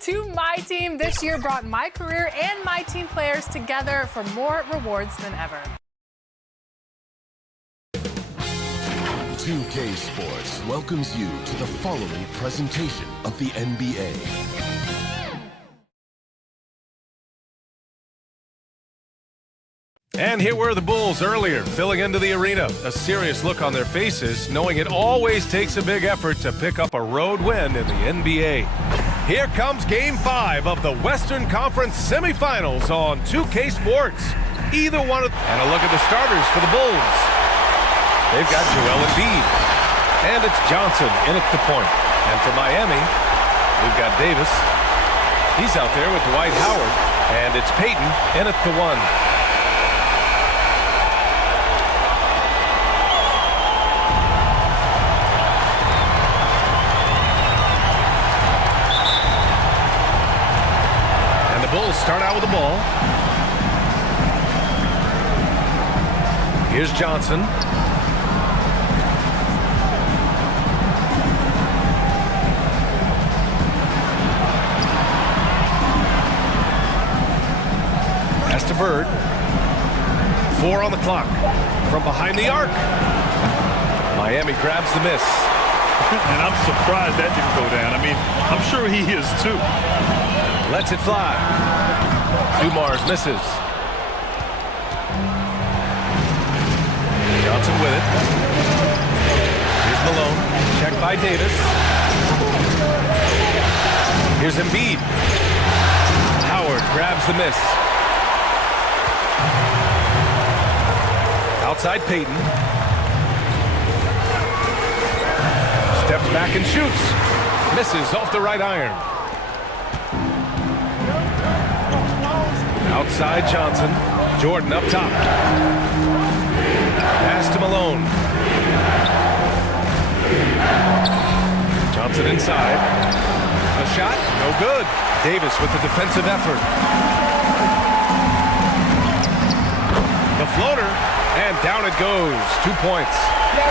to my team. This year brought my career and my team players together for more rewards than ever. 2K Sports welcomes you to the following presentation of the NBA. And here were the Bulls earlier, filling into the arena. A serious look on their faces, knowing it always takes a big effort to pick up a road win in the NBA. Here comes Game 5 of the Western Conference semifinals on 2K Sports. And a look at the starters for the Bulls. They've got Joel Embiid. And it's Johnson in at the point. And for Miami, we've got Davis. He's out there with Dwight Howard. And it's Payton in at the 1. Bulls start out with the ball. Here's Johnson. Pass to Bird. 4 on the clock. From behind the arc. Miami grabs the miss. And I'm surprised that didn't go down. I mean, I'm sure he is too. Lets it fly. Dumars misses. Johnson with it. Here's Malone. Checked by Davis. Here's Embiid. Howard grabs the miss. Outside Payton. Steps back and shoots. Misses off the right iron. Outside Johnson. Jordan up top. Pass to Malone. Johnson inside. The shot, no good. Davis with the defensive effort. The floater, and down it goes. 2 points.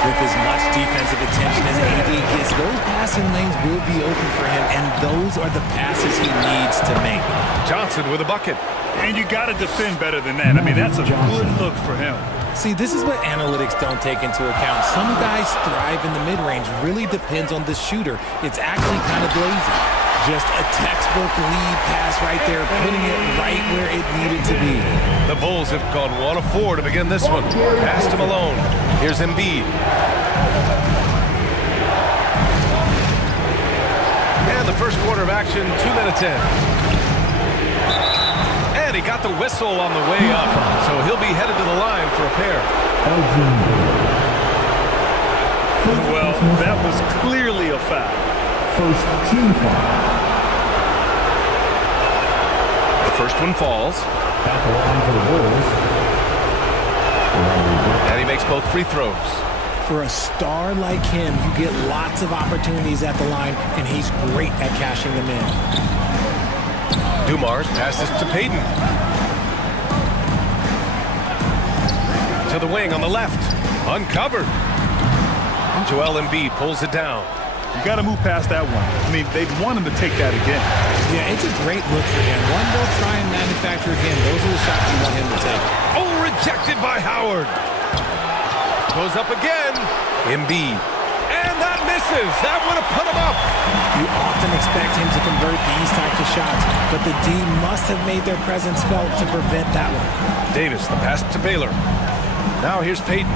With as much defensive attention as AD gets, those passing lanes will be open for him, and those are the passes he needs to make. Johnson with a bucket. And you got to defend better than that. I mean, that's a good look for him. See, this is what analytics don't take into account. Some guys thrive in the mid-range. Really depends on the shooter. It's actually kind of lazy. Just a textbook lead pass right there, putting it right where it needed to be. The Bulls have gone 1 of 4 to begin this one. Pass to Malone. Here's Embiid. And the first quarter of action, 2 minutes in. And he got the whistle on the way up, so he'll be headed to the line for a pair. Well, that was clearly a foul. First team foul. The first one falls. At the line for the Bulls. And he makes both free throws. For a star like him, you get lots of opportunities at the line, and he's great at cashing them in. Dumars passes to Payton. To the wing on the left. Uncovered. And Joel Embiid pulls it down. You got to move past that one. I mean, they'd want him to take that again. Yeah, it's a great look for him. One they'll try and manufacture again. Those are the shots you want him to take. Oh, rejected by Howard. Goes up again. Embiid. And that misses. That would have put him up. You often expect him to convert these types of shots, but the D must have made their presence felt to prevent that one. Davis, the pass to Baylor. Now here's Payton.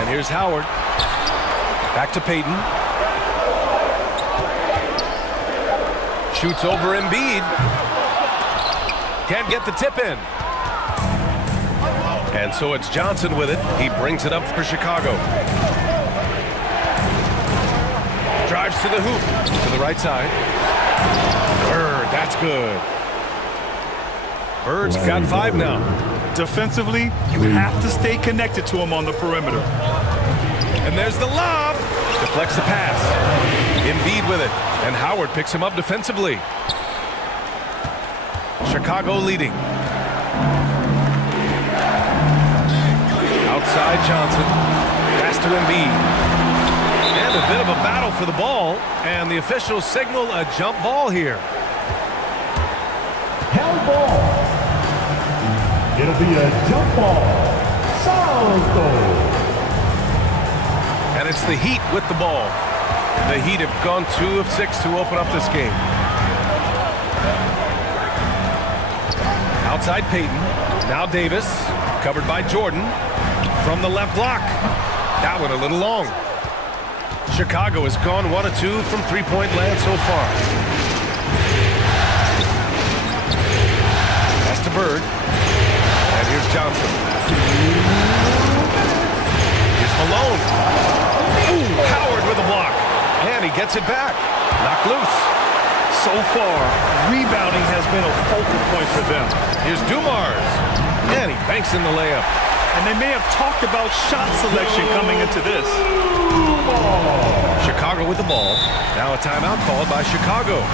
And here's Howard. Back to Payton. Shoots over Embiid. Can't get the tip in. And so it's Johnson with it. He brings it up for Chicago. Drives to the hoop. To the right side. Bird, that's good. Bird's got 5 now. Defensively, you have to stay connected to him on the perimeter. And there's the lob. Deflects the pass. Embiid with it. And Howard picks him up defensively. Chicago leading. Outside Johnson. Pass to Embiid. And And a bit of a battle for the ball, and the officials signal a jump ball here. Held ball. It'll be a jump ball. Salto. And it's the Heat with the ball. The Heat have gone 2 of 6 to open up this game. Outside Payton. Now Davis. Covered by Jordan. From the left block. That one a little long. Chicago has gone 1 of 2 from three-point land so far. Pass to Bird. And here's Johnson. Here's Malone. Ooh, Howard with a block. And he gets it back. Knocked loose. So far, rebounding has been a focal point for them. Here's Dumars. And he banks in the layup. And they may have talked about shot selection coming into this. Chicago with the ball. Now a timeout called by Chicago.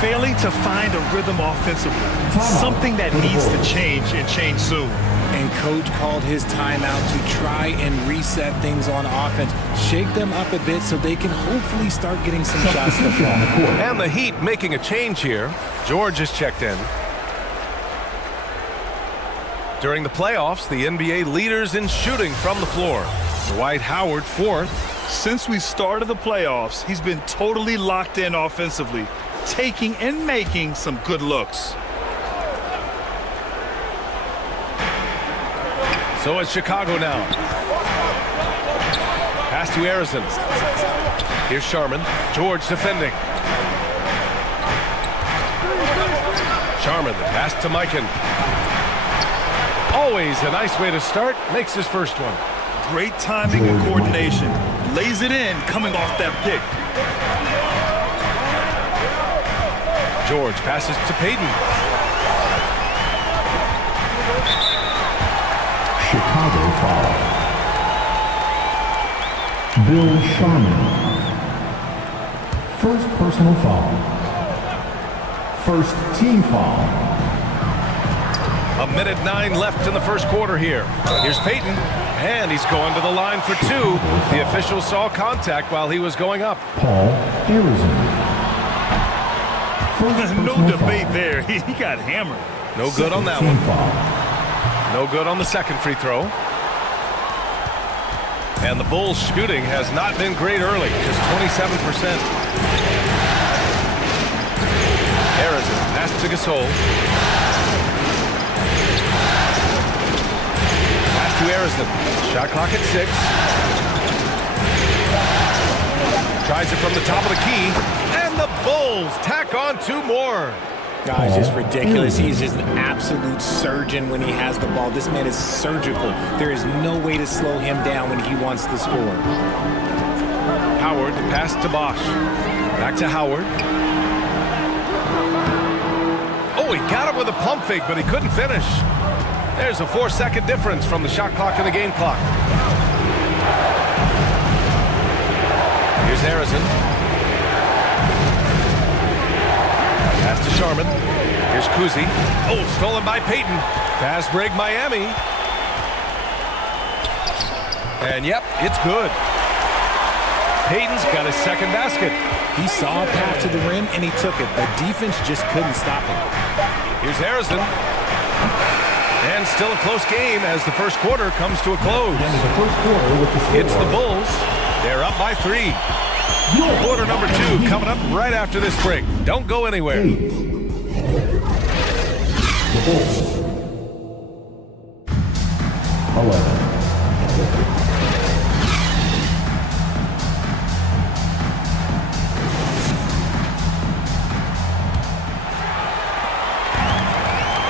Failing to find a rhythm offensively. Something that needs to change and change soon. And coach called his timeout to try and reset things on offense. Shake them up a bit so they can hopefully start getting some shots to fall. And the Heat making a change here. George is checked in. During the playoffs, the NBA leaders in shooting from the floor. Dwight Howard 4th. Since we started the playoffs, he's been totally locked in offensively, taking and making some good looks. So it's Chicago now. Pass to Arizon. Here's Sharman. George defending. Sharman, the pass to Mikan. Always a nice way to start. Makes his first one. Great timing and coordination. Lays it in coming off that pick. George passes to Payton. Chicago foul. Bill Sharman. First personal foul. First team foul. 1:09 left in the first quarter here. Here's Payton, and he's going to the line for 2. The official saw contact while he was going up. Paul Arizon. No debate there. He got hammered. No good on that one. No good on the second free throw. And the Bulls' shooting has not been great early, just 27%. Arizon, pass to Gasol. Pass to Arizon. Shot clock at 6. Tries it from the top of the key. And the Bulls tack on 2 more. Guys, just ridiculous. He's just an absolute surgeon when he has the ball. This man is surgical. There is no way to slow him down when he wants to score. Howard, pass to Bosch. Back to Howard. Oh, he got him with a pump fake, but he couldn't finish. There's a 4-second difference from the shot clock and the game clock. Here's Harrison. Pass to Sharman. Here's Kuzi. Oh, stolen by Payton. Fast break Miami. And yep, it's good. Payton's got his second basket. He saw a path to the rim, and he took it. The defense just couldn't stop him. Here's Harrison. And still a close game as the first quarter comes to a close. It's the Bulls. They're up by 3. Quarter number 2 coming up right after this break. Don't go anywhere. The Bulls. 11.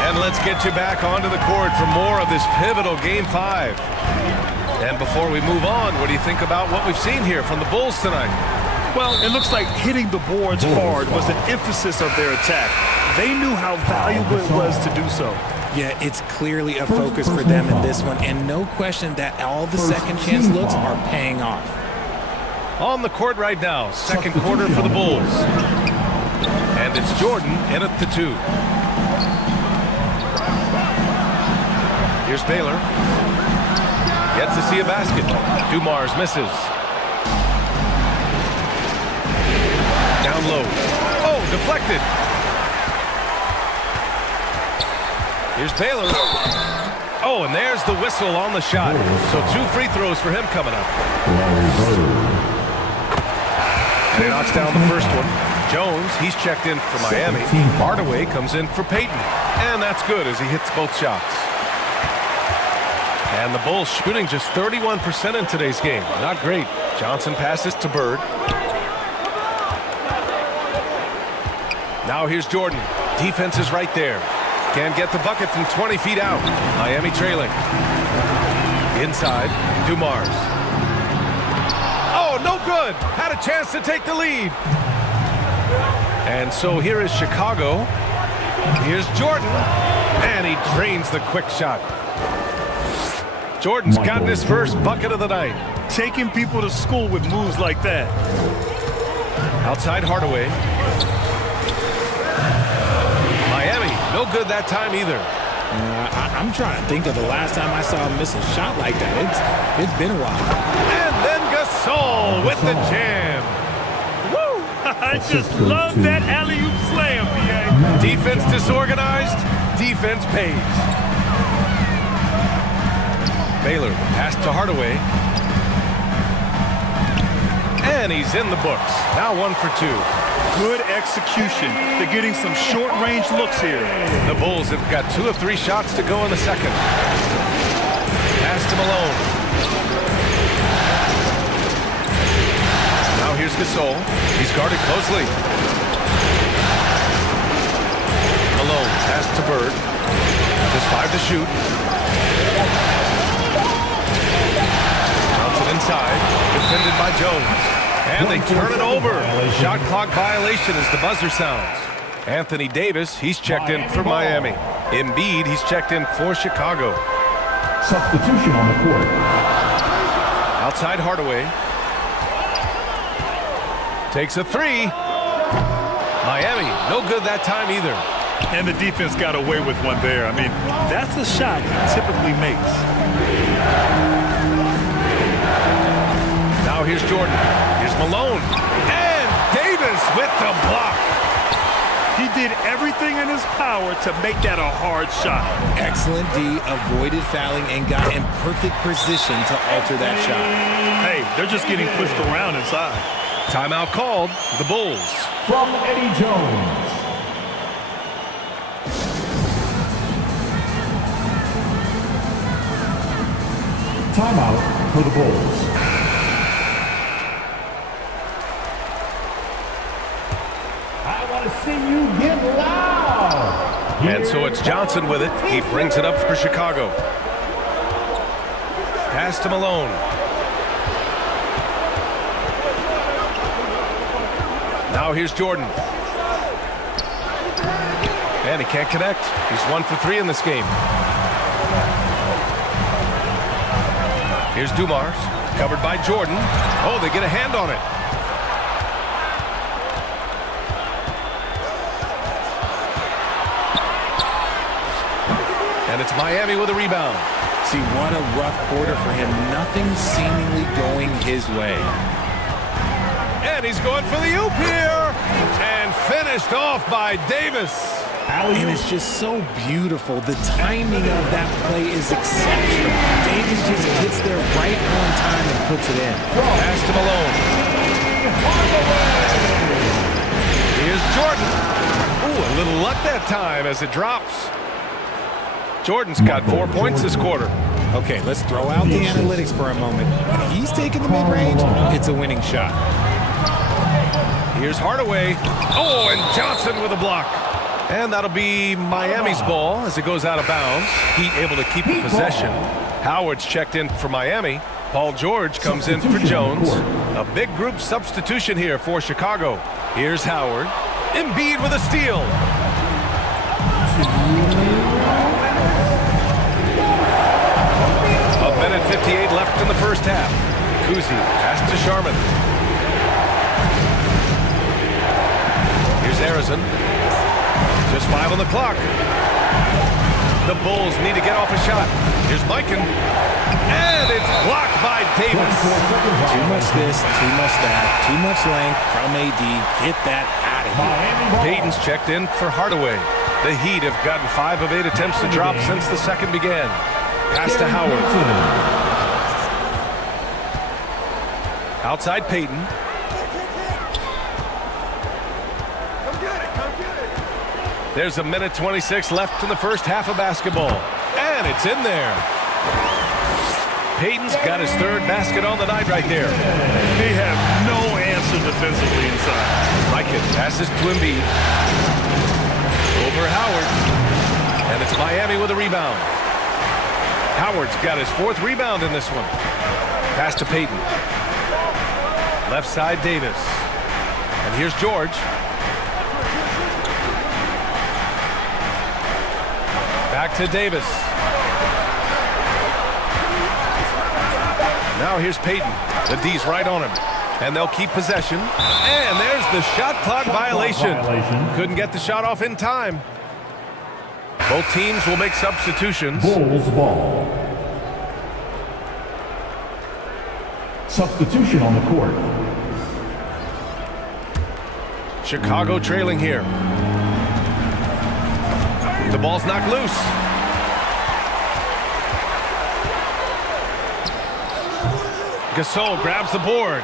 And let's get you back onto the court for more of this pivotal Game 5. And before we move on, what do you think about what we've seen here from the Bulls tonight? Well, it looks like hitting the boards hard was an emphasis of their attack. They knew how valuable it was to do so. Yeah, it's clearly a focus for them in this one, and no question that all the second chance looks are paying off. On the court right now, second quarter for the Bulls. And it's Jordan in at the 2. Here's Baylor. Gets to see a basket. Dumars misses. Down low. Oh, deflected. Here's Baylor. Oh, and there's the whistle on the shot. So 2 free throws for him coming up. And he knocks down the first one. Jones, he's checked in for Miami. Hardaway comes in for Payton. And that's good as he hits both shots. And the Bulls shooting just 31% in today's game. Not great. Johnson passes to Bird. Now here's Jordan. Defense is right there. Can't get the bucket from 20 feet out. Miami trailing. Inside, Dumars. Oh, no good. Had a chance to take the lead. And so here is Chicago. Here's Jordan. And he drains the quick shot. Jordan's gotten his first bucket of the night. Taking people to school with moves like that. Outside Hardaway. Miami, no good that time either. I'm trying to think of the last time I saw him miss a shot like that. It's been a while. And then Gasol with the jam. Woo! I just love that alley-oop slam, B.A. Defense disorganized, defense pays. Baylor pass to Hardaway. And he's in the books. Now 1 for 2. Good execution. They're getting some short-range looks here. The Bulls have got 2 of 3 shots to go in the second. Pass to Malone. Now here's Gasol. He's guarded closely. Malone pass to Bird. Just 5 to shoot. Inside, defended by Jones. And they turn it over. Shot clock violation as the buzzer sounds. Anthony Davis, he's checked in for Miami. Embiid, he's checked in for Chicago. Substitution on the court. Outside Hardaway. Takes a 3. Miami, no good that time either. And the defense got away with one there. I mean, that's a shot he typically makes. Now here's Jordan. Here's Malone. And Davis with the block. He did everything in his power to make that a hard shot. Excellent D, avoided fouling, and got in perfect position to alter that shot. Hey, they're just getting pushed around inside. Timeout called. The Bulls. From Eddie Jones. Timeout for the Bulls. See you get loud. And so it's Johnson with it. He brings it up for Chicago. Pass to Malone. Now here's Jordan. And he can't connect. He's 1 for 3 in this game. Here's Dumars. Covered by Jordan. Oh, they get a hand on it. And it's Miami with a rebound. See, what a rough quarter for him. Nothing seemingly going his way. And he's going for the oop here. And finished off by Davis. And it's just so beautiful. The timing of that play is exceptional. Davis just gets there right on time and puts it in. Pass to Malone. Here's Jordan. Ooh, a little luck that time as it drops. Jordan's got 4 points this quarter. Okay, let's throw out the analytics for a moment. When he's taking the mid-range, it's a winning shot. Here's Hardaway. Oh, and Johnson with a block. And that'll be Miami's ball as it goes out of bounds. Heat able to keep the possession. Howard's checked in for Miami. Paul George comes in for Jones. A big group substitution here for Chicago. Here's Howard. Embiid with a steal. A minute 58 left in the first half. Kuzi pass to Sharman. Here's Arizon. Just 5 on the clock. The Bulls need to get off a shot. Here's Mikan. And it's blocked by Davis. Too much this, too much that, too much length from AD. Get that out of here. Payton's checked in for Hardaway. The Heat have gotten 5 of 8 attempts to drop since the second began. Pass to Howard. Outside Payton. There's a minute 26 left in the first half of basketball. And it's in there. Payton's got his 3rd basket on the night right there. They have no answer defensively inside. Like it. Passes to Embiid. Over Howard. And it's Miami with a rebound. Howard's got his 4th rebound in this one. Pass to Payton. Left side Davis. And here's George. Back to Davis. Now here's Payton. The D's right on him. And they'll keep possession. And there's the shot clock violation. Couldn't get the shot off in time. Both teams will make substitutions. Bulls ball. Substitution on the court. Chicago trailing here. The ball's knocked loose. Gasol grabs the board.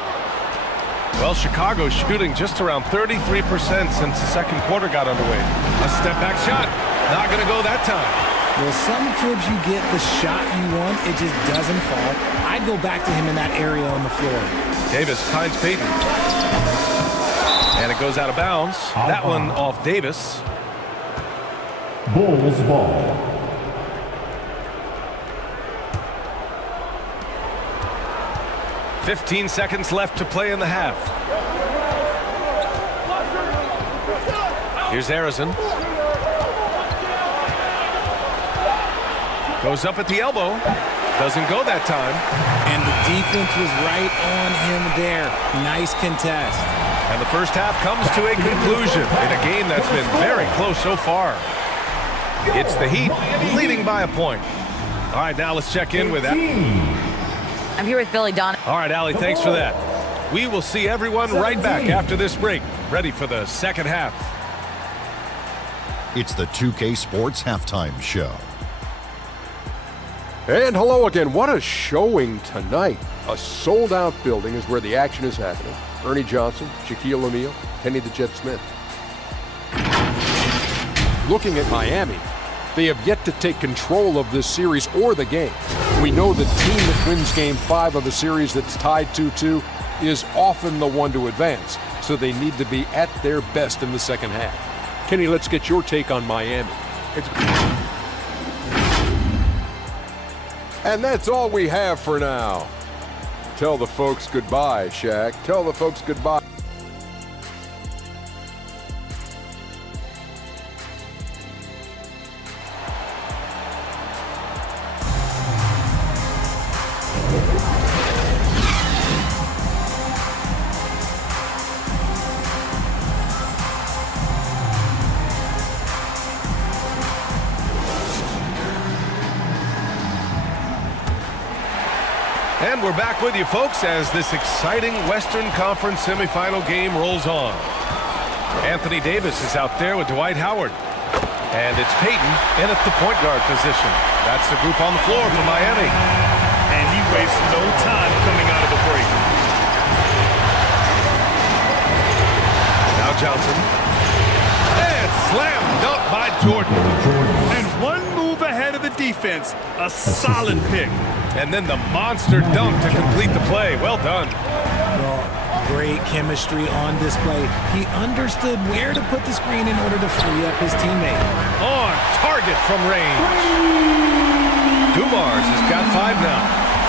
Well, Chicago's shooting just around 33% since the second quarter got underway. A step-back shot. Not going to go that time. Well, sometimes you get the shot you want, it just doesn't fall. I'd go back to him in that area on the floor. Davis finds Payton. And it goes out of bounds. That one off Davis. Bulls ball. "15 seconds left to play in the half. Here's Harrison. Goes up at the elbow. Doesn't go that time. And the defense was right on him there. Nice contest. And the first half comes to a conclusion in a game that's been very close so far. It's the Heat leading by a point. All right, now let's check in with that. I'm here with Billy Donovan. All right, Allie, thanks for that. We will see everyone right back after this break, ready for the second half. It's the 2K Sports Halftime Show. And hello again. What a showing tonight. A sold-out building is where the action is happening. Ernie Johnson, Shaquille O'Neal, Kenny the Jet Smith. Looking at Miami, they have yet to take control of this series or the game. We know the team that wins Game 5 of a series that's tied 2-2 is often the one to advance, so they need to be at their best in the second half. Kenny, let's get your take on Miami. And that's all we have for now. Tell the folks goodbye, Shaq. Tell the folks goodbye. And we're back with you, folks, as this exciting Western Conference semifinal game rolls on. Anthony Davis is out there with Dwight Howard. And it's Payton in at the point guard position. That's the group on the floor for Miami. And he wastes no time coming out of the break. Now Johnson. And slam dunk by Jordan. And one move ahead of the defense. A solid pick. And then the monster dunk to complete the play. Well done. Well, great chemistry on display. He understood where to put the screen in order to free up his teammate. On target from range. Dumars has got 5 now.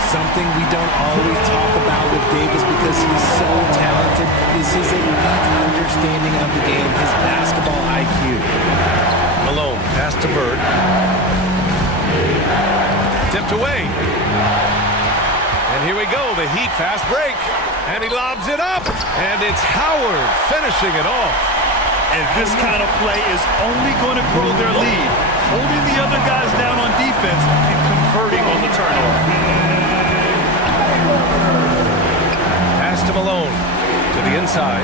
Something we don't always talk about with Davis because he's so talented is his elite understanding of the game, his basketball IQ. Malone, pass to Bird. Tipped away. And here we go, the Heat fast break. And he lobs it up. And it's Howard finishing it off. And this kind of play is only going to grow their lead. Holding the other guys down on defense and converting on the turnover. Pass to Malone. To the inside.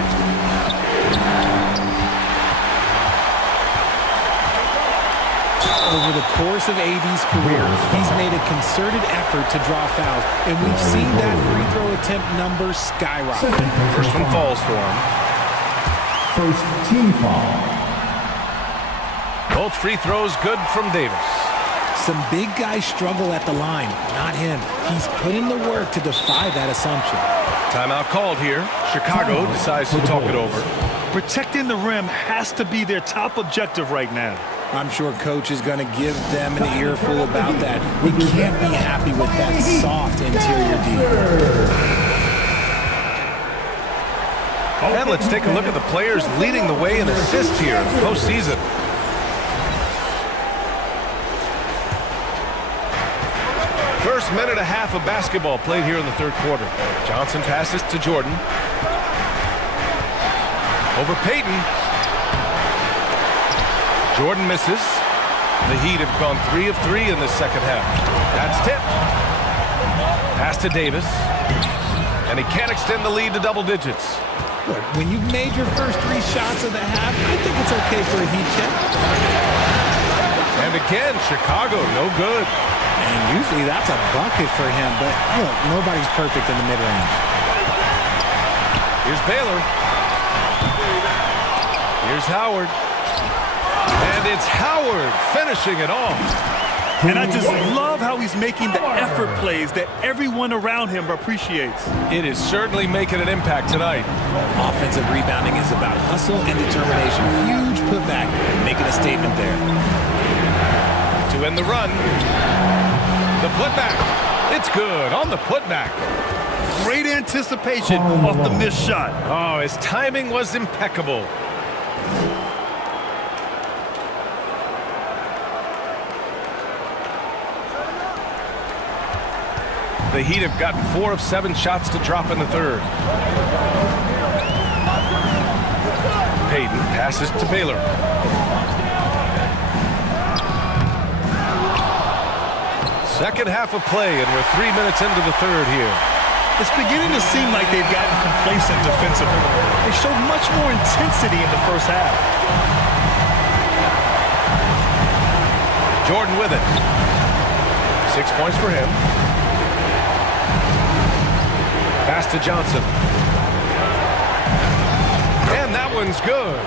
Over the course of AD's career, he's made a concerted effort to draw fouls, and we've seen that free throw attempt number skyrocket. First one falls for him. First team foul. Both free throws good from Davis. Some big guys struggle at the line, not him. He's put in the work to defy that assumption. Timeout called here. Chicago decides to talk it over. Protecting the rim has to be their top objective right now. I'm sure coach is going to give them an earful about that. We can't be happy with that soft interior D. And let's take a look at the players leading the way in assists here in the postseason. First minute and a half of basketball played here in the third quarter. Johnson passes to Jordan. Over Payton. Jordan misses. The Heat have gone 3 of 3 in the second half. That's tipped. Pass to Davis. And he can't extend the lead to double digits. Look, when you've made your first 3 shots of the half, I think it's okay for a Heat check. And again, Chicago, no good. And usually that's a bucket for him, but look, nobody's perfect in the mid-range. Here's Baylor. Here's Howard. And it's Howard finishing it off. And I just love how he's making the effort plays that everyone around him appreciates. It is certainly making an impact tonight. Offensive rebounding is about hustle and determination. Huge putback, making a statement there. To end the run. The putback. It's good on the putback. Great anticipation off the missed shot. Oh, his timing was impeccable. The Heat have gotten 4 of 7 shots to drop in the third. Payton passes to Baylor. Second half of play, and we're 3 minutes into the third here. It's beginning to seem like they've gotten complacent defensively. They showed much more intensity in the first half. Jordan with it. 6 points for him. Pass to Johnson. And that one's good.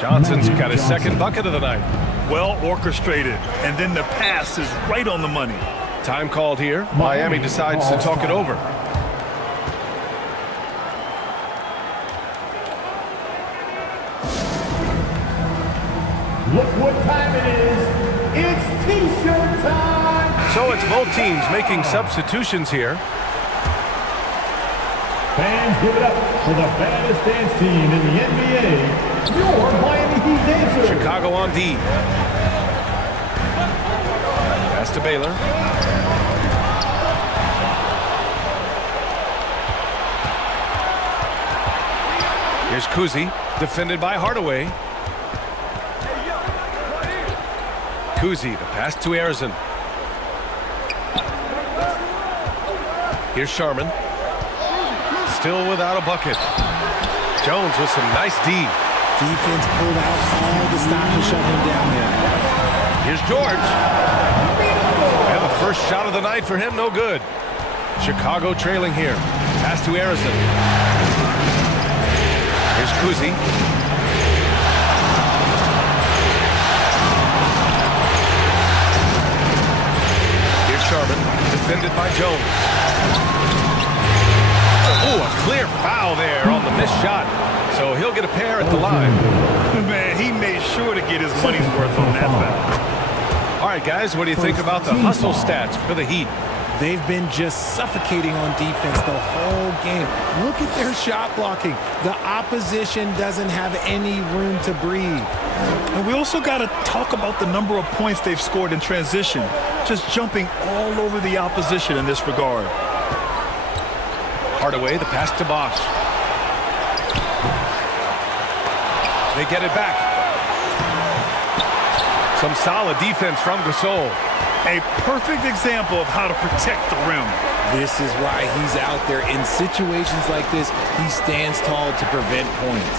Johnson's got his second bucket of the night. Well orchestrated. And then the pass is right on the money. Time called here. Miami decides to talk it over. Look what time it is. It's T-shirt time. So it's both teams making substitutions here. Fans, give it up for the baddest dance team in the NBA, your Miami Heat Dancers. Chicago on D. Pass to Baylor. Here's Kuzi, defended by Hardaway. Kuzi, the pass to Arizon. Here's Sharman. Still without a bucket. Jones with some nice D. Defense pulled out all the stop to shut him down there. Here's George. And the first shot of the night for him, no good. Chicago trailing here. Pass to Arizon. Here's Kuzi. Here's Sharman, defended by Jones. Oh, a clear foul there on the missed shot. So he'll get a pair at the line. Man, he made sure to get his money's worth on that foul. All right, guys, what do you think about the hustle stats for the Heat? They've been just suffocating on defense the whole game. Look at their shot blocking. The opposition doesn't have any room to breathe. And we also got to talk about the number of points they've scored in transition. Just jumping all over the opposition in this regard. Hardaway, the pass to Bosch. They get it back. Some solid defense from Gasol. A perfect example of how to protect the rim. This is why he's out there. In situations like this, he stands tall to prevent points.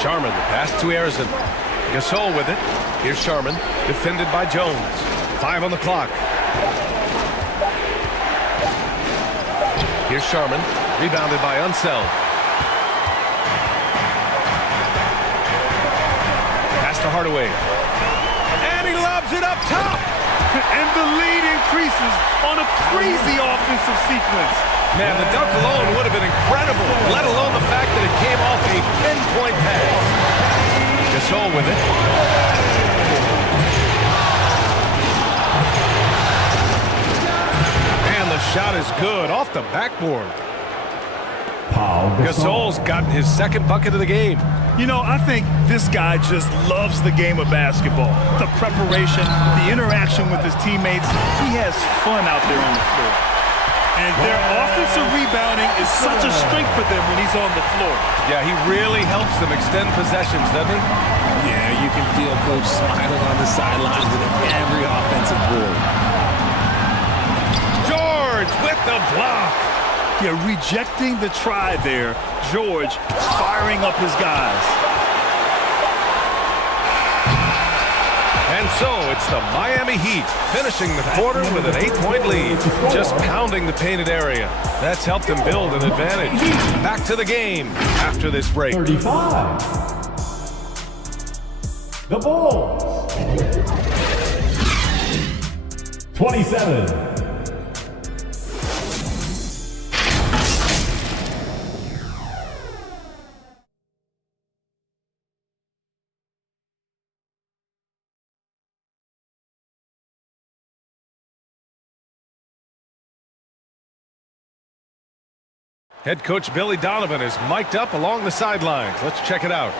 Sharman, the pass to Harrison. Gasol with it. Here's Sharman, defended by Jones. 5 on the clock. Here's Sharman, rebounded by Unseld. Pass to Hardaway. And he lobs it up top. And the lead increases on a crazy offensive sequence. Man, the dunk alone would have been incredible, let alone the fact that it came off a pinpoint pass. Gasol with it. And the shot is good off the backboard. Gasol's gotten his second bucket of the game. You know, I think this guy just loves the game of basketball. The preparation, the interaction with his teammates. He has fun out there on the floor. And their offensive rebounding is such a strength for them when he's on the floor. Yeah, he really helps them extend possessions, doesn't he? Yeah, you can feel Coach smiling on the sidelines with every offensive board. George with the block. Yeah, rejecting the try there. George firing up his guys. And so it's the Miami Heat finishing the quarter with an 8-point lead, just pounding the painted area. That's helped them build an advantage. Back to the game after this break. 35. The Bulls. 27. Head coach Billy Donovan is mic'd up along the sidelines. Let's check it out.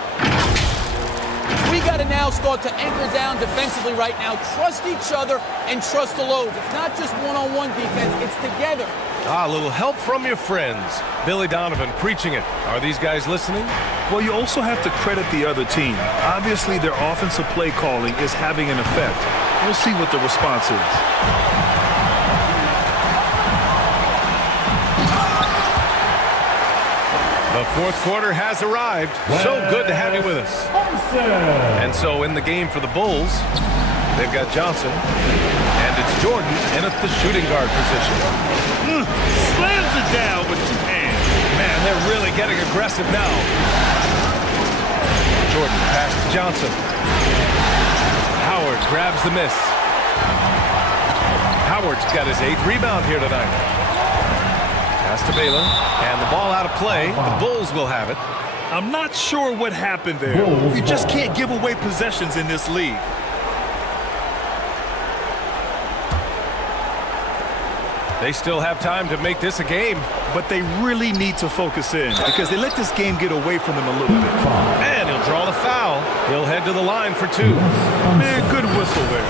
We got to now start to anchor down defensively right now. Trust each other and trust the loads. It's not just one-on-one defense. It's together. A little help from your friends. Billy Donovan preaching it. Are these guys listening? Well, you also have to credit the other team. Obviously, their offensive play calling is having an effect. We'll see what the response is. The fourth quarter has arrived. So good to have you with us. And so in the game for the Bulls, they've got Johnson, and it's Jordan in at the shooting guard position. Slams it down with 2 hands. Man, they're really getting aggressive now. Jordan pass to Johnson. Howard grabs the miss. Howard's got his 8th rebound here tonight. Pass to Baylor, and the ball out of play. The Bulls will have it. I'm not sure what happened there. You just can't give away possessions in this league. They still have time to make this a game. But they really need to focus in because they let this game get away from them a little bit. And he'll draw the foul. He'll head to the line for 2. Man, good whistle there.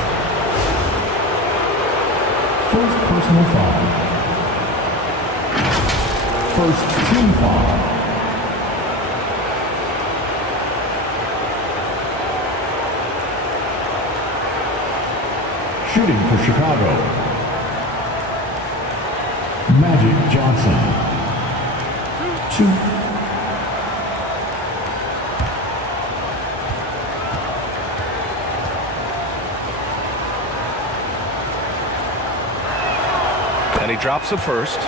First personal foul. First team foul. Shooting for Chicago, Magic Johnson. 2. And he drops it first.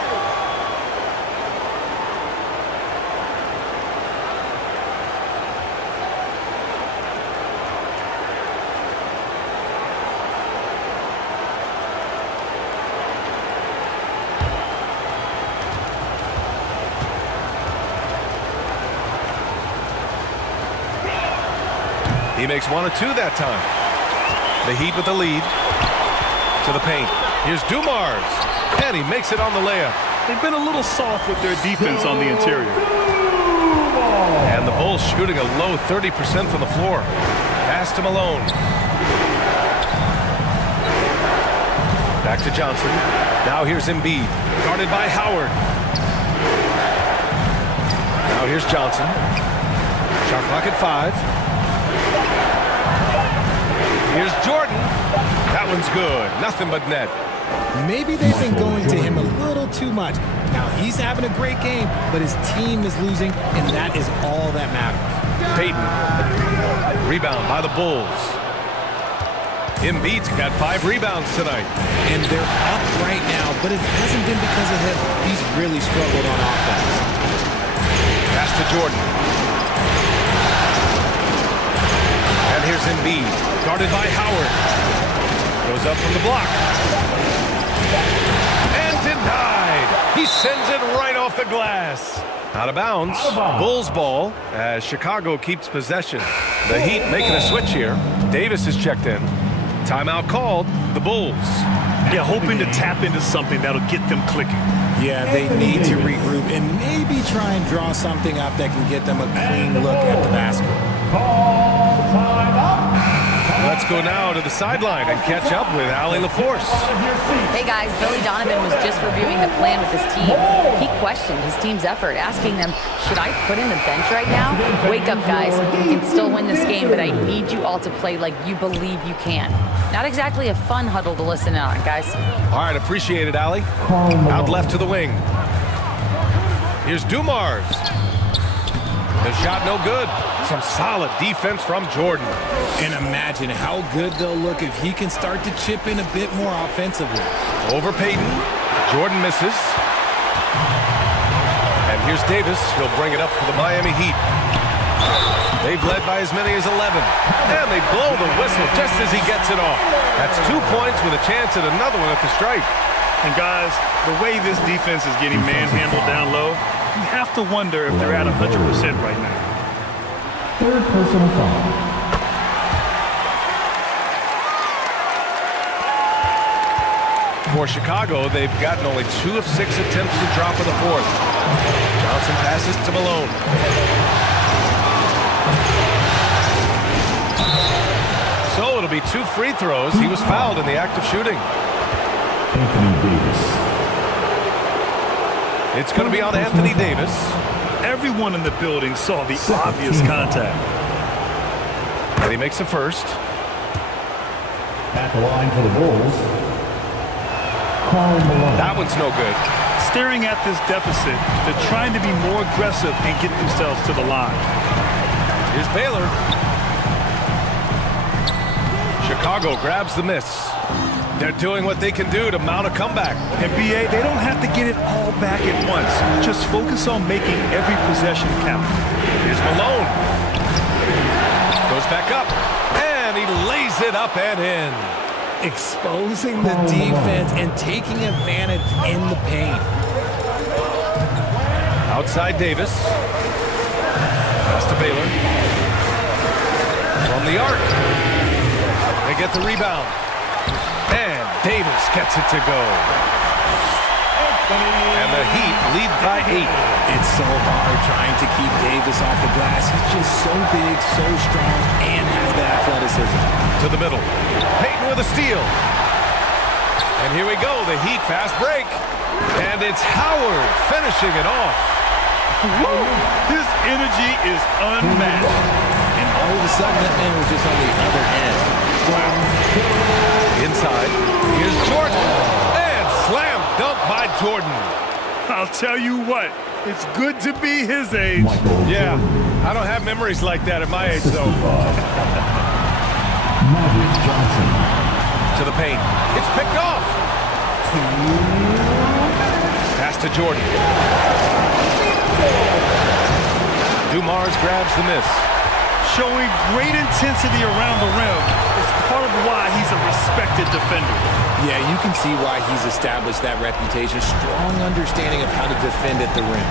He makes 1 of 2 that time. The Heat with the lead. To the paint. Here's Dumars. And he makes it on the layup. They've been a little soft with their defense on the interior. And the Bulls shooting a low 30% from the floor. Pass to Malone. Back to Johnson. Now here's Embiid. Guarded by Howard. Now here's Johnson. Shot clock at 5. Here's Jordan. That one's good. Nothing but net. Maybe they've been going to him a little too much. Now, he's having a great game, but his team is losing, and that is all that matters. Payton. Rebound by the Bulls. Embiid's got 5 rebounds tonight. And they're up right now, but it hasn't been because of him. He's really struggled on offense. Pass to Jordan. And here's Embiid, guarded by Howard. Goes up from the block. And denied. He sends it right off the glass. Out of bounds. Bulls ball as Chicago keeps possession. The Heat making a switch here. Davis is checked in. Timeout called. The Bulls. Yeah, hoping to tap into something that'll get them clicking. Yeah, they need to regroup and maybe try and draw something up that can get them a clean look at the basket. Let's go now to the sideline and catch up with Allie LaForce. Hey guys, Billy Donovan was just reviewing the plan with his team. He questioned his team's effort, asking them, should I put in the bench right now? Wake up, guys. You can still win this game, but I need you all to play like you believe you can. Not exactly a fun huddle to listen on, guys. All right, appreciate it, Allie. Out left to the wing. Here's Dumars. The shot no good. Some solid defense from Jordan. And imagine how good they'll look if he can start to chip in a bit more offensively. Over Payton. Jordan misses. And here's Davis. He'll bring it up for the Miami Heat. They've led by as many as 11. And they blow the whistle just as he gets it off. That's 2 points with a chance at another one at the stripe. And guys, the way this defense is getting manhandled down low, you have to wonder if they're at 100% right now. Third personal foul. For Chicago, they've gotten only 2 of 6 attempts to drop in the fourth. Johnson passes to Malone. So it'll be 2 free throws. He was fouled in the act of shooting. Anthony Davis. It's going to be on Anthony Davis. Everyone in the building saw the obvious contact. And he makes the first. At the line for the Bulls. Karl Malone. That one's no good. Staring at this deficit, they're trying to be more aggressive and get themselves to the line. Here's Baylor. Chicago grabs the miss. They're doing what they can do to mount a comeback. And BA, they don't have to get it all back at once. Just focus on making every possession count. Here's Malone. Goes back up. And he lays it up and in. Exposing the defense and taking advantage in the paint. Outside Davis. Pass to Baylor. From the arc. They get the rebound. And Davis gets it to go. And the Heat lead by 8. It's so hard trying to keep Davis off the glass. He's just so big, so strong, and has the athleticism. To the middle. Payton with a steal. And here we go, the Heat fast break. And it's Howard finishing it off. Woo! His energy is unmatched. And all of a sudden, that man was just on the other end. Inside, here's Jordan. And slam dunk by Jordan. I'll tell you what, it's good to be his age. Yeah, I don't have memories like that at my age, though. Magic Johnson. To the paint. It's picked off. Pass to Jordan. Dumars grabs the miss. Showing great intensity around the rim is part of why he's a respected defender. Yeah, you can see why he's established that reputation. Strong understanding of how to defend at the rim.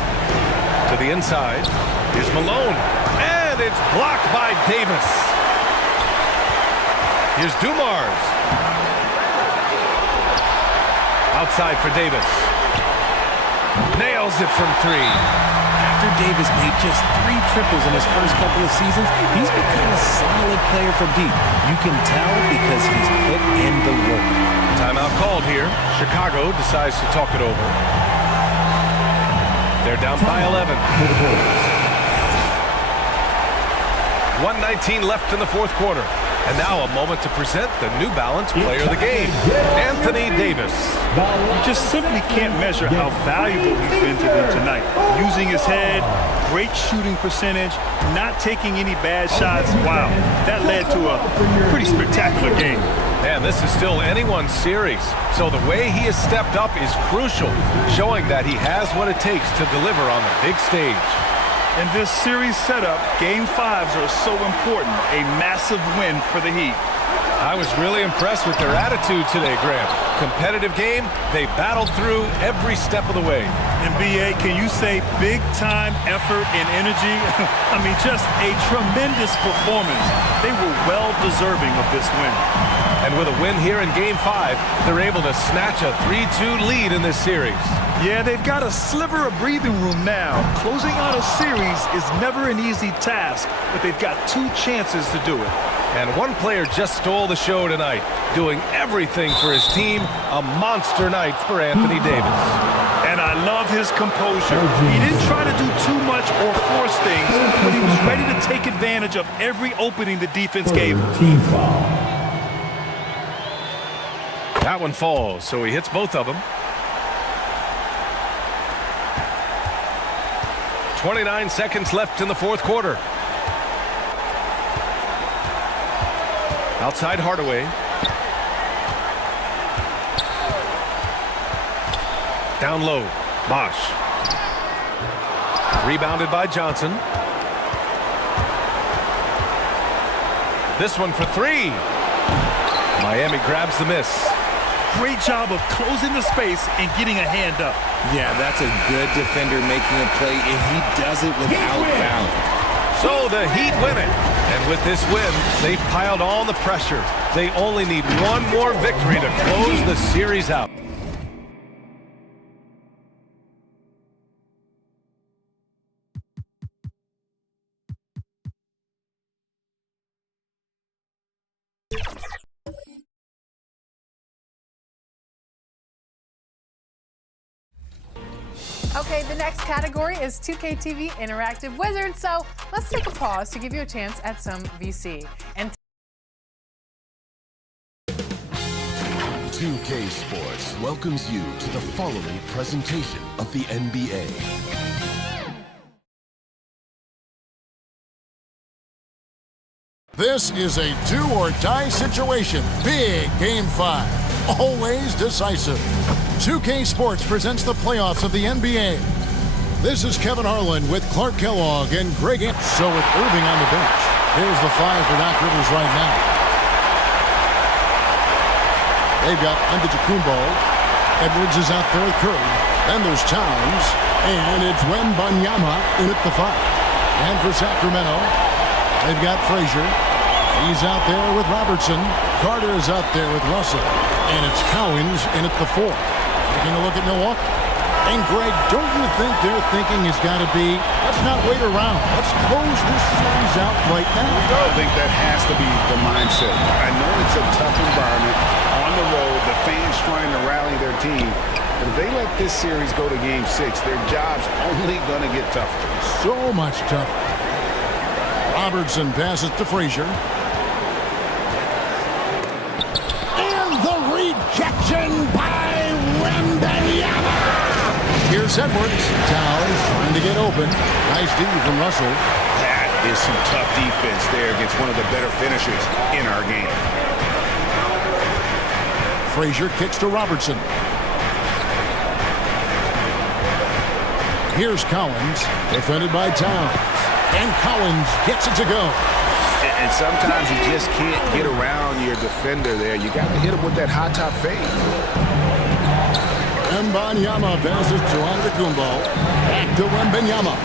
To the inside. Here's Malone. And it's blocked by Davis. Here's Dumars. Outside for Davis. Nails it from 3. After Davis made just 3 triples in his first couple of seasons, he's become a solid player from deep. You can tell because he's put in the work. Timeout called here. Chicago decides to talk it over. They're down by 11. 1:19 left in the fourth quarter. And now a moment to present the New Balance Player of the Game, Anthony Davis. You just simply can't measure how valuable he's been to them tonight. Using his head, great shooting percentage, not taking any bad shots. Wow, that led to a pretty spectacular game. And this is still anyone's series, so the way he has stepped up is crucial, showing that he has what it takes to deliver on the big stage. In this series setup, Game 5s are so important, a massive win for the Heat. I was really impressed with their attitude today, Graham. Competitive game, they battled through every step of the way. NBA, can you say big-time effort and energy? I mean, just a tremendous performance. They were well-deserving of this win. And with a win here in Game 5, they're able to snatch a 3-2 lead in this series. Yeah, they've got a sliver of breathing room now. Closing out a series is never an easy task, but they've got 2 chances to do it. And one player just stole the show tonight, doing everything for his team. A monster night for Anthony Davis. And I love his composure. He didn't try to do too much or force things, but he was ready to take advantage of every opening the defense gave him. Team foul. That one falls, so he hits both of them. 29 seconds left in the fourth quarter. Outside Hardaway. Down low, Bosch. Rebounded by Johnson. This one for 3. Miami grabs the miss. Great job of closing the space and getting a hand up. Yeah, that's a good defender making a play, and he does it without fouling. So the Heat win it. And with this win, they've piled on the pressure. They only need one more victory to close the series out. Okay, the next category is 2K TV Interactive Wizards, so let's take a pause to give you a chance at some VC. And 2K Sports welcomes you to the following presentation of the NBA. This is a do-or-die situation. Big Game 5. Always decisive. 2K Sports presents the playoffs of the NBA. This is Kevin Harlan with Clark Kellogg and Greg So with Irving on the bench. Here's the 5 for Doc Rivers right now. They've got Antetokounmpo. Edwards is out there with Curry. Then there's Towns. And it's Wembanyama in at the 5. And for Sacramento, they've got Frazier. He's out there with Robertson. Carter is out there with Russell. And it's Cowens in at the 4. Taking a look at Milwaukee. And Greg, don't you think their thinking has got to be, let's not wait around. Let's close this series out right now? I think that has to be the mindset. I know it's a tough environment on the road. The fans trying to rally their team. But if they let this series go to Game 6, their job's only going to get tougher. So much tougher. Robertson passes to Frazier. And the rejection by Wembanyama. Here's Edwards. Towns trying to get open. Nice D from Russell. That is some tough defense there against one of the better finishers in our game. Frazier kicks to Robertson. Here's Cowens, defended by Towns. And Cowens gets it to go. And sometimes you just can't get around your defender there. You got to hit him with that high top fade. Wembanyama passes to Antetokounmpo. Back to Wembanyama.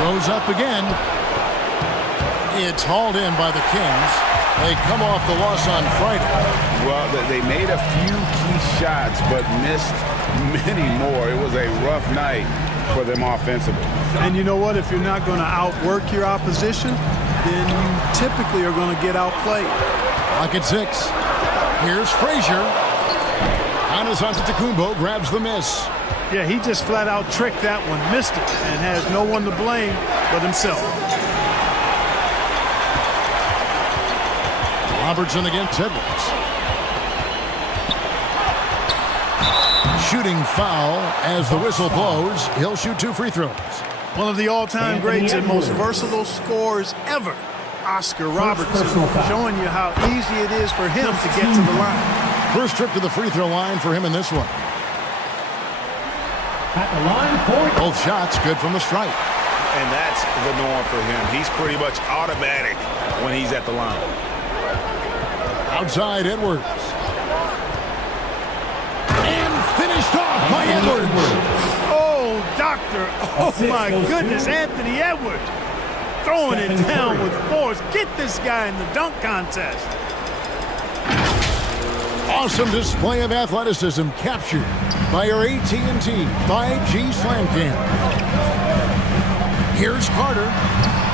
Goes up again. It's hauled in by the Kings. They come off the loss on Friday. Well, they made a few key shots, but missed many more. It was a rough night for them offensively. And you know what? If you're not going to outwork your opposition, then you typically are going to get outplayed. Lock at 6. Here's Frazier. Giannis Antetokounmpo grabs the miss. Yeah, he just flat out tricked that one, missed it, and has no one to blame but himself. Robertson against Edwards. Shooting foul as the whistle blows. He'll shoot 2 free throws. One of the all-time greats and most versatile scorers ever, Oscar Robertson, showing you how easy it is for him to get to the line. First trip to the free throw line for him in this one. At the line for both shots good from the stripe. And that's the norm for him. He's pretty much automatic when he's at the line. Outside Edwards. And finished off by Edwards. Oh, doctor. Oh, my goodness. Anthony Edwards throwing it down with force. Get this guy in the dunk contest. Awesome display of athleticism captured by our AT&T 5G Slam Cam. Here's Carter.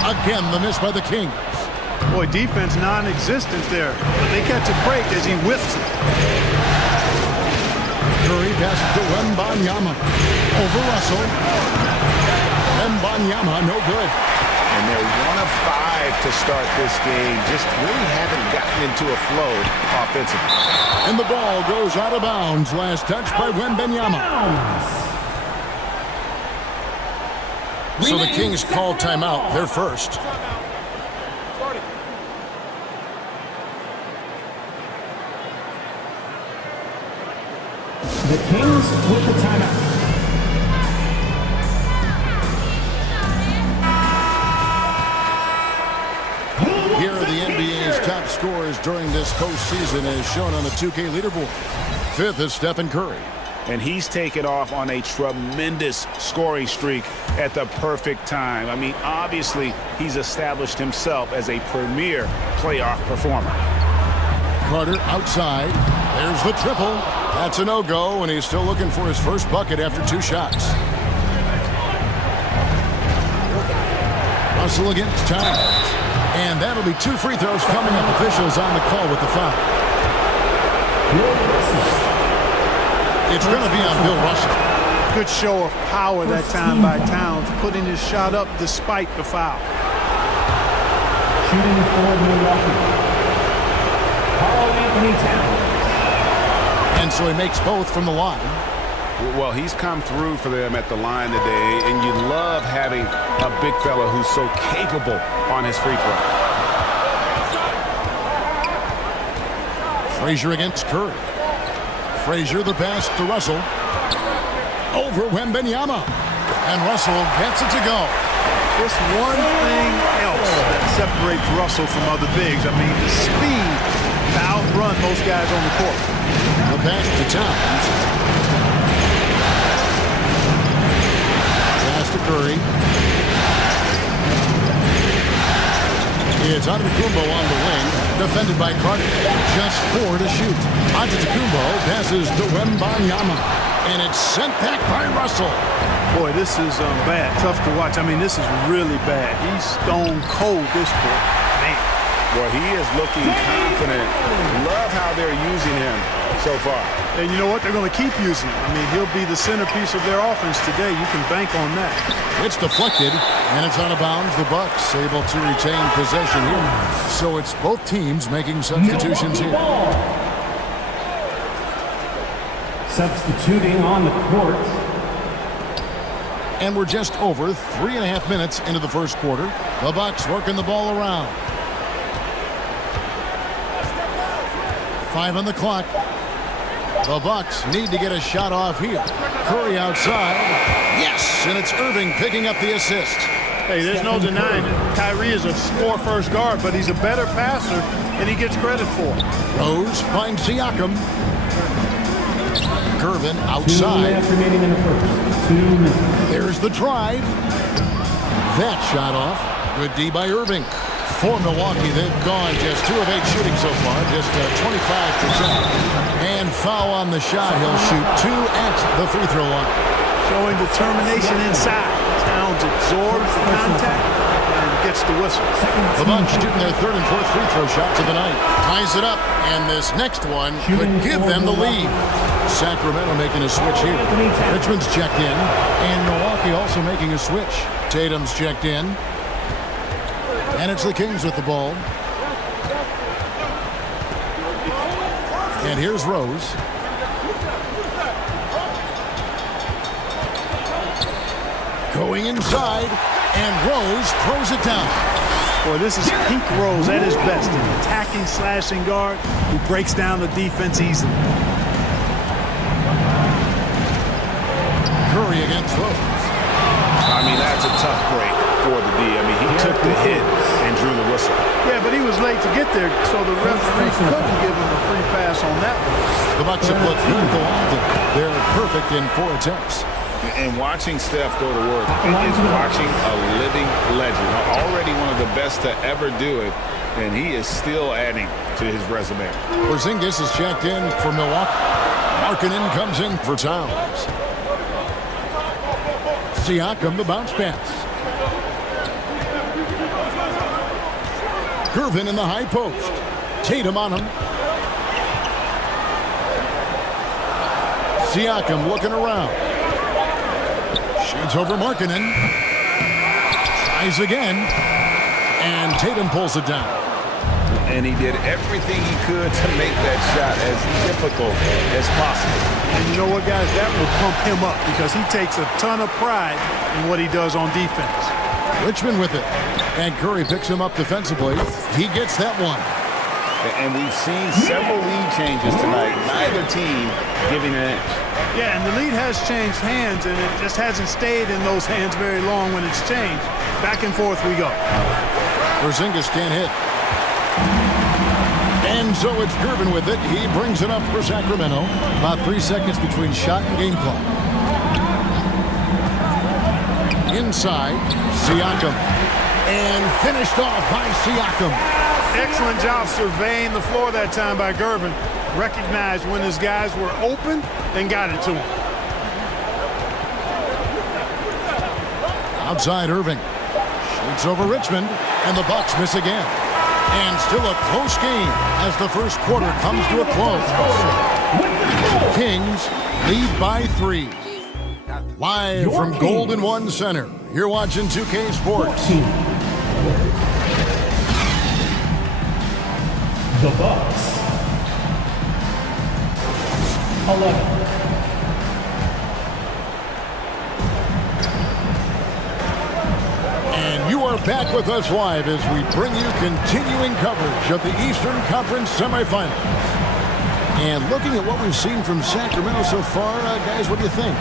Again, the miss by the Kings. Boy, defense non-existent there. But they catch a break as he whiffs it. Curry passes to Wembanyama. Over Russell. Wembanyama, no good. And they're 1 of 5 to start this game. Just really haven't gotten into a flow offensively. And the ball goes out of bounds. Last touch by Wembanyama. So the Kings call timeout. They're first. the Kings with the timeout. Here are the NBA's top scorers during this postseason as shown on the 2K leaderboard. 5th is Stephen Curry. And he's taken off on a tremendous scoring streak at the perfect time. I mean, obviously, he's established himself as a premier playoff performer. Carter outside. There's the triple. That's a no-go, and he's still looking for his first bucket after 2 shots. Russell against Towns. And that'll be 2 free throws coming up. Officials on the call with the foul. It's going to be on Bill Russell. Good show of power that time by Towns, putting his shot up despite the foul. Shooting for Milwaukee, Karl-Anthony Towns. And so he makes both from the line. Well, he's come through for them at the line today, and you love having a big fella who's so capable on his free throw. Frazier against Curry. Frazier the pass to Russell. Over Wembanyama. And Russell gets it to go. Just one thing else that separates Russell from other bigs. I mean, the speed to outrun most guys on the court. The pass to Towns. Pass to Curry. It's Antetokounmpo on the wing, defended by Carter. Just 4 to shoot. Antetokounmpo passes to Wembanyama, and it's sent back by Russell. Boy, this is bad. Tough to watch. I mean, this is really bad. He's stone cold this court. Man. Well, he is looking confident. Love how they're using him so far. And you know what? They're going to keep using him. I mean, he'll be the centerpiece of their offense today. You can bank on that. It's deflected, and it's out of bounds. The Bucks able to retain possession here. So it's both teams making substitutions here. Substituting on the court. And we're just over 3.5 minutes into the first quarter. The Bucks working the ball around. 5 on the clock. The Bucks need to get a shot off here. Curry outside. Yes, and it's Irving picking up the assist. Hey, there's no denying it. Kyrie is a score-first guard, but he's a better passer than he gets credit for. Rose finds Siakam. Gervin outside. 2 minutes remaining in the first. 2 minutes. There's the drive. That shot off. Good D by Irving. For Milwaukee, they've gone just 2 of 8 shooting so far, just 25%. And foul on the shot. He'll shoot 2 at the free throw line. Showing determination inside. Towns absorbs the contact and gets the whistle. The Bucks shooting their 3rd and 4th free throw shots of the night. Ties it up, and this next one could give them the lead. Sacramento making a switch here. Richmond's checked in, and Milwaukee also making a switch. Tatum's checked in. And it's the Kings with the ball. And here's Rose. Going inside, and Rose throws it down. Boy, this is peak Rose at his best. An attacking, slashing guard who breaks down the defense easily. Curry against Rose. I mean, that's a tough break for the D. I mean, he took the hit and drew the whistle. Yeah, but he was late to get there, so the referee couldn't give him a free pass on that one. The Bucks have looked good the line. They're perfect in 4 attempts. And watching Steph go to work is watching a living legend. Already one of the best to ever do it, and he is still adding to his resume. Porzingis is checked in for Milwaukee. Markkanen comes in for Towns. Siakam, the bounce pass. Gervin in the high post. Tatum on him. Siakam looking around. Shoots over Markkanen. Tries again. And Tatum pulls it down. And he did everything he could to make that shot as difficult as possible. And you know what, guys? That will pump him up because he takes a ton of pride in what he does on defense. Richmond with it. And Curry picks him up defensively. He gets that one. And we've seen several lead changes tonight. Neither team giving an inch. Yeah, and the lead has changed hands, and it just hasn't stayed in those hands very long when it's changed. Back and forth we go. Porzingis can't hit. And so it's Gervin with it. He brings it up for Sacramento. About 3 seconds between shot and game clock. Inside, Siakam. And finished off by Siakam. Excellent job surveying the floor that time by Gervin. Recognized when his guys were open and got it to him. Outside Irving. Shoots over Richmond. And the Bucks miss again. And still a close game as the first quarter comes to a close. Kings lead by 3. Live from Golden One Center, you're watching 2K Sports. The Bucks. 11. And you are back with us live as we bring you continuing coverage of the Eastern Conference semifinals. And looking at what we've seen from Sacramento so far, guys, what do you think?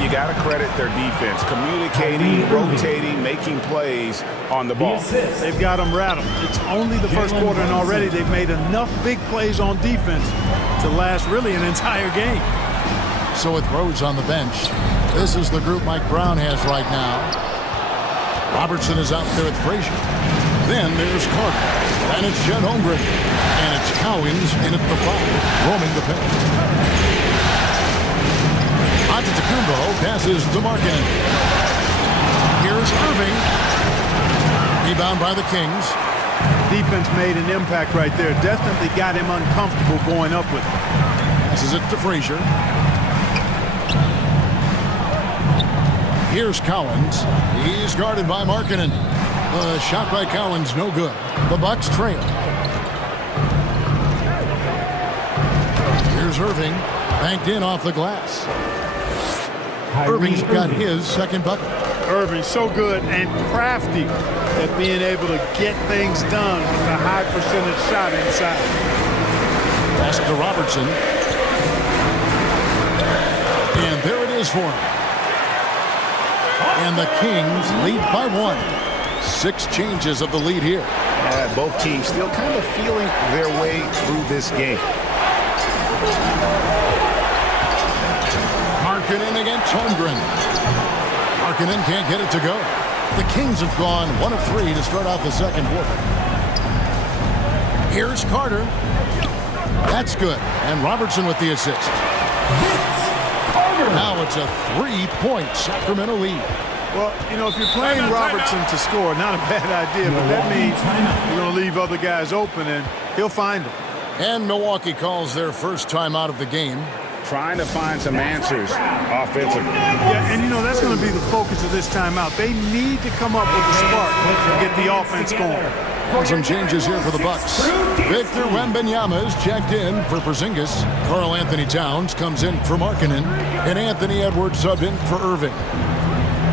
You got to credit their defense, communicating, rotating, making plays on the ball. They've got them rattled. It's only the first quarter, and already they've made enough big plays on defense to last really an entire game. So with Rose on the bench, this is the group Mike Brown has right now. Robertson is out there with Frazier. Then there's Carter. And it's Chet Holmgren. And it's Cowens in at the 5, roaming the paint. Antetokounmpo passes to Markkanen. Here's Irving. Rebound by the Kings. Defense made an impact right there. Definitely got him uncomfortable going up with it. Passes it to Frazier. Here's Cowens. He's guarded by Markkanen. Shot by Cowens, no good. The Bucks trail. Here's Irving. Banked in off the glass. Irving's got his second bucket. Irving so good and crafty at being able to get things done with a high percentage shot inside. Pass to Robertson. And there it is for him. And the Kings lead by 1. 6 changes of the lead here. Both teams still kind of feeling their way through this game. Markkanen against Holmgren. Markkanen can't get it to go. The Kings have gone 1 of 3 to start out the second quarter. Here's Carter. That's good. And Robertson with the assist. Now it's a 3-point Sacramento lead. Well, you know, if you're playing Robertson to score, not a bad idea, but that means you're going to leave other guys open, and he'll find them. And Milwaukee calls their first time out of the game. Trying to find some answers offensively. Yeah, and you know, that's going to be the focus of this timeout. They need to come up with a spark to get the offense going. Some changes here for the Bucks. Victor Wembanyama is checked in for Porzingis. Karl Anthony Towns comes in for Markkanen. And Anthony Edwards subbed in for Irving.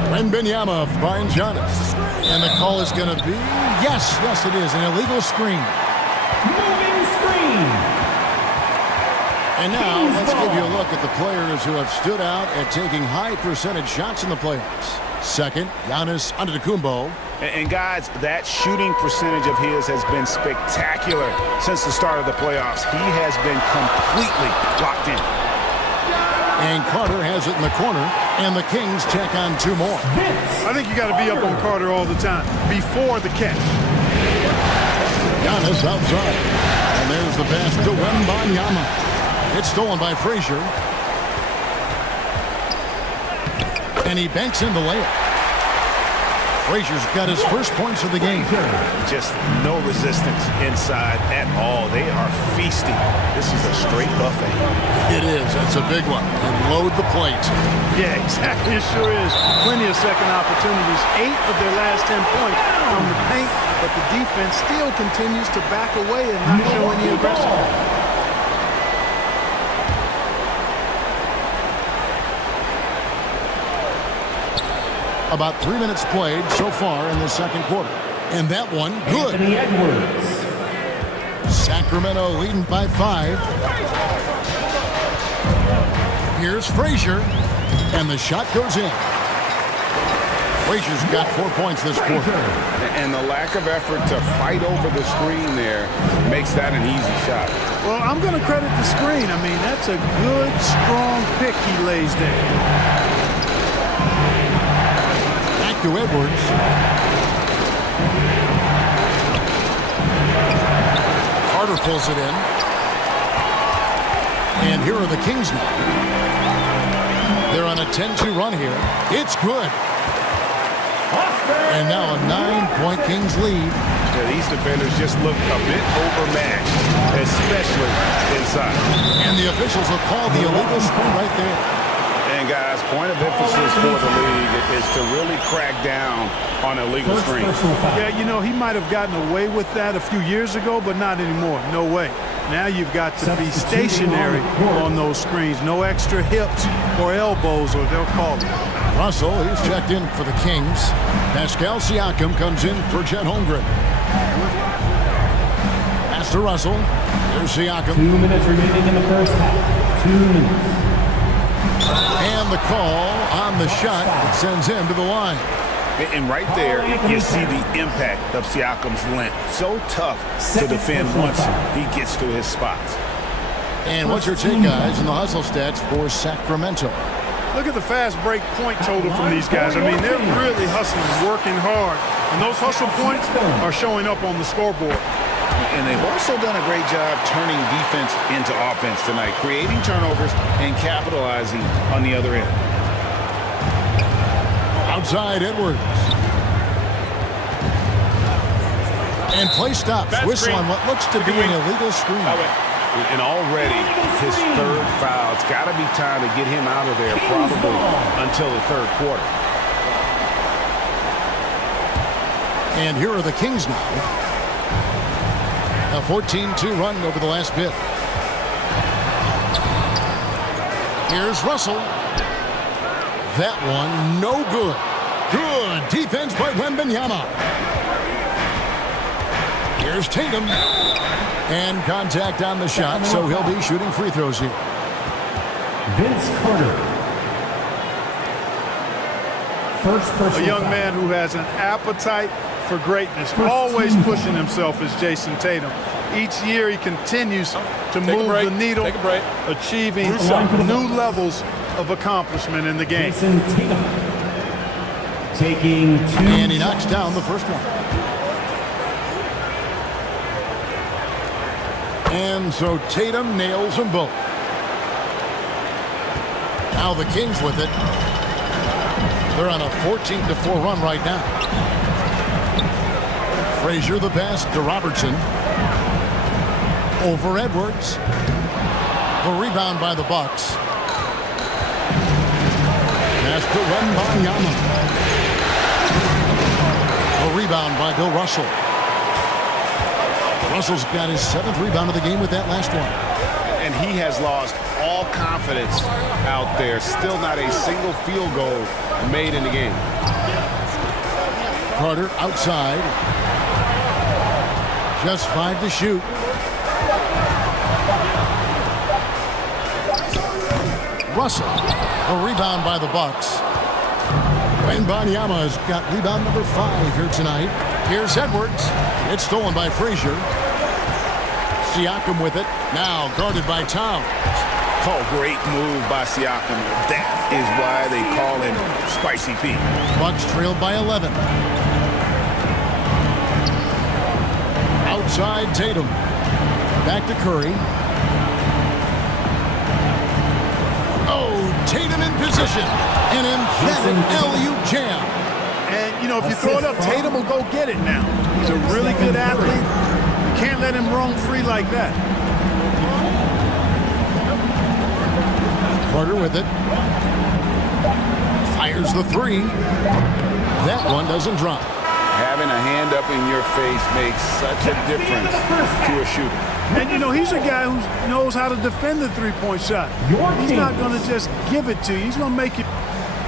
Wembanyama finds Giannis. And the call is going to be, yes, it is, an illegal screen. Moving screen. And now let's give you a look at the players who have stood out at taking high percentage shots in the playoffs. Second, Giannis Antetokounmpo. And guys, that shooting percentage of his has been spectacular since the start of the playoffs. He has been completely locked in. And Carter has it in the corner, and the Kings check on two more. I think you got to be up on Carter all the time before the catch. Giannis outside. And there's the pass to Wembanyama. It's stolen by Frazier. And he banks in the layup. Frazier's got his first points of the game. Just no resistance inside at all. They are feasting. This is a straight buffet. It is. That's a big one. And load the plate. Yeah, exactly. It sure is. Plenty of second opportunities. 8 of their last 10 points from the paint, but the defense still continues to back away and not show any aggression. About 3 minutes played so far in the second quarter. And that one, good. Anthony Edwards. Sacramento leading by 5. Here's Frazier. And the shot goes in. Frazier's got 4 points this quarter. And the lack of effort to fight over the screen there makes that an easy shot. Well, I'm going to credit the screen. I mean, that's a good, strong pick he lays there. To Edwards. Carter pulls it in. And here are the Kings now. They're on a 10-2 run here. It's good. And now a 9-point Kings lead. Yeah, these defenders just look a bit overmatched, especially inside. And the officials will call the illegal screen right there. And guys, point of emphasis for the league is to really crack down on illegal screens. Yeah, you know, he might have gotten away with that a few years ago, but not anymore. No way. Now you've got to be stationary on those screens. No extra hips or elbows, or they'll call it. Russell, he's checked in for the Kings. Pascal Siakam comes in for Chet Holmgren. Pass to Russell. Here's Siakam. 2 minutes remaining in the first half. 2 minutes. And the call on the shot that sends him to the line. And right there, you see the impact of Siakam's length. So tough to defend once he gets to his spots. And what's your take, guys, in the hustle stats for Sacramento? Look at the fast break point total from these guys. I mean, they're really hustling, working hard. And those hustle points are showing up on the scoreboard. And they've also done a great job turning defense into offense tonight, creating turnovers and capitalizing on the other end. Outside Edwards. And play stops. Whistle on what looks to be an illegal screen. And already his third foul. It's got to be time to get him out of there probably until the third quarter. And here are the Kings now. A 14-2 run over the last bit. Here's Russell. That one, no good. Good defense by Wembanyama. Here's Tatum. And contact on the shot, so he'll be shooting free throws here. Vince Carter. First person. A young man who has an appetite for greatness, always pushing himself, is Jason Tatum. Each year he continues to move the needle, achieving new levels of accomplishment in the game. Jason Tatum taking 2 And he knocks down the first one. And so Tatum nails them both. Now the Kings with it. They're on a 14-4 run right now. Frazier the pass to Robertson. Over Edwards. The rebound by the Bucks. Pass to Wembanyama. A rebound by Bill Russell. Russell's got his 7th rebound of the game with that last one. And he has lost all confidence out there. Still not a single field goal made in the game. Carter outside. Just 5 to shoot. Russell, a rebound by the Bucks. Wembanyama's got rebound number 5 here tonight. Here's Edwards. It's stolen by Frazier. Siakam with it. Now guarded by Towns. Oh, great move by Siakam. That is why they call him Spicy Pete. Bucks trailed by 11. Outside Tatum. Back to Curry. Oh, Tatum in position. An emphatic LU jam. And, you know, if you throw it up, Tatum will go get it now. He's a really good athlete. You can't let him roam free like that. Carter with it. Fires the 3. That one doesn't drop. Having a hand up in your face makes such a difference to a shooter. And, you know, he's a guy who knows how to defend the three-point shot. He's not going to just give it to you. He's going to make it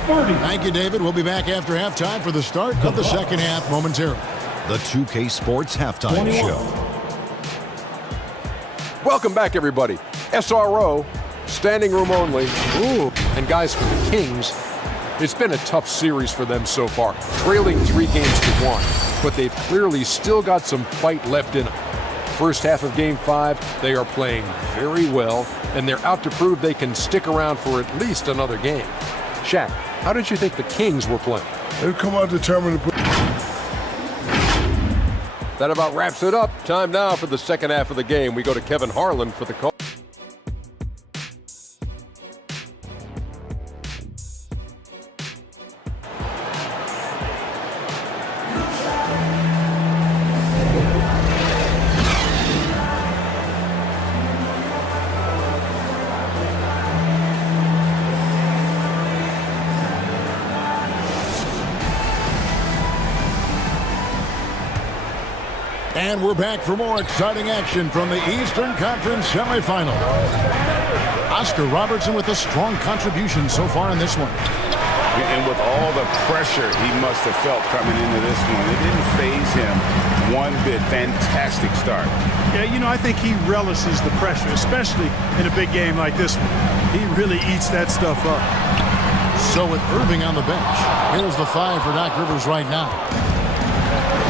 30. Thank you, David. We'll be back after halftime for the start of the second half momentarily. The 2K Sports Halftime Show. Welcome back, everybody. SRO, standing room only. Ooh. And guys, for the Kings, it's been a tough series for them so far, trailing 3 games to 1, but they've clearly still got some fight left in them. First half of Game 5, they are playing very well, and they're out to prove they can stick around for at least another game. Shaq, how did you think the Kings were playing? They've come out determined to put... That about wraps it up. Time now for the second half of the game. We go to Kevin Harlan for the call. And we're back for more exciting action from the Eastern Conference semifinal. Oscar Robertson with a strong contribution so far in this one. And with all the pressure he must have felt coming into this one, it didn't faze him one bit. Fantastic start. Yeah, you know, I think he relishes the pressure, especially in a big game like this one. He really eats that stuff up. So with Irving on the bench, here's the 5 for Doc Rivers right now.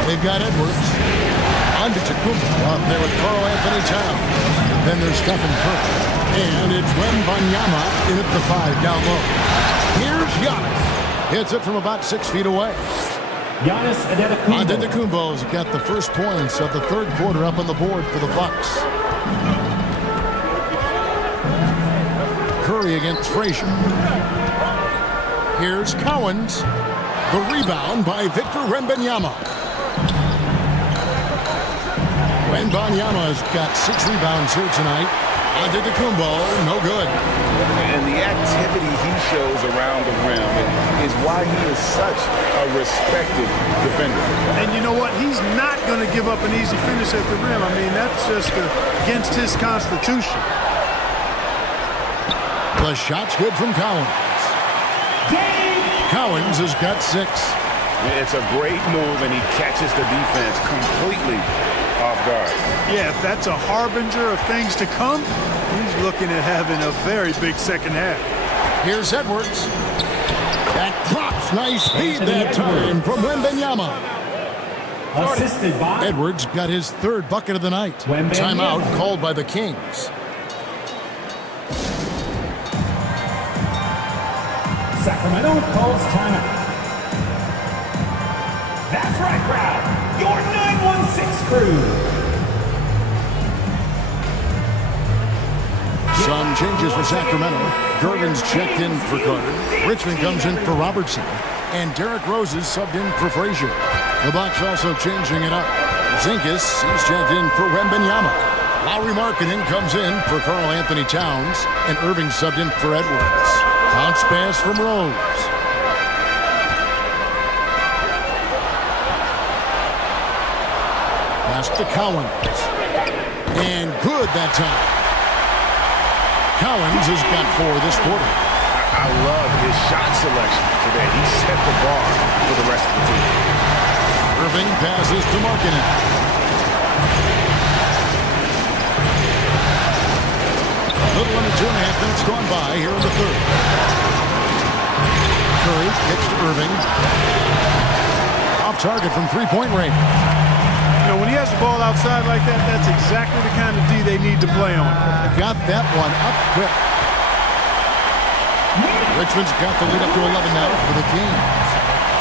They've got Edwards. Antetokounmpo up there with Karl Anthony Towns. Then there's Stephen Curry. And it's Wembanyama in at the 5 down low. Here's Giannis. Hits it from about 6 feet away. Giannis Antetokounmpo. Antetokounmpo's got the first points of the third quarter up on the board for the Bucks. Curry against Frazier. Here's Cowens. The rebound by Victor Wembanyama. Wembanyama's got 6 rebounds here tonight. Antetokounmpo, no good. And the activity he shows around the rim is why he is such a respected defender. And you know what? He's not going to give up an easy finish at the rim. I mean, that's just against his constitution. The shot's good from Cowens. Cowens has got 6. It's a great move, and he catches the defense completely off guard. Yeah, if that's a harbinger of things to come, he's looking at having a very big second half. Here's Edwards. That drops. Nice speed that time from Wembanyama. Assisted by Edwards got his 3rd bucket of the night. Timeout called by the Kings. Sacramento calls timeout. That's right, crowd. Your 916 crew. Some changes for Sacramento. Gervin's checked in for Carter. Richmond comes in for Robertson. And Derrick Rose is subbed in for Frazier. The Bucks also changing it up. Zinkas, he's checked in for Wembanyama. Lowry Markkanen comes in for Karl Anthony Towns. And Irving subbed in for Edwards. Bounce pass from Rose. pass to Collins. And good that time. Collins has got 4 this quarter. I love his shot selection today. He set the bar for the rest of the team. Irving passes to Markkanen. A little under 2.5 minutes gone by here in the third. Curry kicks to Irving. Off target from three-point range. You know, when he has the ball outside like that, that's exactly the kind of D they need to play on. Got that one up quick. Richmond's got the lead up to 11 now for the Kings.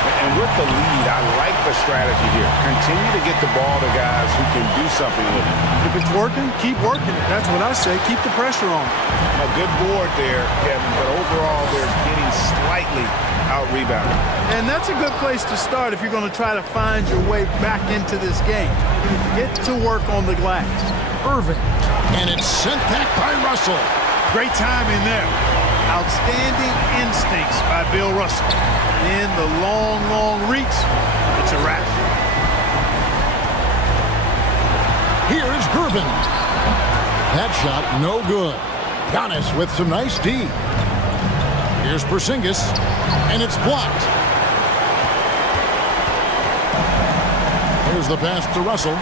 And with the lead, I like the strategy here. Continue to get the ball to guys who can do something with it. If it's working, keep working it. That's what I say. Keep the pressure on. A good board there, Kevin, but overall they're getting slightly out-rebounded. And that's a good place to start if you're going to try to find your way back into this game. Get to work on the glass. Irving. And it's sent back by Russell. Great timing there. Outstanding instincts by Bill Russell. In the long reach, it's a wrap. Here's Gervin. That shot no good. Giannis with some nice D. Here's Porzingis, and it's blocked. Here's the pass to Russell.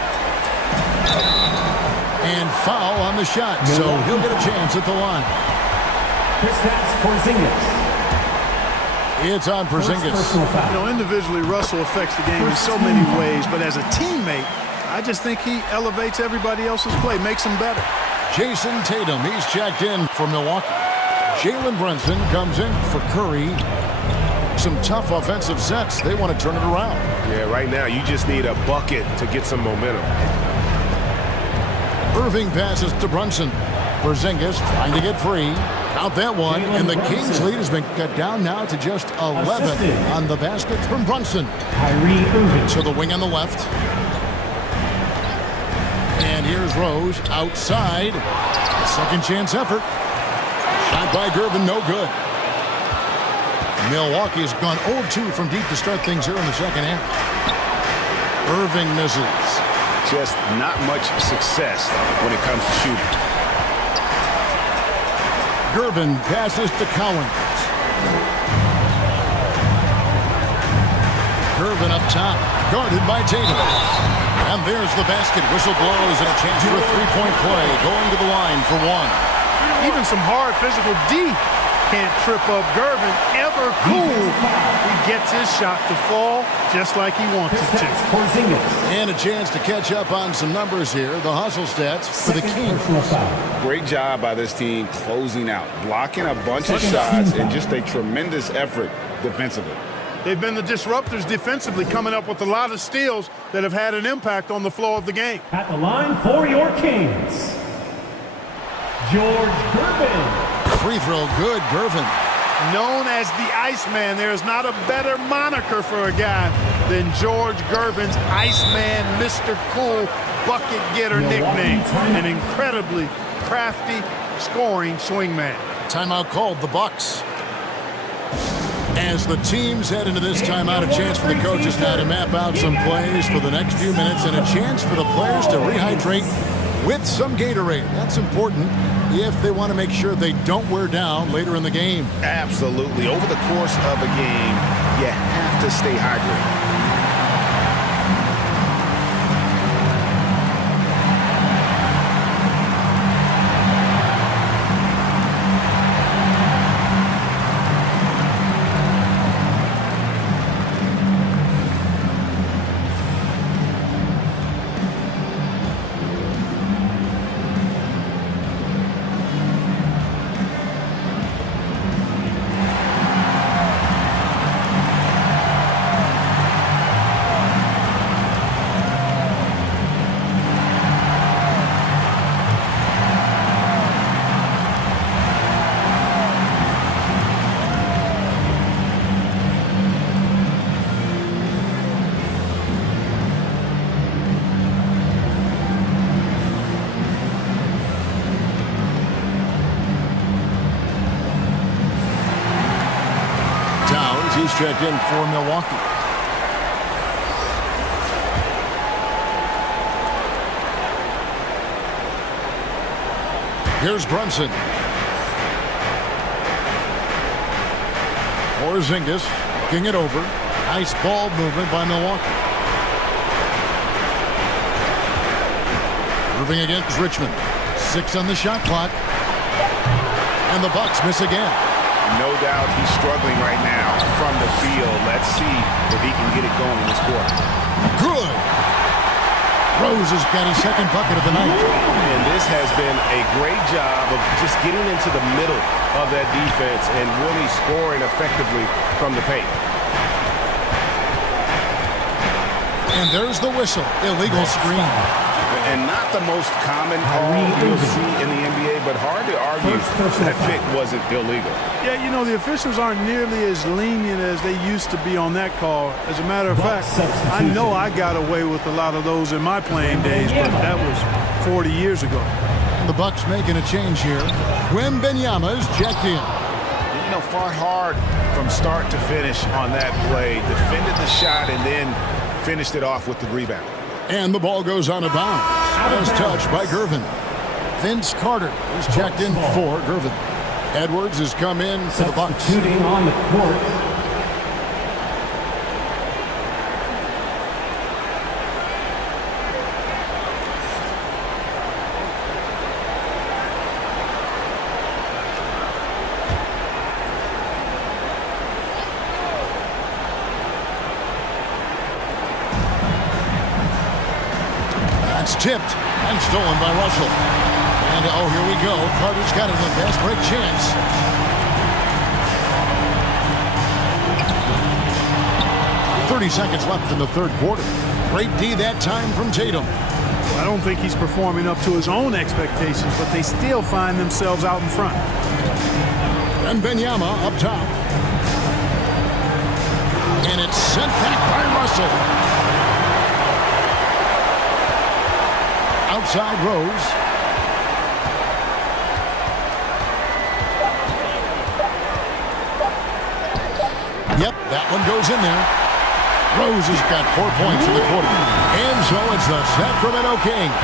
And foul on the shot, so he'll get a chance at the line. Porzingis. It's on Porzingis. You know, individually, Russell affects the game in so many ways, but as a teammate, I just think he elevates everybody else's play, makes them better. Jason Tatum, he's checked in for Milwaukee. Jalen Brunson comes in for Curry. Some tough offensive sets. They want to turn it around. Yeah, right now you just need a bucket to get some momentum. Irving passes to Brunson. Porzingis trying to get free. Out that one, and the Kings' lead has been cut down now to just 11 on the basket from Brunson. To the wing on the left. And here's Rose outside. Second chance effort. Shot by Gervin, no good. Milwaukee has gone 0-2 from deep to start things here in the second half. Irving misses. Just not much success when it comes to shooting. Gervin passes to Collins. Gervin up top, guarded by Tatum. And there's the basket. Whistle blows and a chance for a three-point play. Going to the line for one. Even some hard physical D can't trip up Gervin. Ever cool. He gets his shot to fall just like he wanted to. And a chance to catch up on some numbers here. The hustle stats for the Kings. Great job by this team closing out, blocking a bunch of shots, and just a tremendous effort defensively. They've been the disruptors defensively, coming up with a lot of steals that have had an impact on the flow of the game. At the line for your Kings, George Gervin. Free throw good, Gervin. Known as the Iceman, there is not a better moniker for a guy than George Gervin's Iceman, Mr. Cool, bucket getter nickname. An incredibly crafty scoring swingman. Timeout called, the Bucks. As the teams head into this timeout, a chance for the coaches now to map out some plays for the next few minutes and a chance for the players to rehydrate with some Gatorade. That's important if they want to make sure they don't wear down later in the game. Absolutely. Over the course of a game, you have to stay hydrated. He's checked in for Milwaukee. Here's Brunson. Porzingis looking it over. Nice ball movement by Milwaukee. Irving against Richmond. 6 on the shot clock. And the Bucks miss again. No doubt he's struggling right now from the field. Let's see if he can get it going this quarter. Good. Rose has got his second bucket of the night. And this has been a great job of just getting into the middle of that defense and really scoring effectively from the paint. And there's the whistle. Illegal screen. And not the most common call you'll see in the NBA, but hard to argue that pick wasn't illegal. Yeah, you know, the officials aren't nearly as lenient as they used to be on that call. As a matter of fact, I know I got away with a lot of those in my playing days, but that was 40 years ago. And the Bucks making a change here. Wembanyama is checked in. You know, fought hard from start to finish on that play, defended the shot, and then finished it off with the rebound. And the ball goes on a bounce. As touched by Gervin. Vince Carter is checked in for Gervin. Edwards has come in for the Bucks. Shooting on the court. Tipped and stolen by Russell. And oh, here we go. Carter's got it in a fast break chance. .30 seconds left in the third quarter. Great D that time from Tatum. I don't think he's performing up to his own expectations, but they still find themselves out in front. And Wembanyama up top. And it's sent back by Russell. Outside Rose. Yep, that one goes in there. Rose has got 4 points in the quarter. And so it's the Sacramento Kings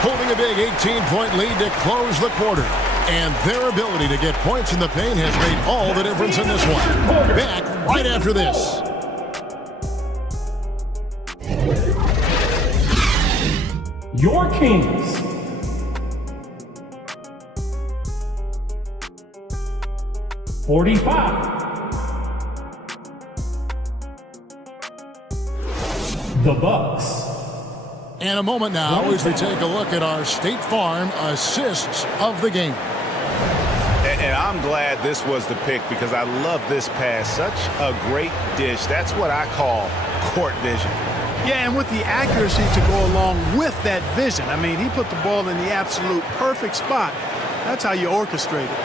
holding a big 18-point lead to close the quarter. And their ability to get points in the paint has made all the difference in this one. Back right after this. Your Kings. .45. The Bucks. And a moment now as we take a look at our State Farm assists of the game. And I'm glad this was the pick because I love this pass. Such a great dish. That's what I call court vision. Yeah, and with the accuracy to go along with that vision. I mean, he put the ball in the absolute perfect spot. That's how you orchestrate it.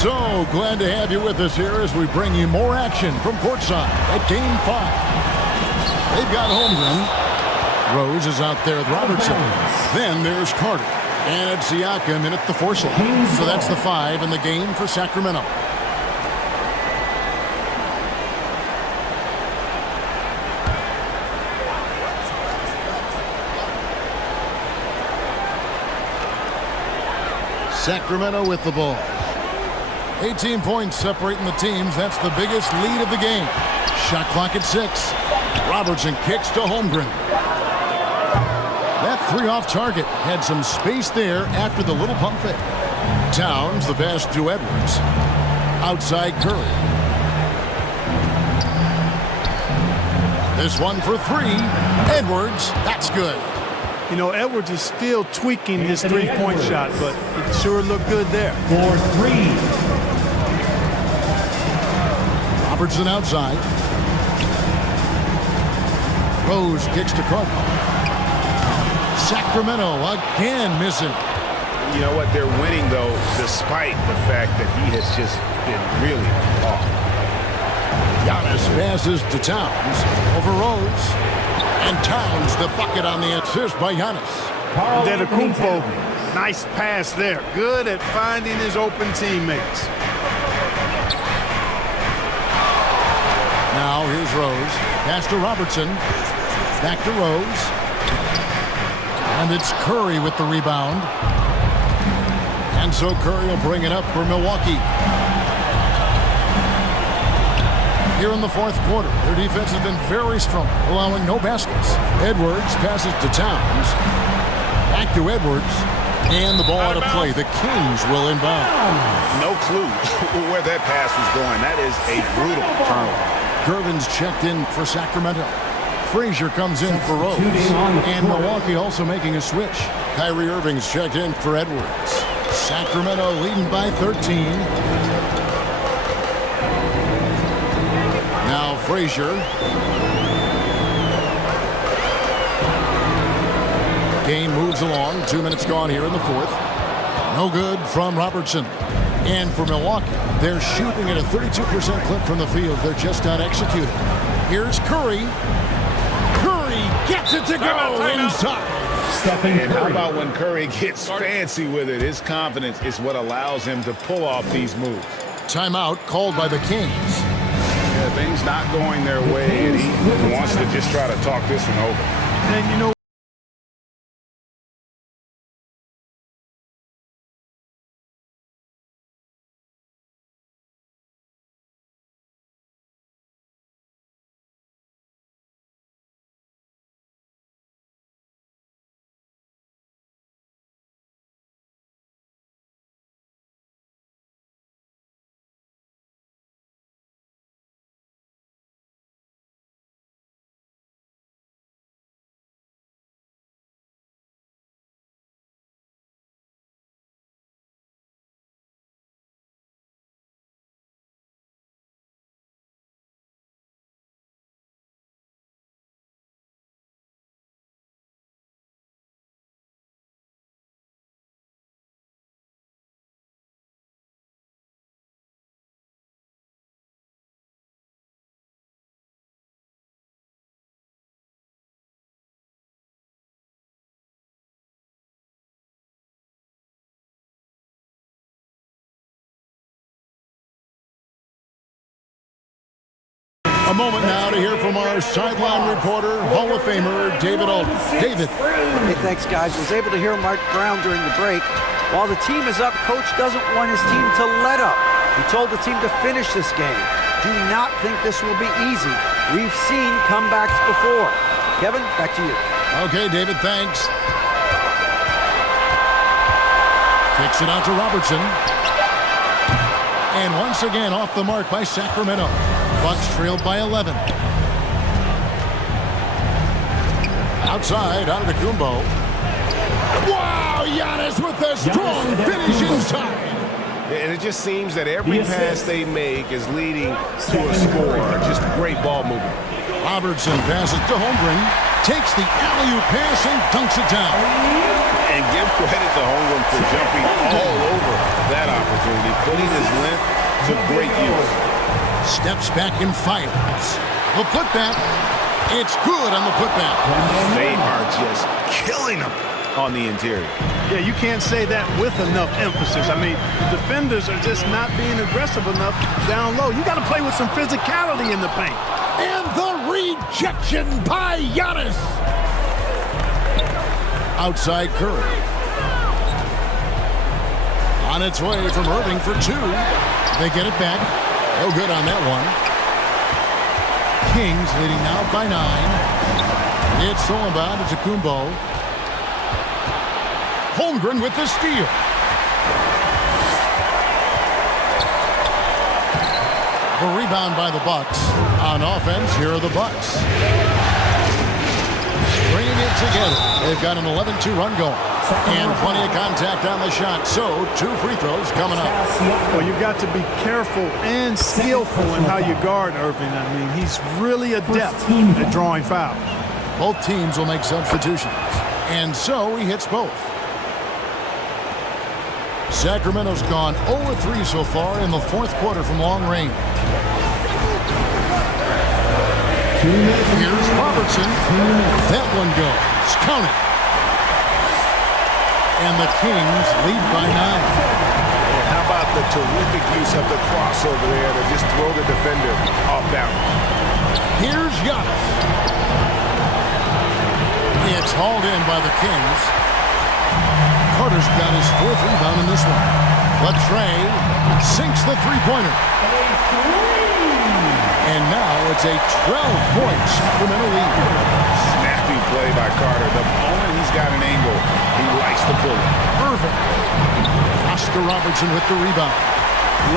So glad to have you with us here as we bring you more action from courtside at Game 5. They've got Holmgren. Rose is out there with Robertson. Then there's Carter. And it's Siakam in at the 4 slot. So that's the 5 in the game for Sacramento. Sacramento with the ball. 18 points separating the teams. That's the biggest lead of the game. Shot clock at 6. Robertson kicks to Holmgren. That 3 off target had some space there after the little pump fake. Towns the pass to Edwards. Outside Curry. This one for 3. Edwards, that's good. You know, Edwards is still tweaking his three-point shot, but it sure looked good there. For 3. Robertson outside. Rose kicks to Carter. Sacramento again missing. You know what? They're winning, though, despite the fact that he has just been really off. Giannis passes to Towns over Rose. And Towns the bucket on the assist by Giannis. Antetokounmpo, nice pass there. Good at finding his open teammates. Now here's Rose. Pass to Robertson. Back to Rose. And it's Curry with the rebound. And so Curry will bring it up for Milwaukee. Here in the fourth quarter, their defense has been very strong, allowing no baskets. Edwards passes to Towns. Back to Edwards. And the ball out of play. The Kings will inbound. No clue where that pass was going. That is a brutal turnover. Gervin's checked in for Sacramento. Frazier comes in for Rose. And Milwaukee also making a switch. Kyrie Irving's checked in for Edwards. Sacramento leading by 13. Now Frazier. Game moves along. 2 minutes gone here in the fourth. No good from Robertson. And for Milwaukee, they're shooting at a 32% clip from the field. They're just not executing. Here's Curry. Curry gets it to go inside. And how about when Curry gets fancy with it? His confidence is what allows him to pull off these moves. Timeout called by the Kings. Yeah, things not going their way, and he wants to just try to talk this one over. And you know, A moment now to hear from our sideline reporter, Hall of Famer David Alden. David. Hey, thanks, guys. Was able to hear Mark Brown during the break. While the team is up, Coach doesn't want his team to let up. He told the team to finish this game. Do not think this will be easy. We've seen comebacks before. Kevin, back to you. Okay, David, thanks. Kicks it out to Robertson. And once again off the mark by Sacramento. Bucks trailed by 11. Outside, Antetokounmpo. Wow, Giannis with a strong finish inside. And it just seems that every pass they make is leading to a score. Just great ball movement. Robertson passes to Holmgren. Takes the alley-oop pass and dunks it down. And give credit to Holmgren for jumping all over that opportunity, putting his length to great use. Steps back and fires. The putback. It's good on the putback. They are just killing him on the interior. Yeah, you can't say that with enough emphasis. I mean, the defenders are just not being aggressive enough down low. You got to play with some physicality in the paint. And the rejection by Giannis. Outside Curry. On its way from Irving for two. They get it back. No good on that one. Kings leading now by 9. It's stolen by Antetokounmpo. Holmgren with the steal. The rebound by the Bucks. On offense, here are the Bucks. Bringing it together. They've got an 11-2 run going. And plenty of contact on the shot. So, 2 free throws coming up. Well, you've got to be careful and skillful in how you guard Irving. I mean, he's really adept at drawing fouls. Both teams will make substitutions. And so, he hits both. Sacramento's gone 0-3 so far in the fourth quarter from long range. Here's Robertson. That one goes. Count it. And the Kings lead by 9. How about the terrific use of the crossover there to just throw the defender off balance. Here's Giannis. It's hauled in by the Kings. Carter's got his 4th rebound in this one. Latrey sinks the three-pointer. And now it's a 12-point Sacramento lead. Snappy play by Carter. The moment he's got an angle, he likes to pull it. Perfect. Oscar Robertson with the rebound.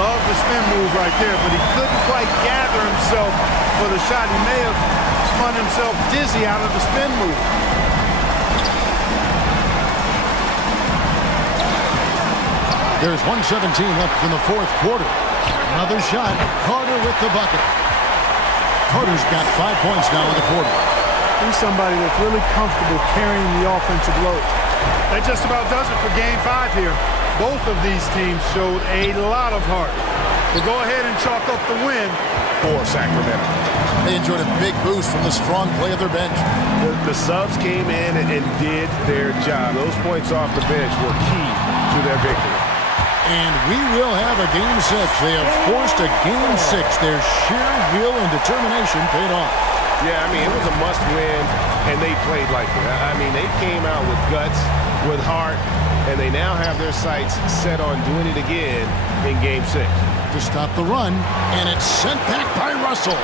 Love the spin move right there, but he couldn't quite gather himself for the shot. He may have spun himself dizzy out of the spin move. There's 1:17 left in the 4th quarter. Another shot. Carter with the bucket. Carter's got 5 points now in the quarter. He's somebody that's really comfortable carrying the offensive load. That just about does it for Game 5 here. Both of these teams showed a lot of heart. We'll go ahead and chalk up the win for Sacramento. They enjoyed a big boost from the strong play of their bench. The subs came in and did their job. Those points off the bench were key to their victory. And we will have a Game 6. They have forced a Game 6. Their sheer will and determination paid off. Yeah, I mean, it was a must-win, and they played like it. I mean, they came out with guts, with heart, and they now have their sights set on doing it again in Game 6. To stop the run, and it's sent back by Russell.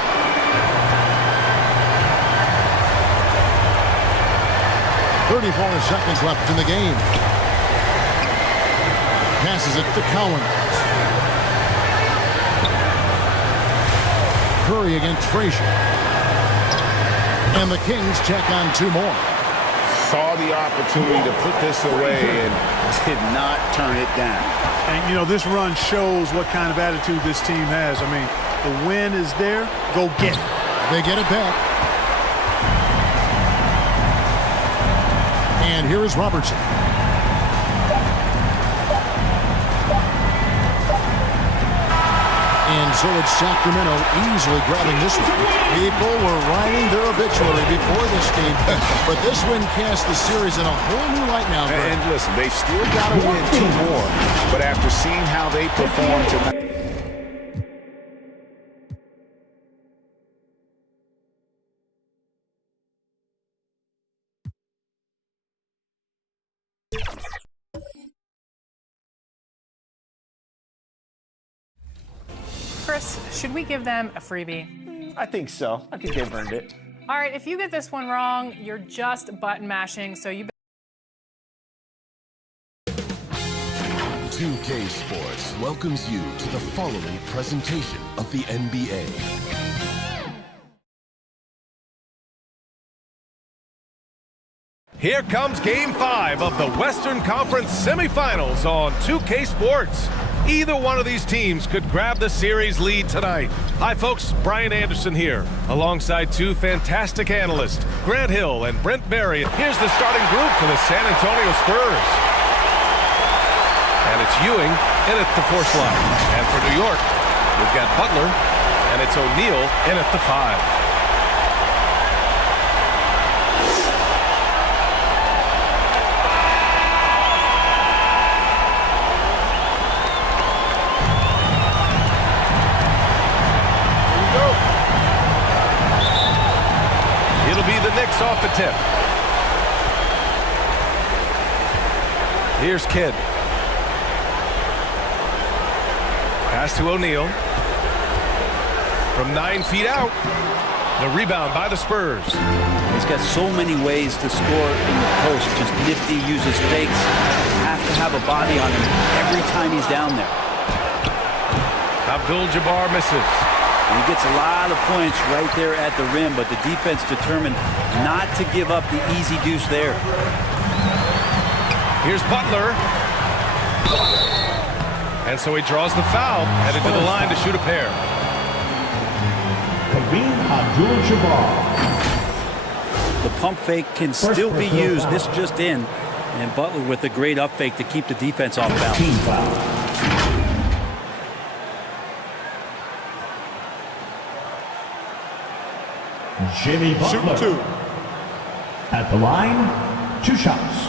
"34 seconds left in the game. Passes it to Cowan. Curry against Frazier. And the Kings check on 2 more. Saw the opportunity to put this away and did not turn it down. And, you know, this run shows what kind of attitude this team has. I mean, the win is there. Go get it. They get it back. And here is Robertson. And so it's Sacramento easily grabbing this one. People were writing their obituary before this game, but this win cast the series in a whole new light now. And listen, they still got to win 2 more, but after seeing how they performed tonight. Chris, should we give them a freebie? I think so. I think they've earned it. All right, if you get this one wrong, you're just button mashing, so you 2K Sports welcomes you to the following presentation of the NBA. Here comes Game 5 of the Western Conference semifinals on 2K Sports. Either one of these teams could grab the series lead tonight. Hi folks, Brian Anderson here, alongside 2 fantastic analysts, Grant Hill and Brent Berry. Here's the starting group for the San Antonio Spurs. And it's Ewing in at the 4 slot. And for New York, we've got Butler, and it's O'Neal in at the 5. Knicks off the tip. Here's Kidd. Pass to O'Neal. From 9 feet out. The rebound by the Spurs. He's got so many ways to score in the post. Just nifty, uses fakes. Have to have a body on him every time he's down there. Abdul-Jabbar misses. And he gets a lot of points right there at the rim, but the defense determined not to give up the easy deuce there. Here's Butler. And so he draws the foul, headed to the line to shoot a pair. The pump fake can still be used. This just in. And Butler with a great up fake to keep the defense off balance. Jimmy Butler. Shoot 2. At the line, 2 shots.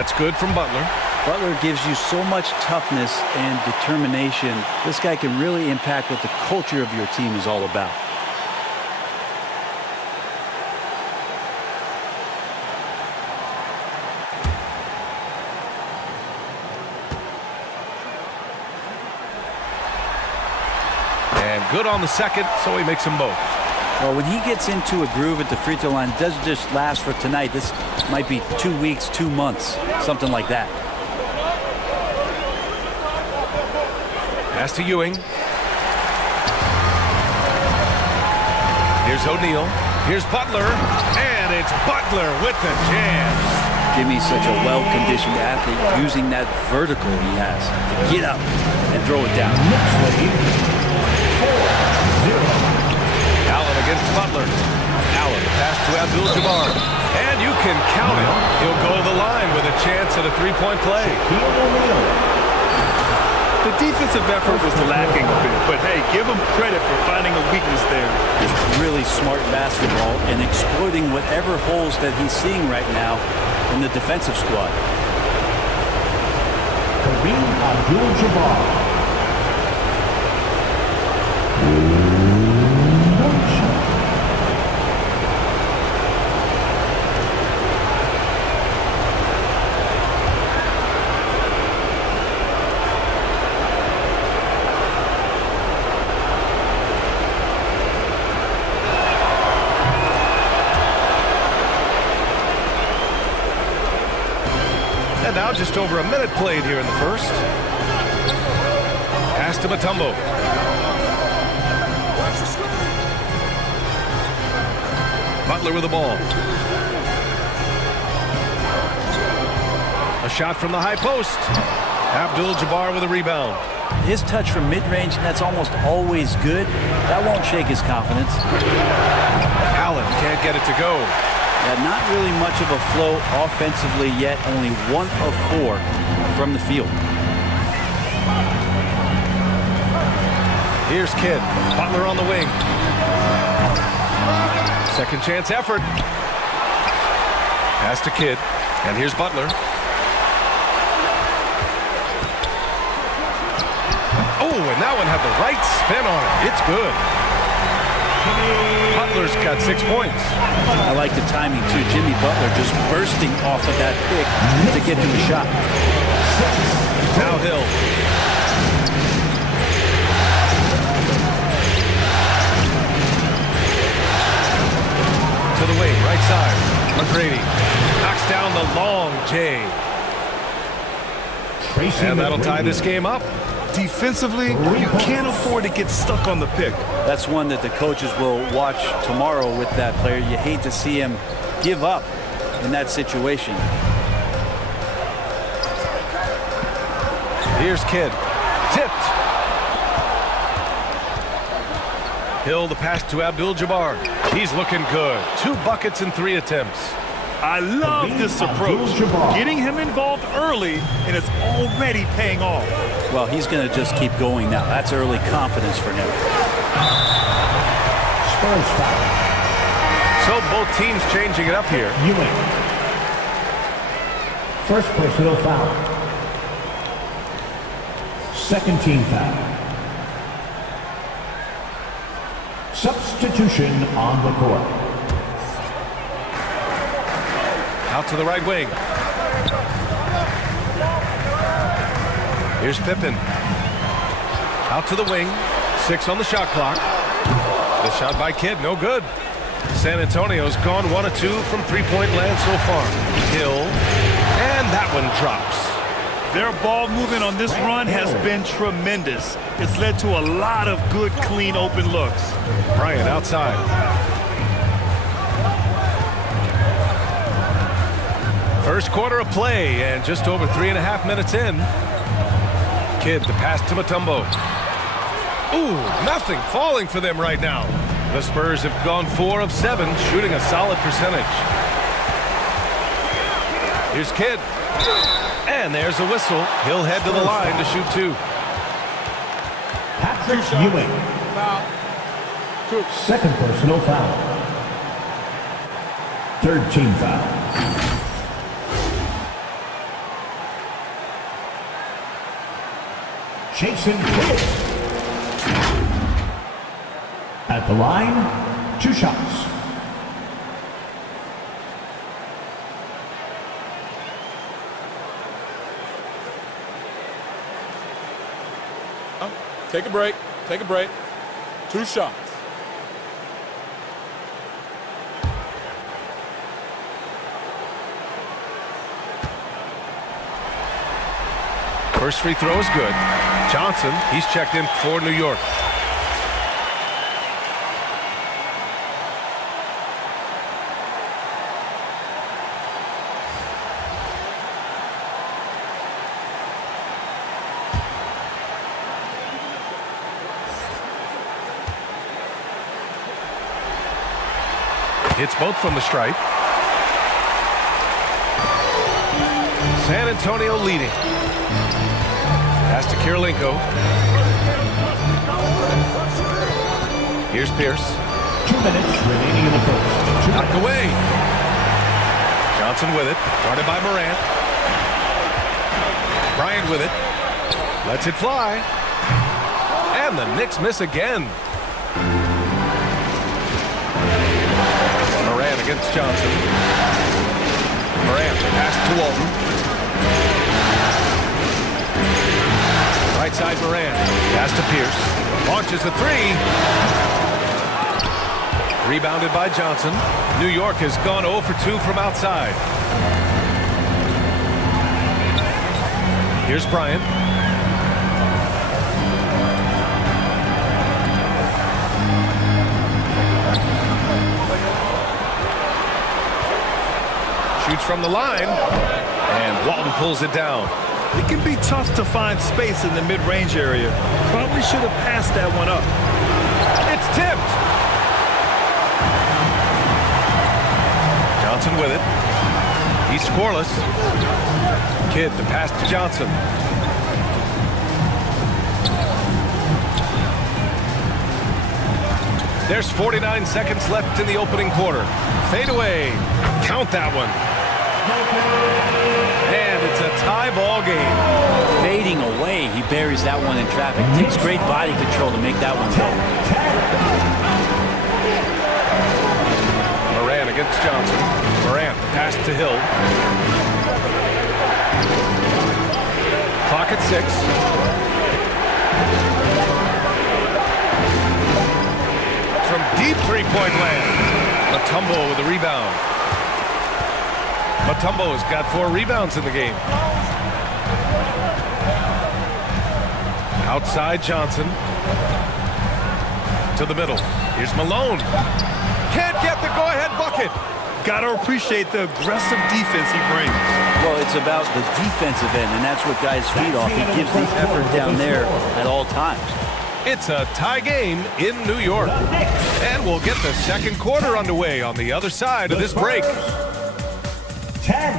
That's good from Butler. Butler gives you so much toughness and determination. This guy can really impact what the culture of your team is all about. And good on the second, so he makes them both. Well, when he gets into a groove at the free throw line, it doesn't just last for tonight. This might be 2 weeks, 2 months, something like that. Pass to Ewing. Here's O'Neal. Here's Butler. And it's Butler with the jam. Jimmy's such a well-conditioned athlete, using that vertical he has to get up and throw it down. Allen against Butler. Allen, pass to Abdul-Jabbar. And you can count it. He'll go to the line with a chance at a three-point play. The defensive effort was lacking a bit, but hey, give him credit for finding a weakness there. It's really smart basketball and exploiting whatever holes that he's seeing right now in the defensive squad. Kareem Abdul-Jabbar. And now just over a minute played here in the first. Pass to Mutombo. Butler with the ball. A shot from the high post. Abdul-Jabbar with a rebound. His touch from mid-range, that's almost always good. That won't shake his confidence. Allen can't get it to go. Yeah, not really much of a flow offensively yet. Only 1 of 4 from the field. Here's Kidd. Butler on the wing. Second chance effort. Pass to Kidd. And here's Butler. Oh, and that one had the right spin on it. It's good. Butler's got 6 points. I like the timing, too. Jimmy Butler just bursting off of that pick to get to the shot. Now Hill. To the wing, right side. McGrady knocks down the long J. And that'll tie this game up. Defensively, you can't afford to get stuck on the pick. That's one that the coaches will watch tomorrow with that player. You hate to see him give up in that situation. Here's Kidd. Tipped. Hill, the pass to Abdul-Jabbar. He's looking good. 2 buckets in 3 attempts. I love this approach. Getting him involved early, and it's already paying off. Well, he's going to just keep going now. That's early confidence for him. Spurs foul. So both teams changing it up here. Ewing. First personal foul. Second team foul. Substitution on the court. Out to the right wing. Here's Pippen. Out to the wing. 6 on the shot clock. The shot by Kidd, no good. San Antonio's gone 1 of 2 from three-point land so far. Hill. And that one drops. Their ball movement on this run has been tremendous. It's led to a lot of good, clean, open looks. Bryant outside. First quarter of play and just over 3.5 minutes in. Kidd, the pass to Mutombo. Ooh, nothing falling for them right now. The Spurs have gone 4 of 7, shooting a solid percentage. Here's Kidd. And there's a whistle. He'll head to the line to shoot 2. Patrick Ewing. Second personal foul. Third team foul. Jason Kidd. At the line, 2 shots. Take a break. Take a break. 2 shots. First free throw is good. Johnson, he's checked in for New York. Hits both from the stripe. San Antonio leading. Pass to Kirilenko. Here's Pierce. 2 minutes remaining in the first. Knocked away. Johnson with it. Guarded by Morant. Bryant with it. Lets it fly. And the Knicks miss again. Morant against Johnson. Morant, pass to Walton. Right side Morant, pass to Pierce. Launches a 3. Rebounded by Johnson. New York has gone 0 for 2 from outside. Here's Bryant. Shoots from the line, and Walton pulls it down. It can be tough to find space in the mid-range area. Probably should have passed that one up. It's tipped. Johnson with it. He's scoreless. Kidd to pass to Johnson. There's 49 seconds left in the opening quarter. Fade away. Count that one. And it's a tie ball game. Fading away, he buries that one in traffic. Takes great body control to make that one go. Morant against Johnson. Morant, pass to Hill. Clock at 6. From deep three-point land. Mutombo with a rebound. Mutombo has got 4 rebounds in the game. Outside Johnson. To the middle. Here's Malone. Can't get the go-ahead bucket. Got to appreciate the aggressive defense he brings. Well, it's about the defensive end, and that's what guys feed off. He gives the effort down there at all times. It's a tie game in New York. And we'll get the second quarter underway on the other side of this break. 10.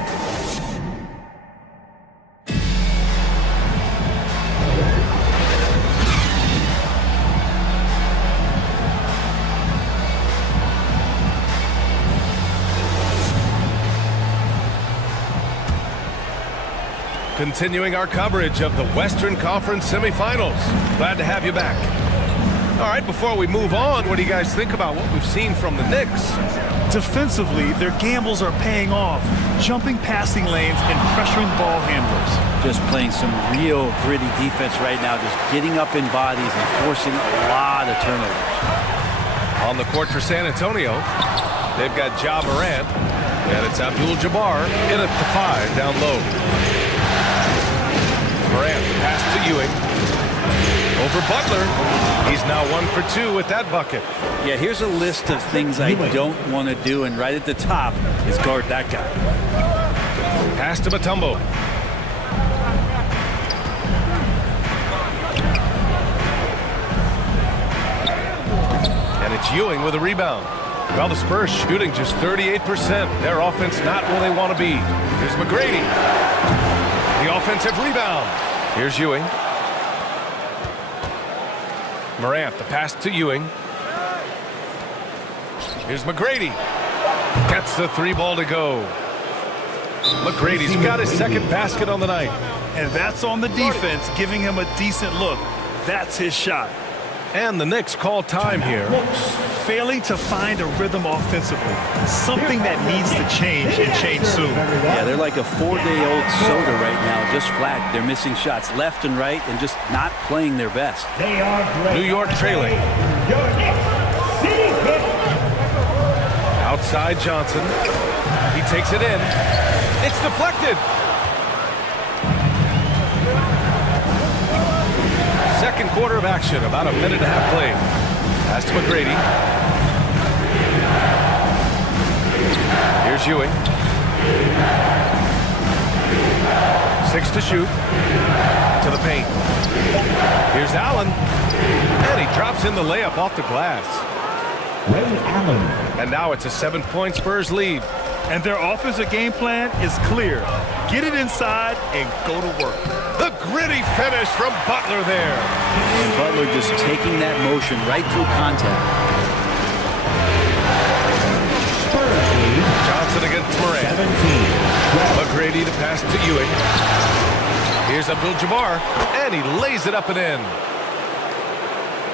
Continuing our coverage of the Western Conference semifinals. Glad to have you back. All right, before we move on, what do you guys think about what we've seen from the Knicks? Defensively, their gambles are paying off. Jumping passing lanes and pressuring ball handlers. Just playing some real gritty defense right now. Just getting up in bodies and forcing a lot of turnovers. On the court for San Antonio, they've got Ja Morant, and it's Abdul-Jabbar in at the 5 down low. Morant, pass to Ewing. Over Butler. He's now 1 for 2 with that bucket. Yeah, here's a list of things I don't want to do, and right at the top is guard that guy. Pass to Mutombo. And it's Ewing with a rebound. Well, the Spurs shooting just 38%. Their offense not where they want to be. Here's McGrady. The offensive rebound. Here's Ewing. Morant, the pass to Ewing. Here's McGrady. Gets the 3 ball to go. McGrady's got his second basket on the night. And that's on the defense, giving him a decent look. That's his shot. And the Knicks call time here. Failing to find a rhythm offensively. Something that needs to change and change soon. Yeah, they're like a 4-day-old soda right now, just flat. They're missing shots left and right and just not playing their best. New York trailing. Outside Johnson. He takes it in. It's deflected. Second quarter of action, about a minute and a half played. Pass to McGrady. Here's Ewing. 6 to shoot. To the paint. Here's Allen. And he drops in the layup off the glass. Ray Allen. And now it's a 7-point Spurs lead. And their offensive game plan is clear. Get it inside and go to work. The gritty finish from Butler there. And Butler just taking that motion right through contact. Spurs lead. Johnson against Morant. 17. McGrady to pass to Ewing. Here's Abdul-Jabbar, and he lays it up and in.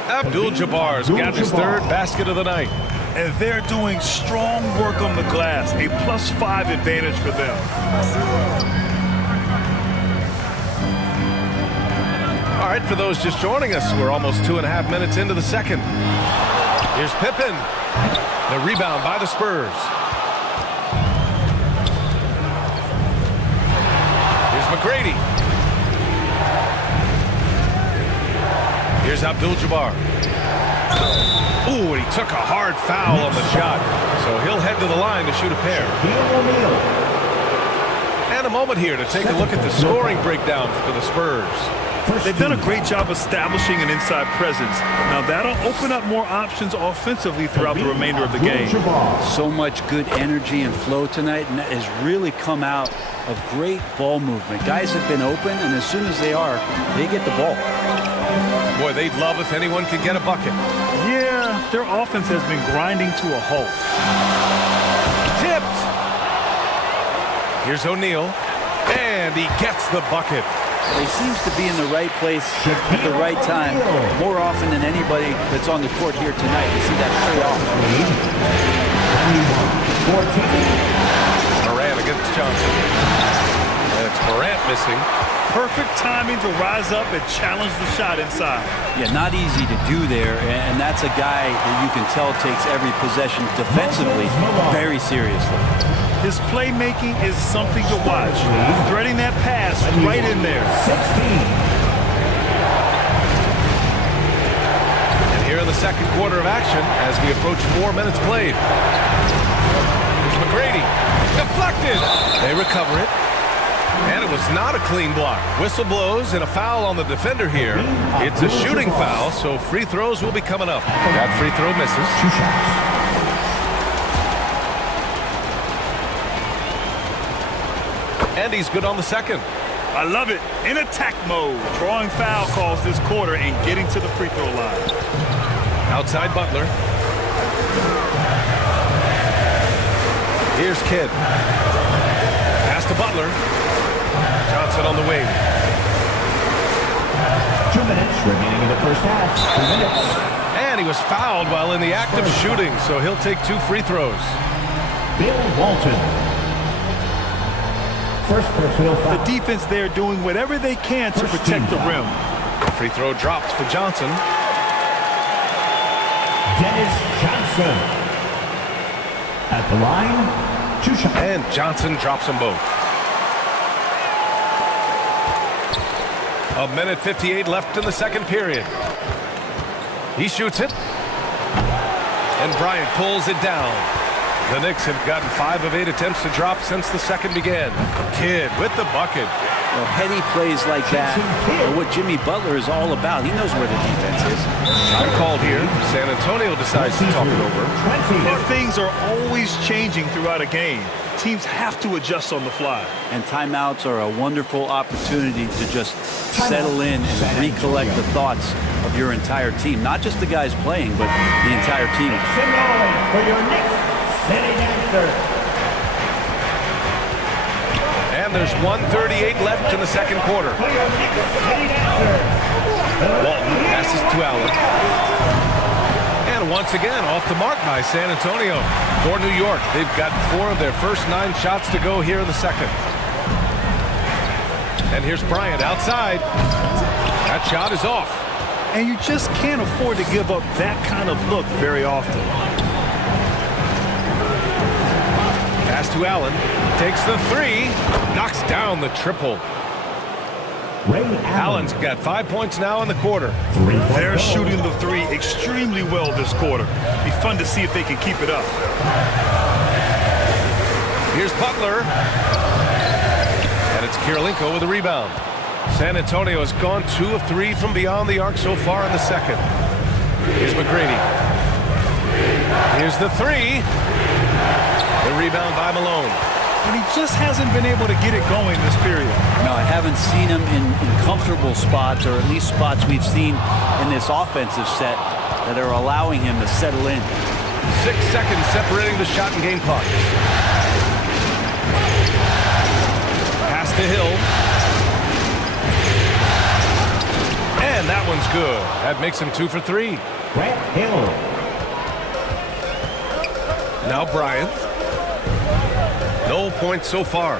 Abdul-Jabbar's got his third basket of the night. And they're doing strong work on the glass, a +5 advantage for them. All right, for those just joining us, we're almost 2.5 minutes into the second. Here's Pippen. The rebound by the Spurs. Here's McGrady. Here's Abdul-Jabbar. Ooh, and he took a hard foul on the shot. So he'll head to the line to shoot a pair. And a moment here to take a look at the scoring breakdown for the Spurs. They've done a great job establishing an inside presence. Now that'll open up more options offensively throughout the remainder of the game. So much good energy and flow tonight, and that has really come out of great ball movement. Guys have been open, and as soon as they are, they get the ball. Boy, they'd love if anyone could get a bucket. Yeah, their offense has been grinding to a halt. Tipped. Here's O'Neal, and he gets the bucket. He seems to be in the right place at the right time more often than anybody that's on the court here tonight. You see that straight off. 14. Morant against Johnson. And it's Morant missing. Perfect timing to rise up and challenge the shot inside. Yeah, not easy to do there, and that's a guy that you can tell takes every possession defensively very seriously. His playmaking is something to watch. Threading that pass right in there. 16. And here in the second quarter of action as we approach 4 minutes played. Here's McGrady. Deflected. They recover it. And it was not a clean block. Whistle blows and a foul on the defender here. It's a shooting foul, so free throws will be coming up. That free throw misses. 2 shots. And he's good on the second. I love it. In attack mode. Drawing foul calls this quarter and getting to the free throw line. Outside Butler. Here's Kidd. Pass to Butler. Johnson on the wing. 2 minutes remaining in the first half. 2 minutes. And he was fouled while in the act of shooting, so he'll take 2 free throws. Bill Walton. First personal foul. The defense there doing whatever they can to protect the rim. Free throw drops for Johnson. Dennis Johnson. At the line, 2 shots. And Johnson drops them both. 1:58 left in the second period. He shoots it. And Bryant pulls it down. The Knicks have gotten 5 of 8 attempts to drop since the second began. Kidd with the bucket. Well, heady plays like that are what Jimmy Butler is all about. He knows where the defense is. Time called here. San Antonio decides to talk it over. And things are always changing throughout a game. Teams have to adjust on the fly. And timeouts are a wonderful opportunity to just settle in and recollect the thoughts of your entire team. Not just the guys playing, but the entire team. For your Knicks city dancer. And there's 1:38 left in the second quarter. Walton passes to Allen. And once again, off the mark by San Antonio. For New York, they've got 4 of their first 9 shots to go here in the second. And here's Bryant outside. That shot is off. And you just can't afford to give up that kind of look very often. Pass to Allen. Takes the 3. Knocks down the triple. Allen's got 5 points now in the quarter. They're shooting the 3 extremely well this quarter. Be fun to see if they can keep it up. Here's Butler. And it's Kirilenko with a rebound. San Antonio has gone 2 of 3 from beyond the arc so far in the second. Here's McGrady. Here's the 3. The rebound by Malone. And he just hasn't been able to get it going this period. No, I haven't seen him in comfortable spots, or at least spots we've seen in this offensive set that are allowing him to settle in. 6 seconds separating the shot and game clock. Pass to Hill. And that one's good. That makes him 2 for 3. Grant Hill. Now Bryant. No points so far.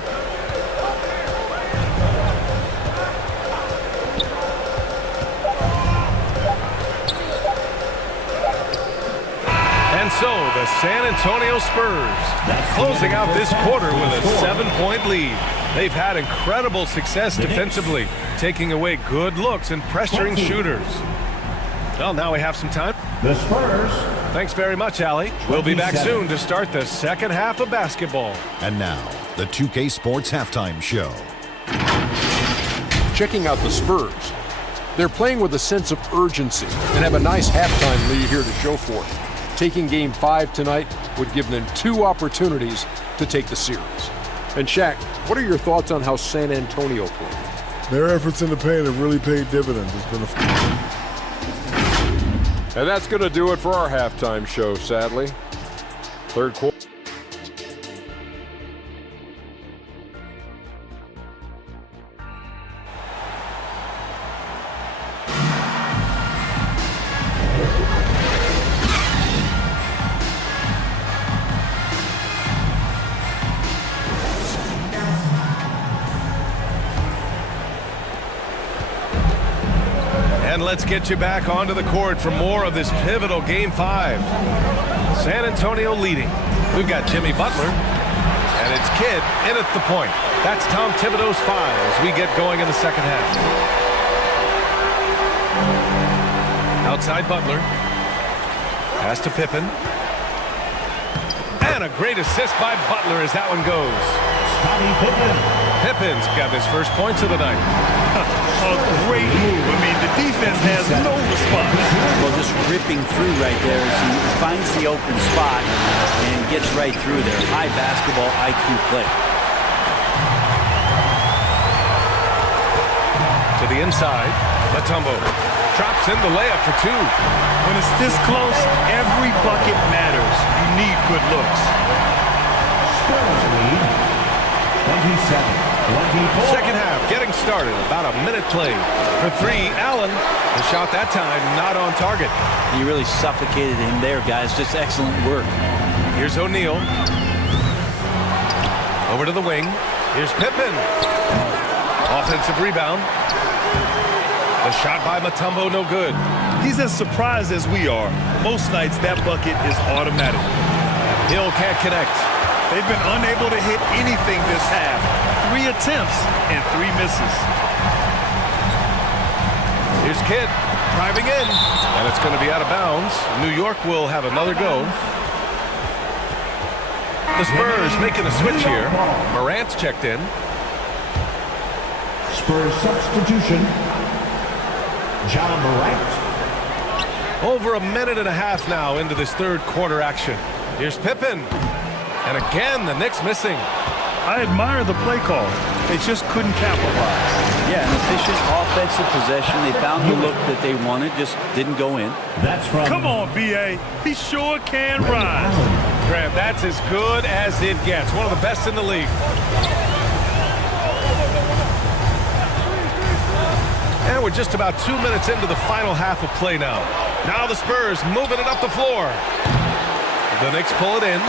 And so the San Antonio Spurs closing out this quarter with a 7-point lead. They've had incredible success defensively, taking away good looks and pressuring shooters. Well, now we have some time. The Spurs. Thanks very much, Allie. We'll be back soon to start the second half of basketball. And now, the 2K Sports Halftime Show. Checking out the Spurs. They're playing with a sense of urgency and have a nice halftime lead here to show for it. Taking Game 5 tonight would give them 2 opportunities to take the series. And Shaq, what are your thoughts on how San Antonio played? Their efforts in the paint have really paid dividends. It's been And that's going to do it for our halftime show, sadly. Third quarter. And let's get you back onto the court for more of this pivotal Game 5. San Antonio leading. We've got Jimmy Butler, and it's Kidd in at the point. That's Tom Thibodeau's 5 as we get going in the second half. Outside Butler. Pass to Pippen. And a great assist by Butler as that one goes. Pippen's got his first points of the night. A great move. I mean, the defense has no response. Well, just ripping through right there as he finds the open spot and gets right through there. High basketball IQ play. To the inside, Mutombo drops in the layup for 2. When it's this close, every bucket matters. You need good looks. Spurs lead 27-24. Second half getting started. About a minute played. For 3, Allen. The shot that time not on target. He really suffocated him there, guys. Just excellent work. Here's O'Neal. Over to the wing. Here's Pippen. Offensive rebound. The shot by Mutombo, no good. He's as surprised as we are. Most nights, that bucket is automatic. Hill can't connect. They've been unable to hit anything this half. 3 attempts and 3 misses. Here's Kidd driving in, and it's going to be out of bounds. New York will have another go. The Spurs making a switch here. Morant's checked in. Spurs substitution. John Morant. Over a minute and a half now into this third quarter action. Here's Pippen. And again, the Knicks missing. I admire the play call. They just couldn't capitalize. Yeah, an efficient offensive possession. They found the look that they wanted, just didn't go in. That's from... Come on, B.A. He sure can rise. Graham, that's as good as it gets. One of the best in the league. we're just about 2 minutes into the final half of play now. Now the Spurs moving it up the floor. The Knicks pull it in.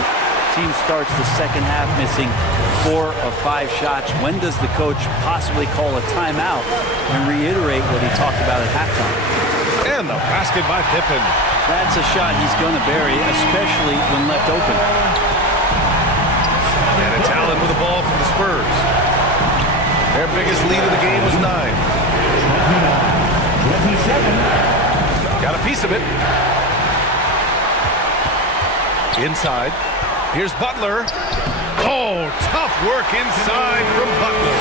Team starts the second half missing 4 of 5 shots. When does the coach possibly call a timeout and reiterate what he talked about at halftime? And the basket by Pippen. That's a shot he's going to bury, especially when left open. And it's Allen with the ball from the Spurs. Their biggest lead of the game was 9. 27. Got a piece of it. Inside. Here's Butler. Oh, tough work inside from Butler.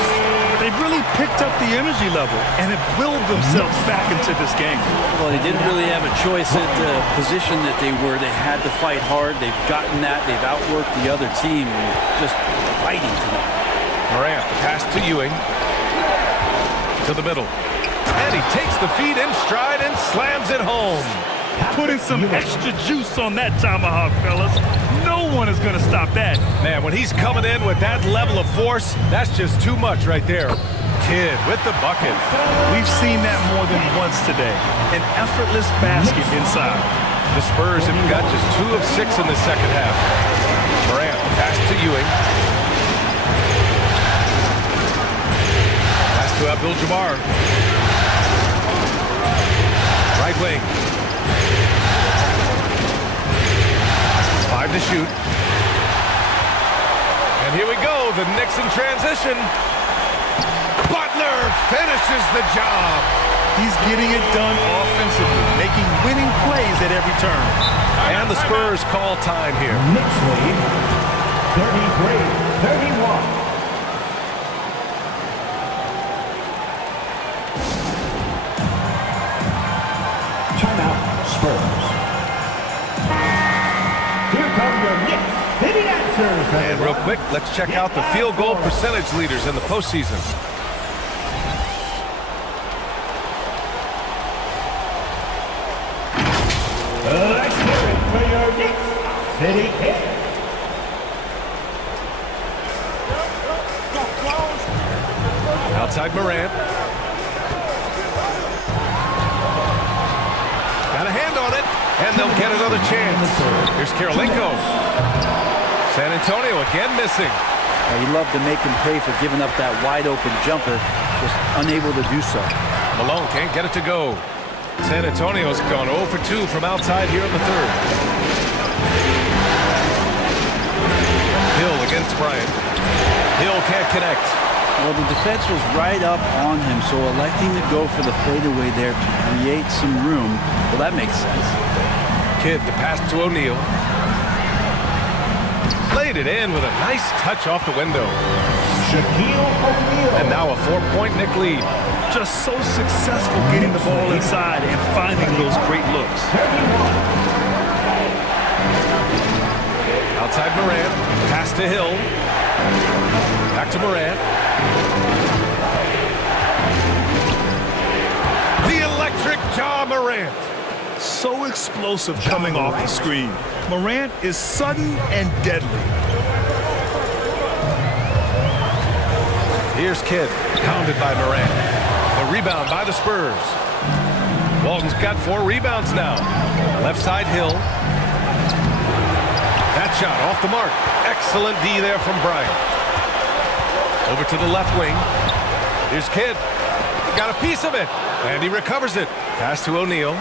They've really picked up the energy level and have willed themselves back into this game. Well, they didn't really have a choice at the position that they were. They had to fight hard. They've gotten that. They've outworked the other team. Just fighting tonight. Morant, the pass to Ewing. To the middle. And he takes the feed in stride and slams it home. Putting some extra juice on that tomahawk, fellas. No one is going to stop that. Man, when he's coming in with that level of force, that's just too much right there. Kidd with the bucket. We've seen that more than once today. An effortless basket inside. The Spurs have got just 2 of 6 in the second half. Morant, the pass to Ewing. Pass to Abdul-Jabbar. Right wing. 5 to shoot. And here we go, the Knicks in transition. Butler finishes the job. He's getting it done offensively, making winning plays at every turn. And the Spurs call time here. Knicks lead 33-31. Timeout, Spurs. Here come your Knicks City answers. And real quick, let's check out the field goal percentage leaders in the postseason. Let's hear it for your Knicks City Kid. Outside Morant. Got a hand on it, and they'll get another chance. Here's Karolinko. San Antonio again missing. You love to make him pay for giving up that wide-open jumper, just unable to do so. Malone can't get it to go. San Antonio's gone 0 for 2 from outside here in the third. Hill against Bryant. Hill can't connect. Well, the defense was right up on him, so electing to go for the fadeaway there to create some room, well, that makes sense. Kidd, the pass to O'Neal. Played it in with a nice touch off the window. Shaquille O'Neal. And now a 4-point Knick lead. Just so successful getting the ball inside and finding those great looks. Outside Morant. Pass to Hill. Back to Morant. The electric Ja Morant. So explosive coming off the screen. Morant is sudden and deadly. Here's Kidd, pounded by Morant. The rebound by the Spurs. Walton's got 4 rebounds now. Left side Hill. That shot off the mark. Excellent D there from Bryant. Over to the left wing. Here's Kidd. Got a piece of it. And he recovers it. Pass to O'Neal.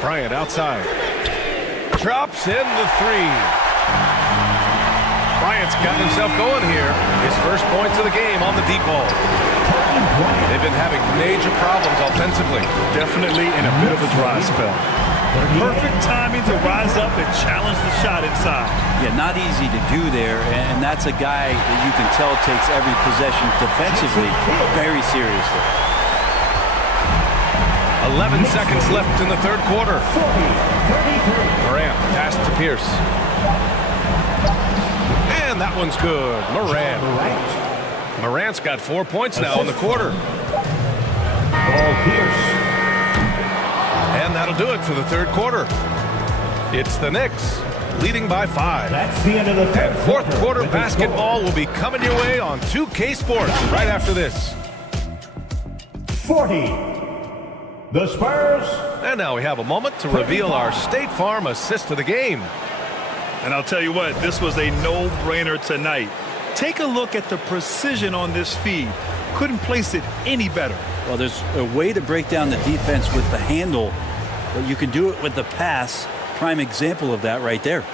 Bryant outside. Drops in the 3. Bryant's got himself going here. His first points of the game on the deep ball. They've been having major problems offensively. Definitely in a bit of a dry spell. Perfect timing to rise up and challenge the shot inside. Yeah, not easy to do there, and that's a guy that you can tell takes every possession defensively very seriously. 11 seconds left in the third quarter. Morant, pass to Pierce. And that one's good. Morant. Morant's got 4 points now in the quarter. Ball Pierce. And that'll do it for the third quarter. It's the Knicks leading by 5. That's the end of the And fourth quarter basketball will be coming your way on 2K Sports right after this. 40. The Spurs. And now we have a moment to reveal our State Farm assist of the game. And I'll tell you what, this was a no-brainer tonight. Take a look at the precision on this feed. Couldn't place it any better. Well, there's a way to break down the defense with the handle, but you can do it with the pass. Prime example of that right there.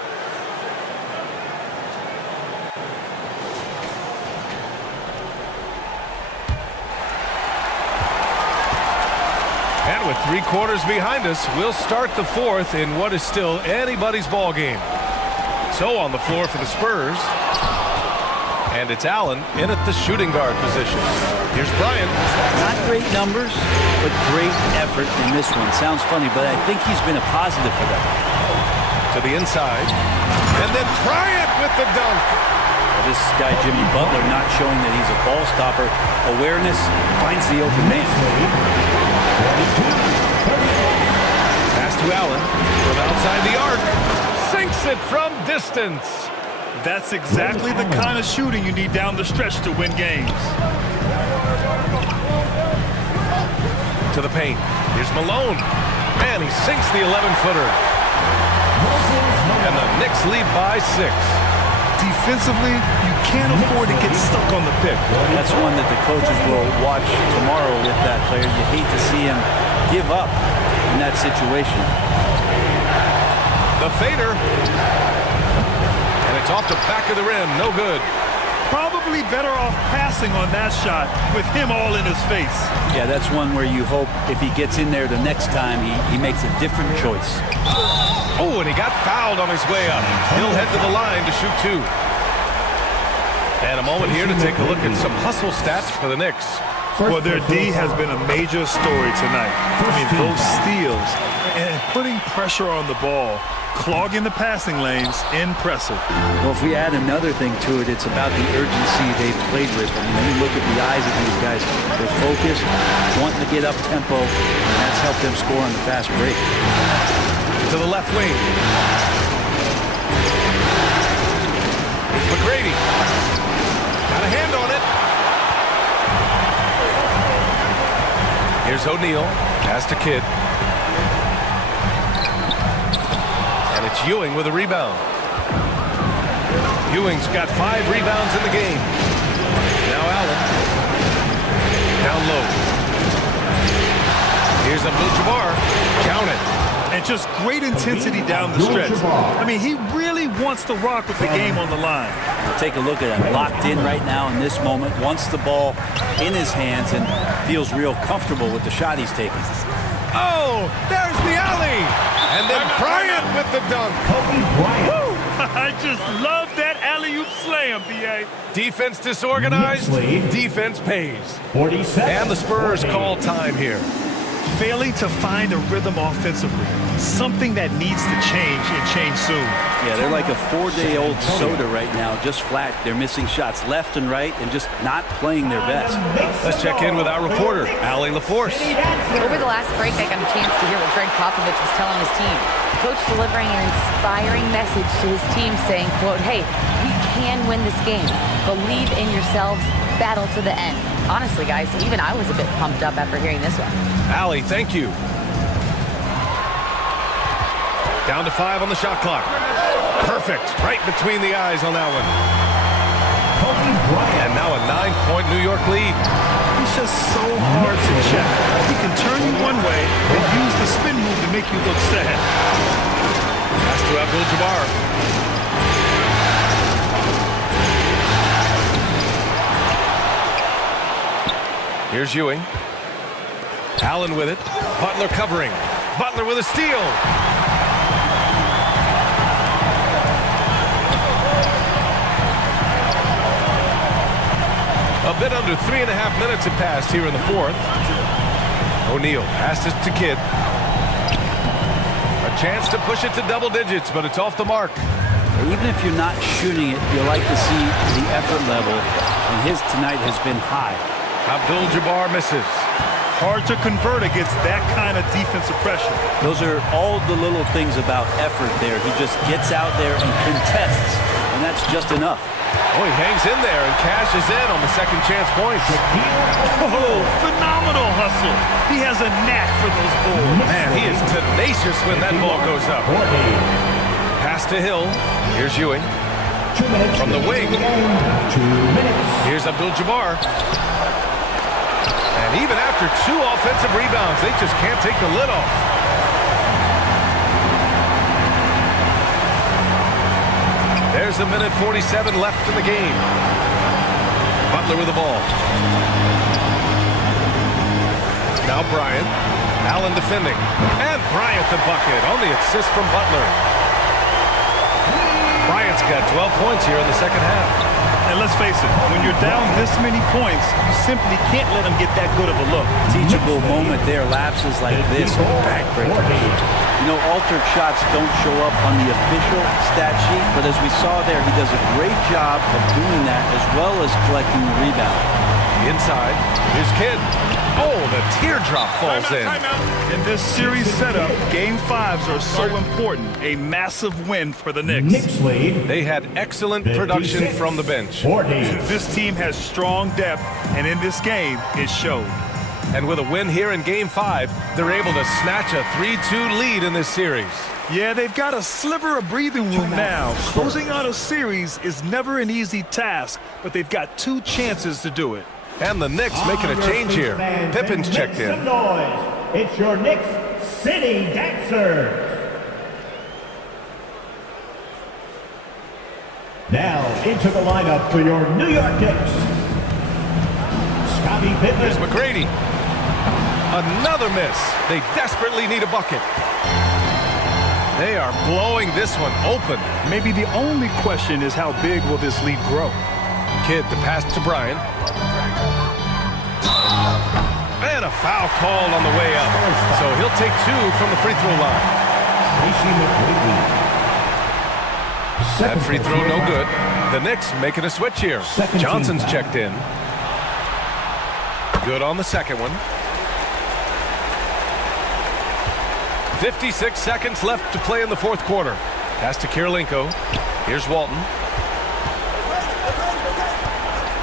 And with 3 quarters behind us, we'll start the fourth in what is still anybody's ball game. So on the floor for the Spurs. And it's Allen in at the shooting guard position. Here's Bryant. Not great numbers, but great effort in this one. Sounds funny, but I think he's been a positive for them. To the inside. And then Bryant with the dunk. Well, this guy, Jimmy Butler, not showing that he's a ball stopper. Awareness finds the open man. Pass to Allen from outside the arc. Sinks it from distance. That's exactly the kind of shooting you need down the stretch to win games. To the paint. Here's Malone. And he sinks the 11-footer. And the Knicks lead by 6. Defensively, you can't afford to get stuck on the pick. That's one that the coaches will watch tomorrow with that player. You hate to see him give up in that situation. The fader. And it's off the back of the rim. No good. Probably better off passing on that shot with him all in his face. Yeah, that's one where you hope if he gets in there the next time, he makes a different choice. Oh, and he got fouled on his way up. He'll head to the line to shoot 2. And a moment here to take a look at some hustle stats for the Knicks. Well, their D has been a major story tonight. I mean, those steals and putting pressure on the ball, clogging the passing lanes, impressive. Well, if we add another thing to it, it's about the urgency they've played with. I mean, when you look at the eyes of these guys, they're focused, wanting to get up tempo, and that's helped them score on the fast break. To the left wing. It's McGrady. Got a hand on it. Here's O'Neal. Pass to Kidd. And it's Ewing with a rebound. Ewing's got 5 rebounds in the game. Now Allen. Down low. Here's Abdul-Jabbar. Count it. And just great intensity down the stretch. I mean, he really wants to rock with the game on the line. Take a look at him, locked in right now in this moment, wants the ball in his hands and feels real comfortable with the shot he's taking. Oh, there's the alley. And then Bryant with the dunk. Woo! I just love that alley-oop slam, B.A. Defense disorganized, defense pays. 47. And the Spurs call time here. Failing to find a rhythm offensively. Something that needs to change and change soon. Yeah, they're like a 4-day-old soda right now, just flat. They're missing shots left and right and just not playing their best. Let's check in with our reporter, Allie LaForce. Over the last break, I got a chance to hear what Greg Popovich was telling his team. Coach delivering an inspiring message to his team saying, quote, hey, we can win this game. Believe in yourselves. Battle to the end. Honestly, guys, even I was a bit pumped up after hearing this one. Allie, thank you. Down to 5 on the shot clock. Perfect. Right between the eyes on that one. And now a 9-point New York lead. He's just so hard to check. He can turn you one way and use the spin move to make you look sad. Pass to Abdul-Jabbar. Here's Ewing. Allen with it. Butler covering. Butler with a steal. A bit under 3.5 minutes had passed here in the fourth. O'Neal passes to Kidd. A chance to push it to double digits, but it's off the mark. Even if you're not shooting it, you like to see the effort level, and his tonight has been high. Abdul-Jabbar misses. Hard to convert against that kind of defensive pressure. Those are all the little things about effort there. He just gets out there and contests, and that's just enough. Oh, he hangs in there and cashes in on the second chance points. Oh, phenomenal hustle. He has a knack for those balls. Man, he is tenacious when that ball goes up. Pass to Hill. Here's Ewing. From the wing. Here's Abdul-Jabbar. And even after 2 offensive rebounds, they just can't take the lid off. There's a minute 47 left in the game. Butler with the ball. Now Bryant. Allen defending. And Bryant the bucket on the assist from Butler. Bryant's got 12 points here in the second half. And let's face it, when you're down this many points, you simply can't let them get that good of a look. Teachable moment there, lapses like this, backbreaker. You know, altered shots don't show up on the official stat sheet, but as we saw there, he does a great job of doing that as well as collecting the rebound. Inside, here's Kidd. Oh, the teardrop falls in. In this series setup, Game 5s are so important. A massive win for the Knicks. Knicks lead. They had excellent production from the bench. This team has strong depth, and in this game, it showed. And with a win here in Game 5, they're able to snatch a 3-2 lead in this series. Yeah, they've got a sliver of breathing room now. Closing out a series is never an easy task, but they've got 2 chances to do it. And the Knicks making a change here. Pippen's checked in. It's your Knicks City Dancers. Now into the lineup for your New York Knicks. Scottie Pippen. Here's McGrady. Another miss. They desperately need a bucket. They are blowing this one open. Maybe the only question is how big will this lead grow? Kidd the pass to Bryant. And a foul called on the way up. So he'll take 2 from the free throw line. That free throw no good. The Knicks making a switch here. Johnson's checked in. Good on the second one. 56 seconds left to play in the fourth quarter. Pass to Kirilenko. Here's Walton.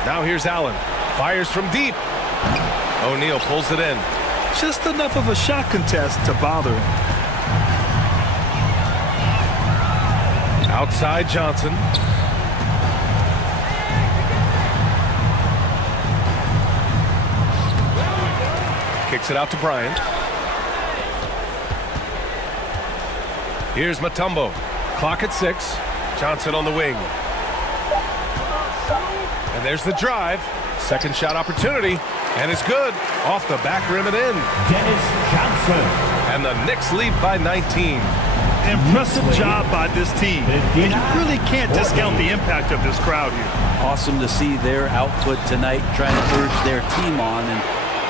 Now here's Allen. Fires from deep. O'Neal pulls it in. Just enough of a shot contest to bother him. Outside Johnson. Kicks it out to Bryant. Here's Mutombo. Clock at 6. Johnson on the wing. And there's the drive. Second shot opportunity. And it's good. Off the back rim and in. Dennis Johnson. And the Knicks lead by 19. Impressive job by this team. You really can't discount the impact of this crowd here. Awesome to see their output tonight, trying to urge their team on, and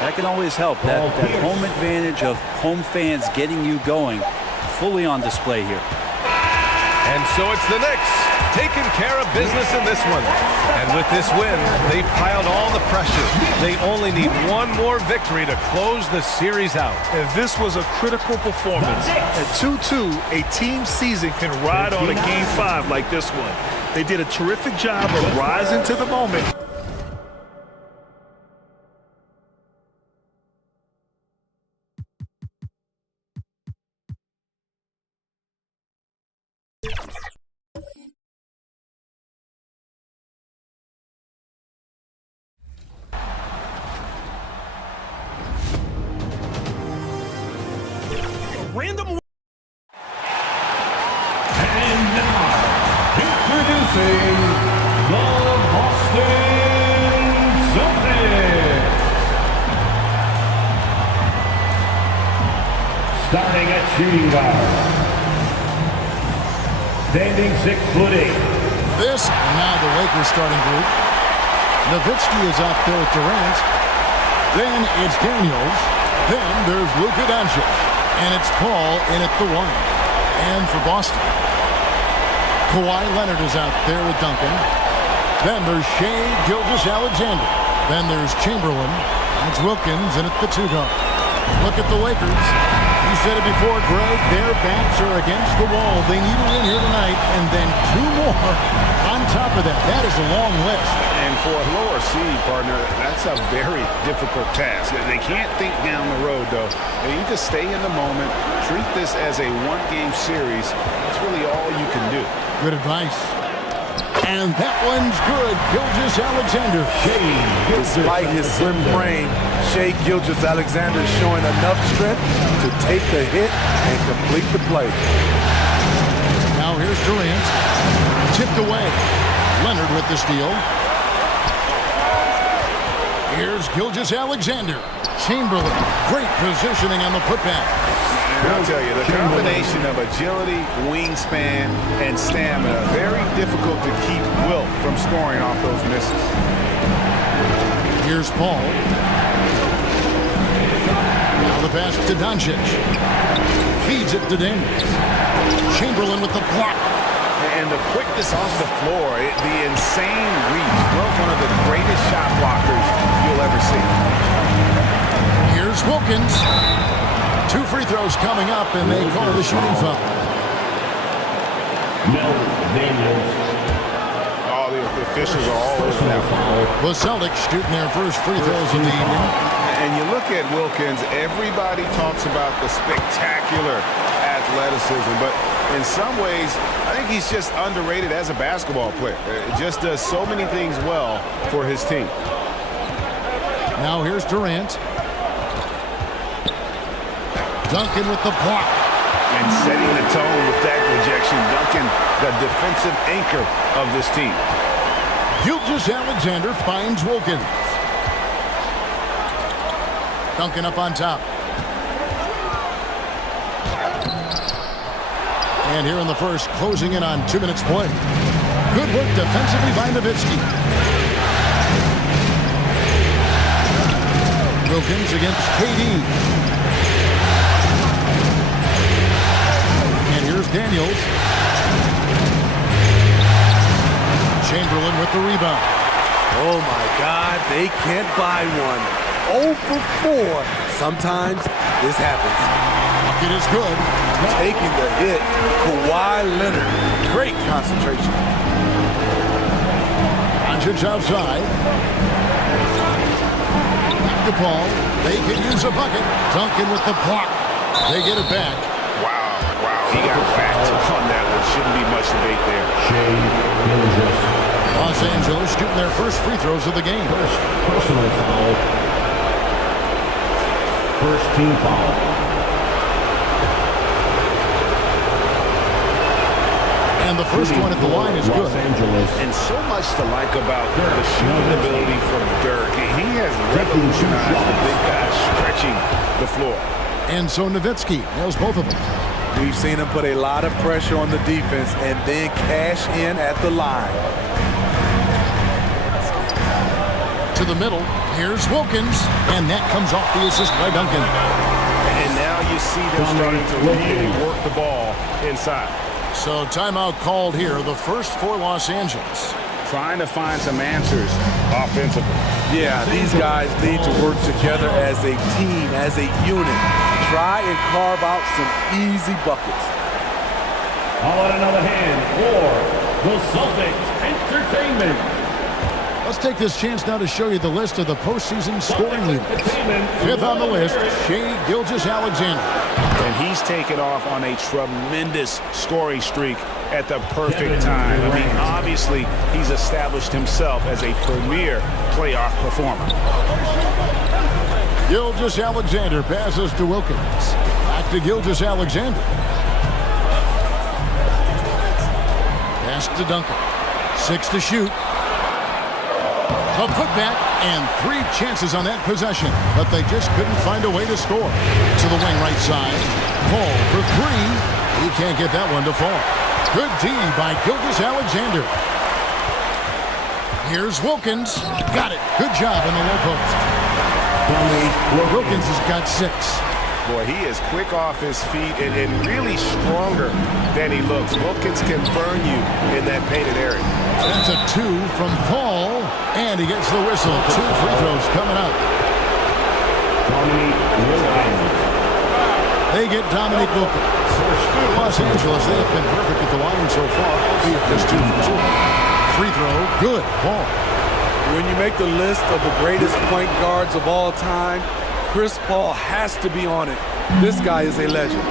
that can always help. That home advantage of home fans getting you going, fully on display here. And so it's the Knicks taking care of business in this one. And with this win, they've piled all the pressure. They only need one more victory to close the series out. If this was a critical performance, at 2-2, a team season can ride on a Game 5 like this one. They did a terrific job of rising to the moment. Random. And now, introducing the Boston Celtics. Starting at shooting guard. Standing 6'8". This, now the Lakers starting group. Nowitzki is out there at Durant. Then it's Daniels. Then there's Luka Doncic. And it's Paul in at the 1. And for Boston, Kawhi Leonard is out there with Duncan. Then there's Shai Gilgeous-Alexander. Then there's Chamberlain. It's Wilkins in at the 2 guard. Look at the Lakers. You said it before, Greg. Their backs are against the wall. They need a win here tonight, and then 2 more on top of that. That is a long list. And for a lower seed, partner, that's a very difficult task. They can't think down the road, though. They need to stay in the moment, treat this as a one-game series. That's really all you can do. Good advice. And that one's good. Gilgeous-Alexander. Despite his slim frame, Shai Gilgeous-Alexander is showing enough strength to take the hit and complete the play. Now here's Durant. Tipped away. Leonard with the steal. Here's Gilgeous-Alexander. Chamberlain. Great positioning on the putback. And I'll tell you, the combination of agility, wingspan, and stamina, very difficult to keep Wilt from scoring off those misses. Here's Paul. Now the pass to Doncic. Feeds it to Daniels. Chamberlain with the block. And the quickness off the floor, the insane reach. Well, one of the greatest shot blockers you'll ever see. Here's Wilkins. 2 free throws coming up, and they call the shooting foul. Oh, the officials are all over that foul. The Celtics shooting their first free throws of the evening. And you look at Wilkins, everybody talks about the spectacular athleticism, but in some ways, I think he's just underrated as a basketball player. It just does so many things well for his team. Now here's Durant. Duncan with the block. And setting the tone with that rejection. Duncan, the defensive anchor of this team. Gilgeous-Alexander finds Wilkins. Duncan up on top. And here in the first, closing in on 2 minutes play. Good work defensively by Nowitzki. Wilkins against KD. Here's Daniels. Chamberlain with the rebound. Oh my God, they can't buy one. 0 for 4. Sometimes this happens. It is good. Taking the hit, Kawhi Leonard. Great concentration. Doncic outside. Back to Paul. They can use a bucket. Duncan with the block. They get it back. He got whacked on that one. Shouldn't be much debate there. Los Angeles shooting their first free throws of the game. First personal foul. First team foul. And the first one at the line is good. And so much to like about the shooting ability from Dirk. He has revolutionized the big guys stretching the floor. And so Nowitzki nails both of them. We've seen him put a lot of pressure on the defense and then cash in at the line. To the middle, here's Wilkins, and that comes off the assist by Duncan. And now you see them starting to really work the ball inside. So timeout called here, the first for Los Angeles. Trying to find some answers offensively. Yeah, these guys need to work together as a team, as a unit. Try and carve out some easy buckets. How about another hand for the Celtics Entertainment? Let's take this chance now to show you the list of the postseason scoring leaders. 5th on the list, Shai Gilgeous-Alexander. And he's taken off on a tremendous scoring streak at the perfect time. I mean, obviously, he's established himself as a premier playoff performer. Gilgeous-Alexander passes to Wilkins. Back to Gilgeous-Alexander. Pass to Duncan. 6 to shoot. A putback and 3 chances on that possession, but they just couldn't find a way to score. To the wing right side. Paul for 3. He can't get that one to fall. Good D by Gilgeous-Alexander. Here's Wilkins. Got it. Good job in the low post. Wilkins has got 6. Boy, he is quick off his feet and really stronger than he looks. Wilkins can burn you in that painted area. That's a 2 from Paul, and he gets the whistle. 2 free throws coming up. They get Dominique Wilkins. Los Angeles, they have been perfect at the line so far, albeit just 2 for 2. Free throw, good ball. When you make the list of the greatest point guards of all time, Chris Paul has to be on it. This guy is a legend.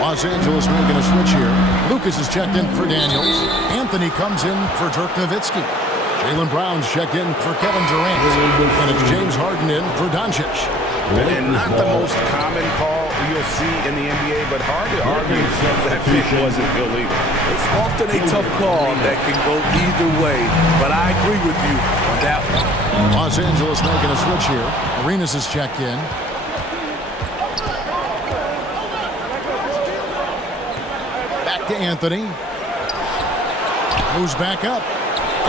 Los Angeles making a switch here. Lucas is checked in for Daniels. Anthony comes in for Dirk Nowitzki. Jaylen Brown's checked in for Kevin Durant. And it's James Harden in for Doncic. And not the most common call you'll see in the NBA, but hard to argue that pick wasn't illegal. It's often a tough call that can go either way, but I agree with you on that one. Los Angeles making a switch here. Arenas is checked in. Back to Anthony. Moves back up.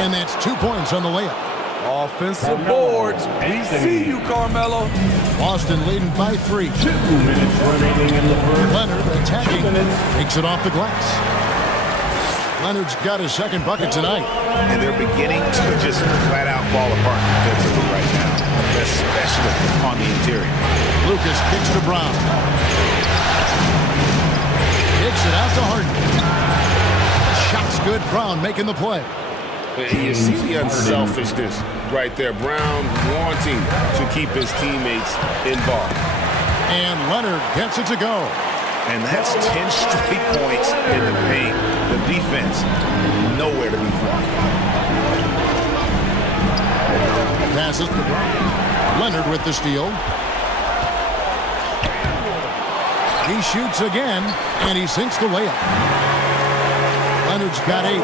And that's 2 points on the layup. Offensive boards. We see you, Carmelo. Boston leading by 3. 2 minutes remaining in the first. Leonard attacking. Takes it off the glass. Leonard's got his second bucket tonight. And they're beginning to just flat out fall apart defensively right now, especially on the interior. Lucas kicks to Brown. Kicks it out to Harden. The shot's good. Brown making the play. You see the unselfishness right there. Brown wanting to keep his teammates involved. And Leonard gets it to go. And that's 10 straight points in the paint. The defense, nowhere to be found. Passes to Brown. Leonard with the steal. He shoots again, and he sinks the layup. Leonard's got 8.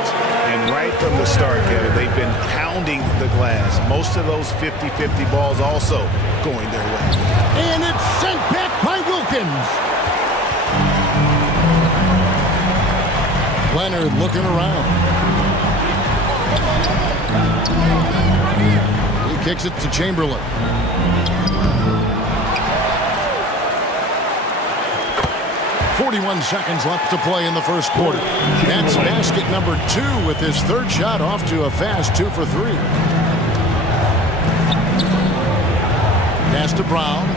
And right from the start, Kevin, they've been pounding the glass. Most of those 50-50 balls also going their way. And it's sent back by Wilkins. Leonard looking around. He kicks it to Chamberlain. .41 seconds left to play in the first quarter. That's basket number 2 with his third shot off to a fast 2 for 3. Pass to Brown.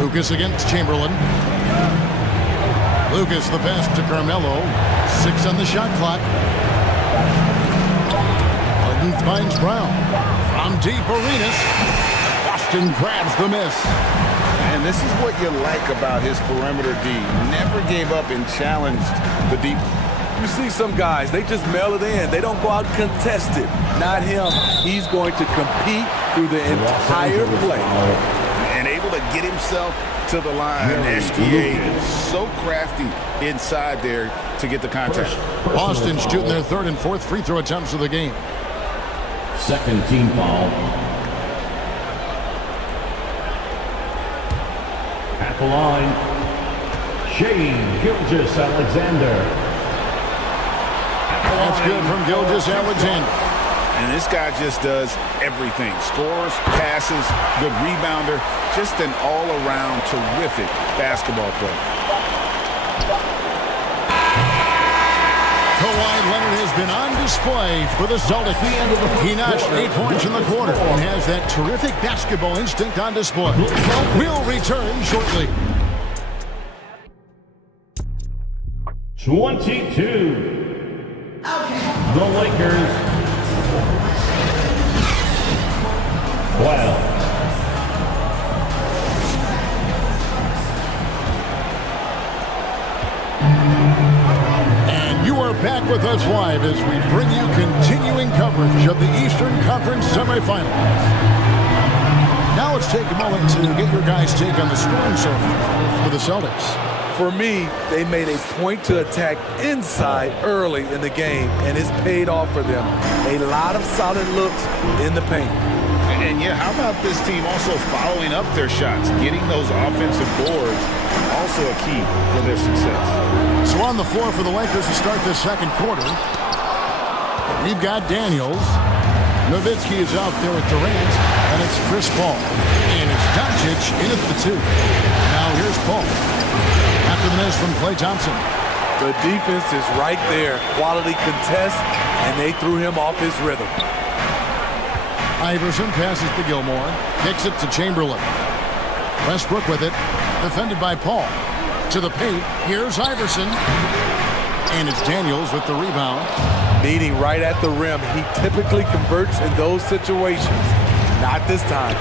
Lucas against Chamberlain. Lucas the pass to Carmelo. 6 on the shot clock. Harden finds Brown. From deep, Arenas. Boston grabs the miss. And this is what you like about his perimeter D. Never gave up and challenged the deep. You see some guys, they just mail it in. They don't go out and contest it. Not him. He's going to compete through the entire play. And able to get himself to the line. SGA is so crafty inside there to get the contact. Boston shooting their third and fourth free throw attempts of the game. Second team foul. At the line, Shane Gilgeous-Alexander. That's good from Gilgeous-Alexander. And this guy just does everything. Scores, passes, good rebounder. Just an all-around terrific basketball player. Kawhi Leonard has been on display for the Celtics. He notched 8 points in the quarter and has that terrific basketball instinct on display. We'll return shortly. 22. The Lakers. 12. And you are back with us live as we bring you continuing coverage of the Eastern Conference semifinals. Now let's take a moment to get your guys' take on the scoring so far for the Celtics. For me, they made a point to attack inside early in the game, and it's paid off for them. A lot of solid looks in the paint. And yeah, how about this team also following up their shots, getting those offensive boards, also a key for their success. So on the floor for the Lakers to start this second quarter, we've got Daniels. Nowitzki is out there with Durant, and it's Chris Paul. And it's Doncic in at the 2. Now here's Paul. After the miss from Klay Thompson. The defense is right there. Quality contest, and they threw him off his rhythm. Iverson passes to Gilmore. Kicks it to Chamberlain. Westbrook with it. Defended by Paul. To the paint. Here's Iverson. And it's Daniels with the rebound. Meeting right at the rim. He typically converts in those situations. Not this time.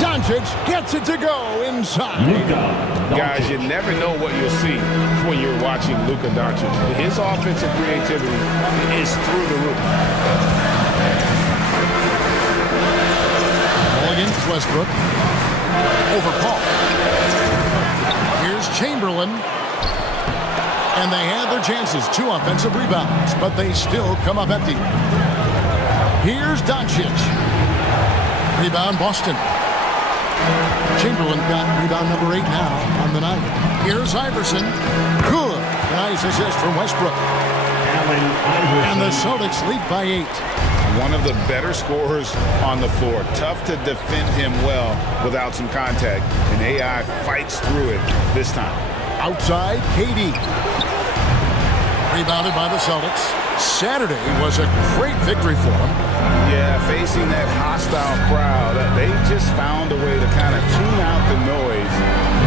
Doncic gets it to go inside. Guys, you never know what you'll see when you're watching Luka Doncic. His offensive creativity is through the roof. Ball against Westbrook. Over Paul. Here's Chamberlain. And they had their chances. 2 offensive rebounds, but they still come up empty. Here's Doncic. Rebound Boston. Chamberlain got rebound number 8 now on the night. Here's Iverson. Good. Nice assist from Westbrook. And the Celtics lead by 8. One of the better scorers on the floor. Tough to defend him well without some contact. And AI fights through it this time. Outside, KD. Rebounded by the Celtics. Saturday was a great victory for them. Yeah, facing that hostile crowd, they just found a way to kind of tune out the noise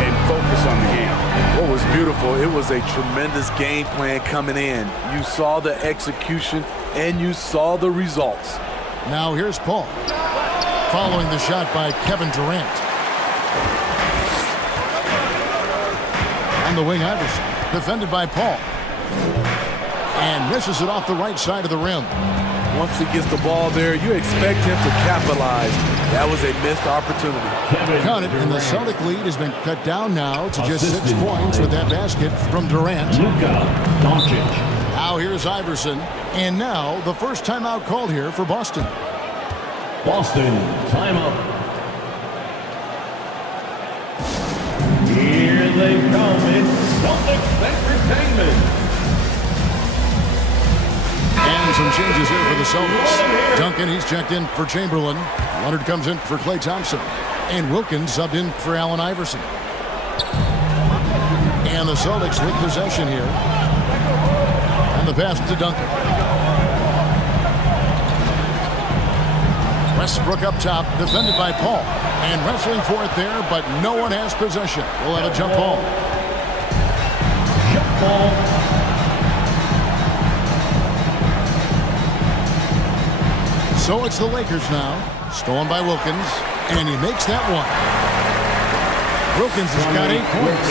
and focus on the game. What was beautiful, it was a tremendous game plan coming in. You saw the execution and you saw the results. Now here's Paul. Following the shot by Kevin Durant. On the wing, Iverson. Defended by Paul. And misses it off the right side of the rim. Once he gets the ball there, you expect him to capitalize. That was a missed opportunity. Count it, and the Celtic lead has been cut down now to just 6 points with that basket from Durant. Now here's Iverson. And now the first timeout called here for Boston. Boston, timeout. Here they come. It's Celtics Entertainment. And some changes here for the Celtics. Duncan, he's checked in for Chamberlain. Leonard comes in for Klay Thompson. And Wilkins subbed in for Allen Iverson. And the Celtics with possession here. And the pass to Duncan. Westbrook up top, defended by Paul. And wrestling for it there, but no one has possession. We'll have a jump ball. Jump ball. So it's the Lakers now. Stolen by Wilkins. And he makes that one. Wilkins has got 8 points.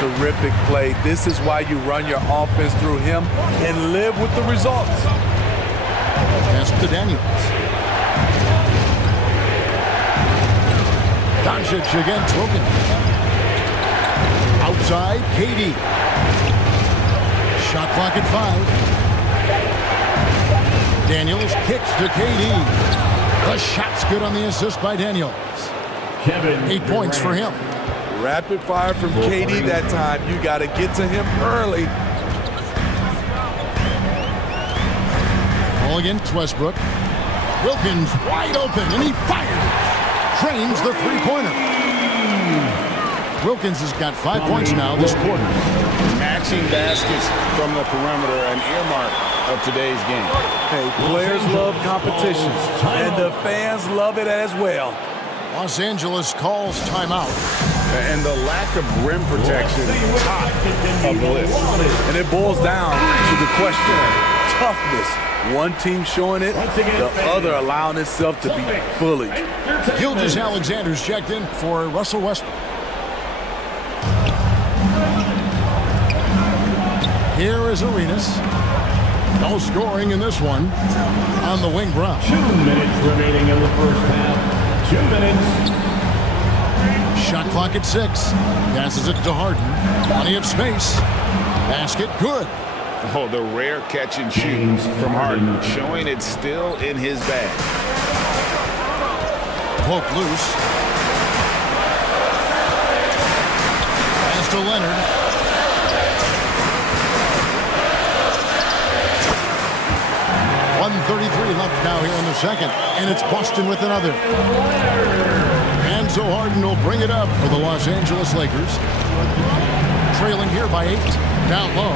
Terrific play. This is why you run your offense through him and live with the results. Pass to Daniels. Doncic against Wilkins. Outside, KD. Shot clock at 5. Daniels kicks to KD. The shot's good on the assist by Daniels. 8 points for him. Rapid fire from KD that time. You got to get to him early. Ball against Westbrook. Wilkins wide open, and he fires. Drains the three-pointer. Wilkins has got 5 points now this quarter. Matching baskets from the perimeter, an earmark of today's game. Hey, players love competition, and the fans love it as well. Los Angeles calls timeout. And the lack of rim protection, top of the list. And it boils down to the question of toughness. One team showing it, the other allowing itself to be bullied. Gilgeous-Alexander's checked in for Russell Westbrook. Here is Arenas. No scoring in this one. On the wing, Brown. 2 minutes remaining in the first half. 2 minutes. Shot clock at 6. Passes it to Harden. Plenty of space. Basket good. Oh, the rare catch and shoot from Harden, showing it's still in his bag. Poke loose. Pass to Leonard. .133 left now here in the second, and it's Boston with another. And so Harden will bring it up for the Los Angeles Lakers. Trailing here by 8. Down low,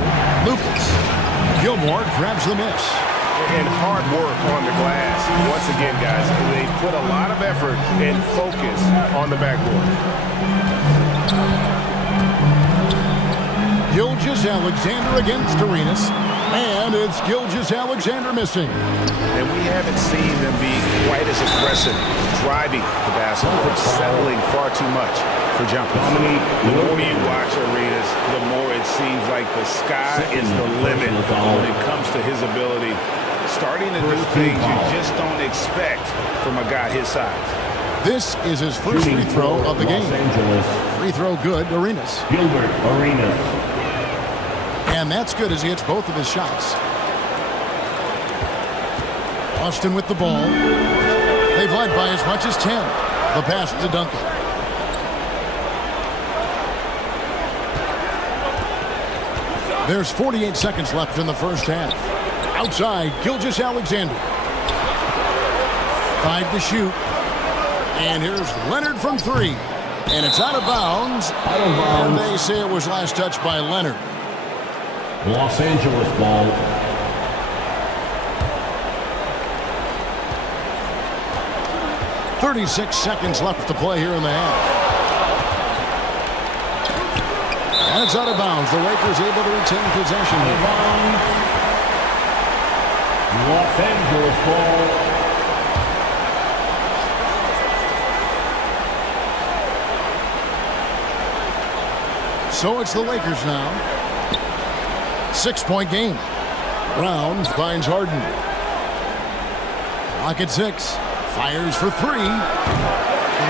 Lucas. Gilmore grabs the miss. and hard work on the glass. Once again, guys, they put a lot of effort and focus on the backboard. Gilgeous-Alexander against Arenas. And it's Gilgeous-Alexander missing. And we haven't seen them be quite as aggressive, driving the basketball, settling far too much for jumpers. The more you watch Arenas, the more it seems like the sky is the limit when it comes to his ability. Starting to do things you just don't expect from a guy his size. This is his first free throw of the game. Free throw good, Arenas. Gilbert Arenas. And that's good as he hits both of his shots. Austin with the ball. They've led by as much as 10. The pass to Duncan. There's 48 seconds left in the first half. Outside, Gilgeous-Alexander. 5 to shoot. And here's Leonard from 3. And it's out of bounds. And they say it was last touched by Leonard. Los Angeles ball. .36 seconds left to play here in the half. And it's out of bounds. The Lakers able to retain possession here. Los Angeles ball. So it's the Lakers now. 6-point game. Brown finds Harden. Clock at 6. Fires for 3.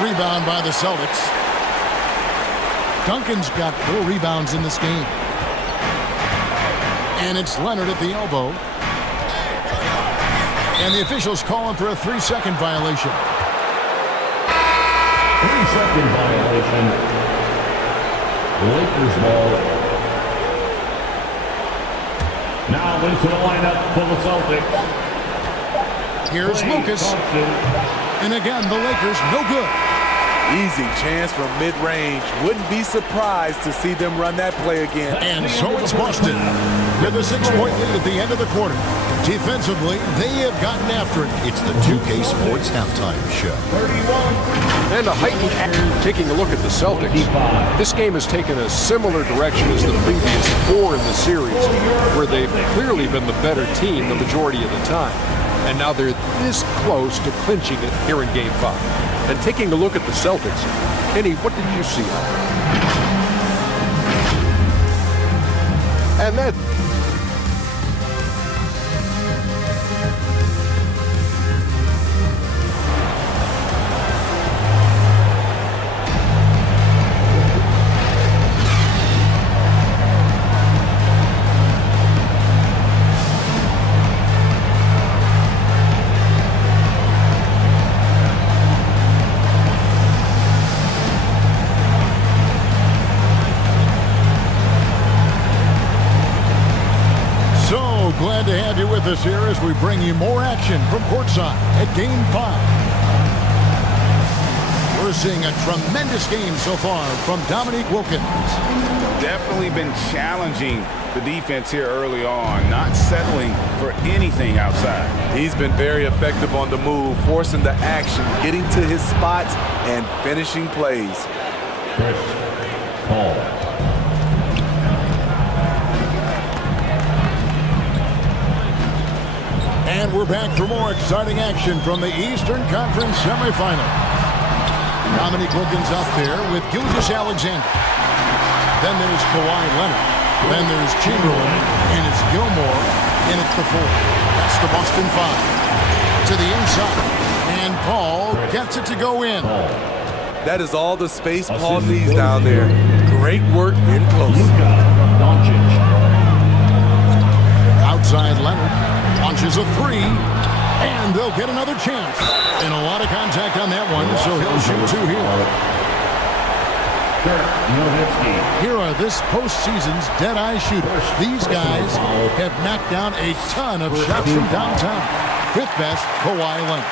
Rebound by the Celtics. Duncan's got 4 rebounds in this game. And it's Leonard at the elbow. And the officials calling for a 3-second violation. 3-second violation. Lakers ball. Now into the lineup for the Celtics. Here's Lucas. And again, the Lakers no good. Easy chance from mid-range. Wouldn't be surprised to see them run that play again. And so it's Boston with a 6-point lead at the end of the quarter. Defensively, they have gotten after it. It's the 2K Sports Halftime Show. And a heightened taking a look at the Celtics. This game has taken a similar direction as the previous 4 in the series, where they've clearly been the better team the majority of the time. And now they're this close to clinching it here in Game 5. And taking a look at the Celtics, Kenny, what did you see? And that... Glad to have you with us here as we bring you more action from courtside at Game 5. We're seeing a tremendous game so far from Dominique Wilkins. Definitely been challenging the defense here early on, not settling for anything outside. He's been very effective on the move, forcing the action, getting to his spots, and finishing plays. Chris Paul. And we're back for more exciting action from the Eastern Conference semifinal. Dominique Wilkins out there with Gilgeous-Alexander. Then there's Kawhi Leonard. Then there's Chamberlain. And it's Gilmore in at the 4. That's the Boston 5. To the inside. And Paul gets it to go in. That is all the space Paul needs down there. Great work in close. Outside Leonard. Launches a 3, and they'll get another chance. And a lot of contact on that one, so he'll shoot 2 here. Here are this postseason's dead-eye shooters. These guys have knocked down a ton of shots from downtown. 5th best, Kawhi Leonard.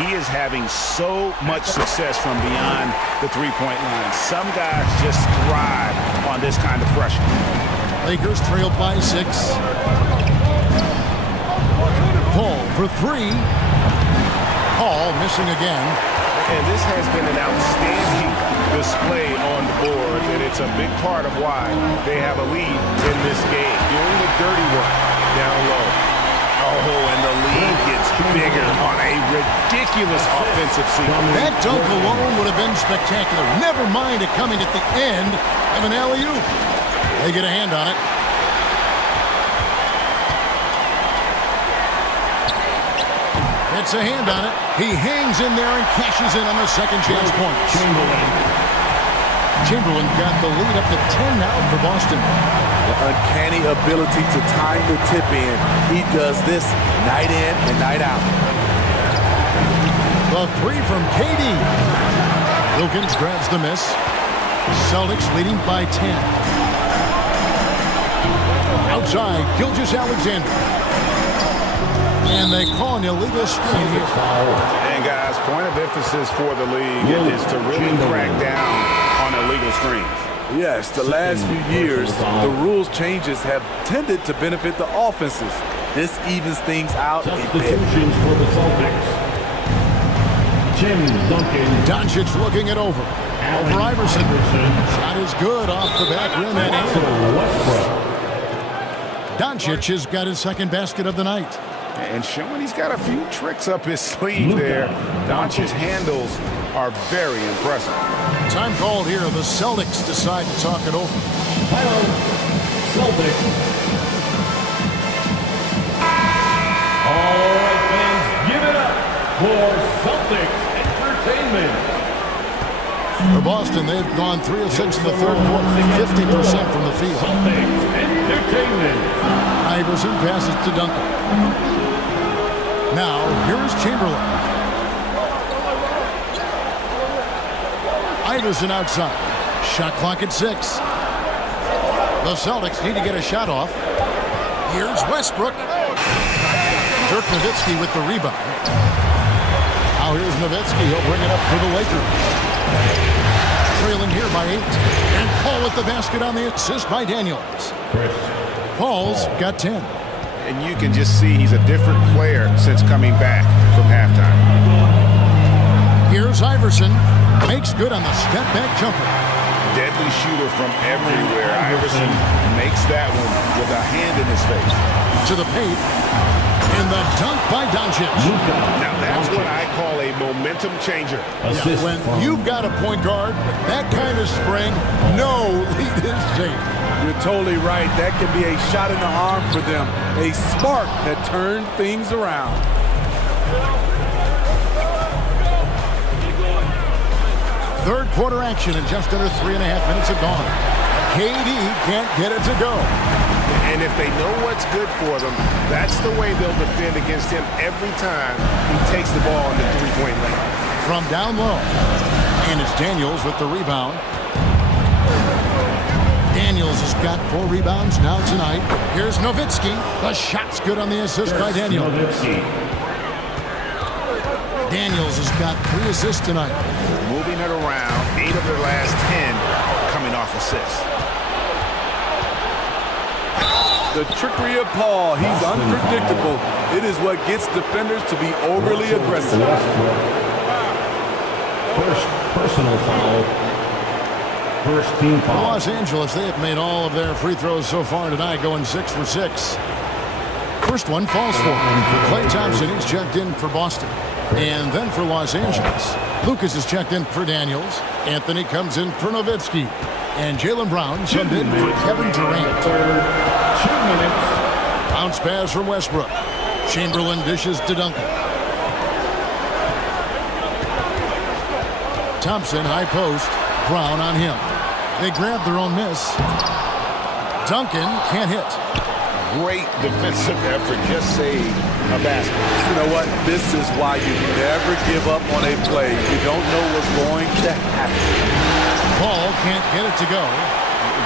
He is having so much success from beyond the three-point line. Some guys just thrive on this kind of pressure. Lakers trailed by 6. for three. Paul missing again. And this has been an outstanding display on the board, and it's a big part of why they have a lead in this game. Doing the dirty work down low. Oh, and the lead gets bigger on a ridiculous offensive sequence. That dunk alone would have been spectacular. Never mind it coming at the end of an alley-oop. They get a hand on it. It's a hand on it. He hangs in there and cashes in on the second chance points. Chamberlain got the lead up to 10 now for Boston. The uncanny ability to time the tip in. He does this night in and night out. The three from KD. Wilkins grabs the miss. Celtics leading by 10. Outside, Gilgeous-Alexander. And they call an illegal screen here. And guys, point of emphasis for the league is to really crack down on illegal screens. Yes, the last few years, the rules changes have tended to benefit the offenses. This evens things out a bit. Substitutions for the Celtics. Tim Duncan. Doncic looking it over. Over Iverson. Shot is good off the back rim and in. Doncic has got his second basket of the night. And showing he's got a few tricks up his sleeve there. Doncic's handles are very impressive. Time called here. The Celtics decide to talk it over. Final Celtics. All right, fans, give it up for Celtics Entertainment. For Boston, they've gone 3 of 6 in the third quarter, 50% from the field. Celtics Entertainment. Iverson passes to Duncan. Now, here is Chamberlain. Iverson outside. Shot clock at 6. The Celtics need to get a shot off. Here's Westbrook. Dirk Nowitzki with the rebound. Now here's Nowitzki. He'll bring it up for the Lakers. Trailing here by 8. And Paul with the basket on the assist by Daniels. Paul's got 10. And you can just see he's a different player since coming back from halftime. Here's Iverson. Makes good on the step-back jumper. Deadly shooter from everywhere. Iverson makes that one with a hand in his face. To the paint. And the dunk by Doncic. Now that's what I call a momentum changer. When you've got a point guard, that kind of spring, no lead is safe. You're totally right. That can be a shot in the arm for them. A spark that turned things around. Third quarter action and just under 3.5 minutes have gone. KD can't get it to go. And if they know what's good for them, that's the way they'll defend against him every time he takes the ball in the three-point lane. From down low. And it's Daniels with the rebound. Daniels has got 4 rebounds now tonight. Here's Nowitzki. The shot's good on the assist by Daniels. Daniels has got 3 assists tonight. Moving it around, 8 of their last 10 coming off assists. The trickery of Paul, he's unpredictable. It is what gets defenders to be overly aggressive. First personal foul. First team foul. Los Angeles, they have made all of their free throws so far tonight, going 6 for 6. First one falls for Klay Thompson. He's checked in for Boston. And then for Los Angeles, Lucas is checked in for Daniels. Anthony comes in for Nowitzki. And Jaylen Brown subbed in for Kevin Durant. 2 minutes. Bounce pass from Westbrook. Chamberlain dishes to Duncan. Thompson, high post. Brown on him. They grab their own miss. Duncan can't hit. Great defensive effort. Just saved a basket. You know what? This is why you never give up on a play. You don't know what's going to happen. Paul can't get it to go.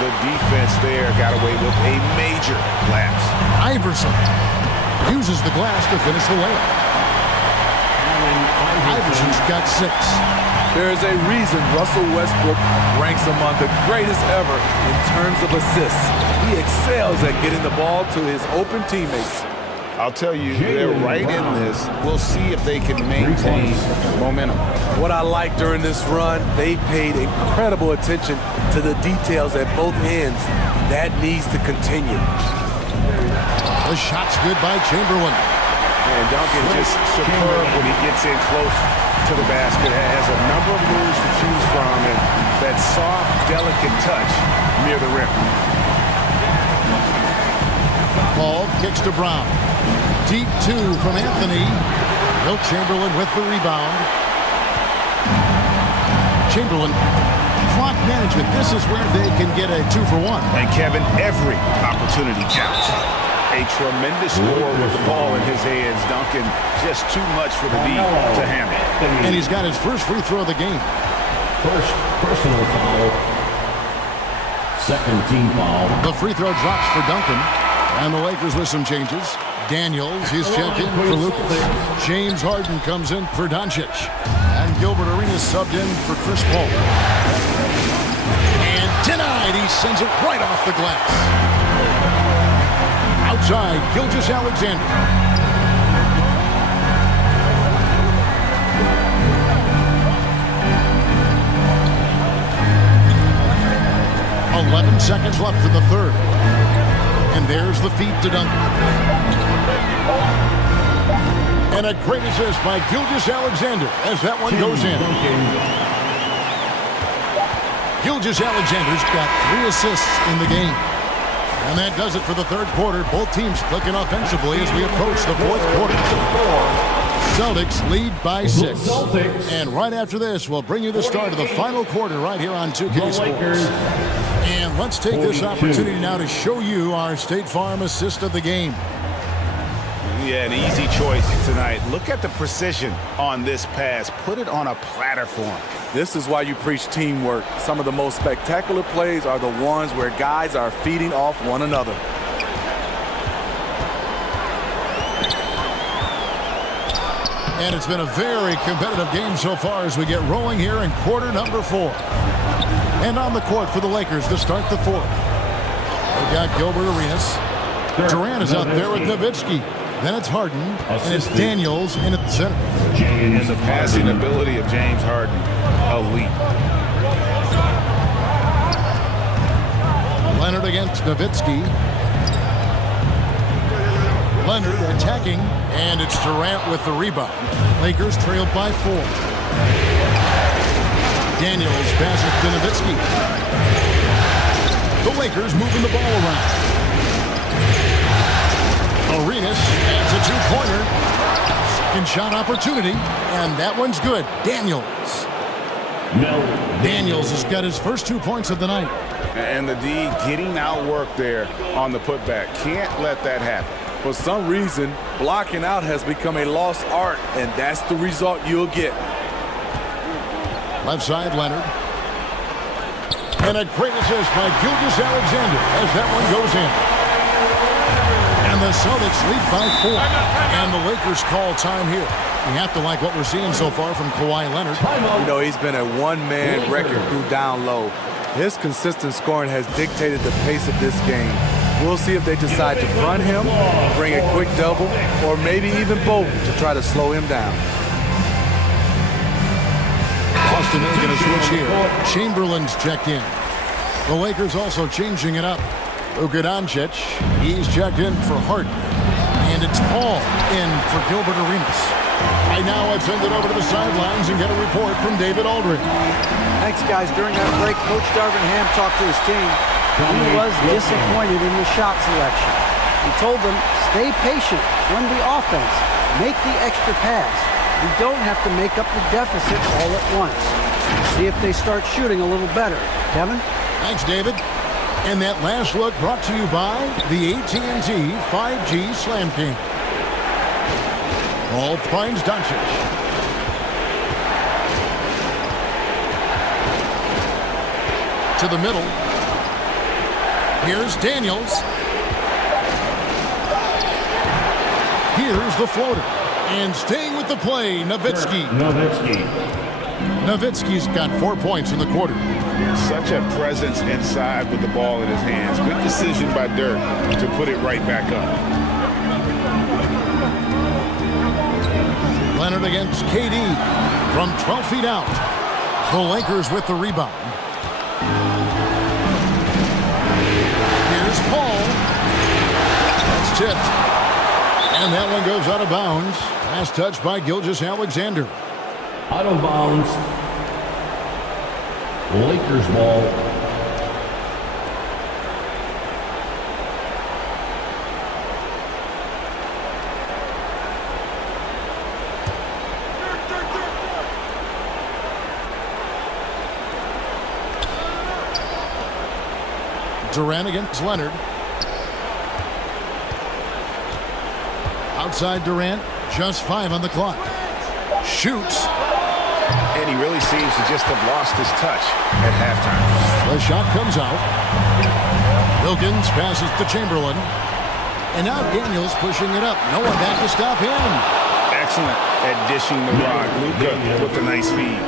The defense there got away with a major lapse. Iverson uses the glass to finish the layup. Iverson's got 6. There is a reason Russell Westbrook ranks among the greatest ever in terms of assists. He excels at getting the ball to his open teammates. I'll tell you, they're right in this. We'll see if they can maintain momentum. What I like during this run, they paid incredible attention to the details at both ends. That needs to continue. The shot's good by Chamberlain. And Duncan just superb when he gets in close to the basket. Has a number of moves to choose from, and that soft, delicate touch near the rim. Paul kicks to Brown. Deep two from Anthony. Wilt Chamberlain with the rebound. Chamberlain, clock management. This is where they can get a 2-for-1. And Kevin, every opportunity counts. A tremendous score with the ball in his hands. Duncan, just too much for the D to handle. And he's got his first free throw of the game. First personal foul. Second team foul. The free throw drops for Duncan. And the Lakers with some changes. Daniels, he's checked in for Lucas. James Harden comes in for Doncic. And Gilbert Arenas subbed in for Chris Paul. And denied. He sends it right off the glass. Outside, Gilgeous-Alexander. "11 seconds left in the third. And there's the feed to Duncan. And a great assist by Gilgeous-Alexander as that one goes in. Gilgeous-Alexander's got 3 assists in the game. And that does it for the third quarter. Both teams clicking offensively as we approach the fourth quarter. Celtics lead by 6. And right after this, we'll bring you the start of the final quarter right here on 2K Sports. And let's take this opportunity now to show you our State Farm assist of the game. Yeah, an easy choice tonight. Look at the precision on this pass. Put it on a platter for him. This is why you preach teamwork. Some of the most spectacular plays are the ones where guys are feeding off one another. And it's been a very competitive game so far as we get rolling here in quarter number 4. And on the court for the Lakers to start the fourth. We've got Gilbert Arenas. Durant is out there with Nowitzki. Then it's Harden, and it's Daniels in at the center. And the passing ability of James Harden, elite. Leonard against Nowitzki. Leonard attacking, and it's Durant with the rebound. Lakers trailed by 4. Daniels passes to Nowitzki. The Lakers moving the ball around. Arenas adds a 2-pointer. Second shot opportunity, and that one's good. Daniels has got his first 2 points of the night. And the D getting outworked there on the putback. Can't let that happen. For some reason, blocking out has become a lost art, and that's the result you'll get. Left side, Leonard. And a great assist by Gilgeous-Alexander as that one goes in. And the Celtics lead by 4. And the Lakers call time here. You have to like what we're seeing so far from Kawhi Leonard. You know, he's been a one-man wrecking crew down low. His consistent scoring has dictated the pace of this game. We'll see if they decide to front him, bring a quick double, or maybe even both to try to slow him down. Boston making a switch here. Chamberlain's checked in. The Lakers also changing it up. Luka Doncic, he's checked in for Harden. And it's Paul in for Gilbert Arenas. Right now, I've sent it over to the sidelines and get a report from David Aldridge. Thanks, guys. During that break, Coach Darvin Ham talked to his team. He was disappointed in the shot selection. He told them, stay patient, run the offense, make the extra pass. You don't have to make up the deficit all at once. See if they start shooting a little better. Kevin? Thanks, David. And that last look brought to you by the AT&T 5G Slam King. Ball finds Doncic. To the middle. Here's Daniels. Here's the floater. And staying with the play, Nowitzki. Nowitzki's got 4 points in the quarter. Such a presence inside with the ball in his hands. Good decision by Dirk to put it right back up. against KD from 12 feet out. The Lakers with the rebound. Here's Paul. That's tipped. And that one goes out of bounds. Last touch by Gilgeous-Alexander. Out of bounds. Lakers ball. Durant against Leonard. Outside Durant, just 5 on the clock. Shoots. And he really seems to just have lost his touch at halftime. The shot comes out. Wilkins passes to Chamberlain. And now Daniels pushing it up. No one back to stop him. Excellent at dishing the rock. Luka with a nice feed.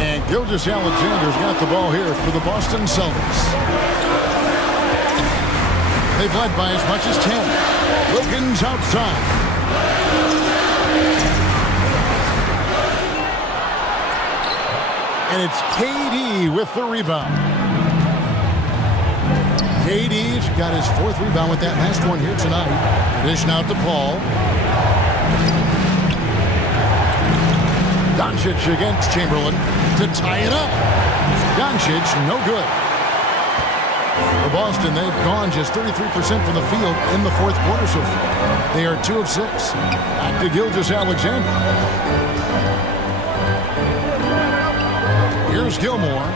And Gilgeous-Alexander's got the ball here for the Boston Celtics. They've led by as much as 10. Wilkins outside. And it's KD with the rebound. KD's got his 4th rebound with that last one here tonight. Addition out to Paul. Doncic against Chamberlain to tie it up. Doncic, no good. For Boston, they've gone just 33% from the field in the 4th quarter so far. They are 2 of 6. Back to Gilgeous-Alexander. Here's Gilmore.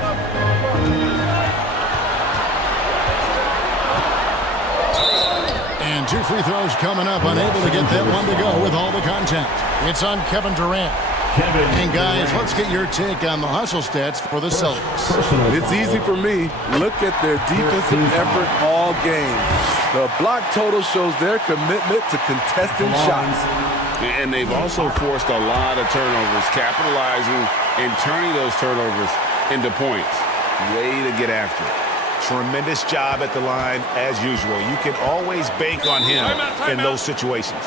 And 2 free throws coming up. Unable to get that one to go with all the contact. It's on Kevin Durant. And guys, let's get your take on the hustle stats for the Celtics. It's easy for me. Look at their defensive effort all game. The block total shows their commitment to contesting shots. And they've also forced a lot of turnovers, capitalizing and turning those turnovers into points. Way to get after it. Tremendous job at the line as usual. You can always bank on him in those situations.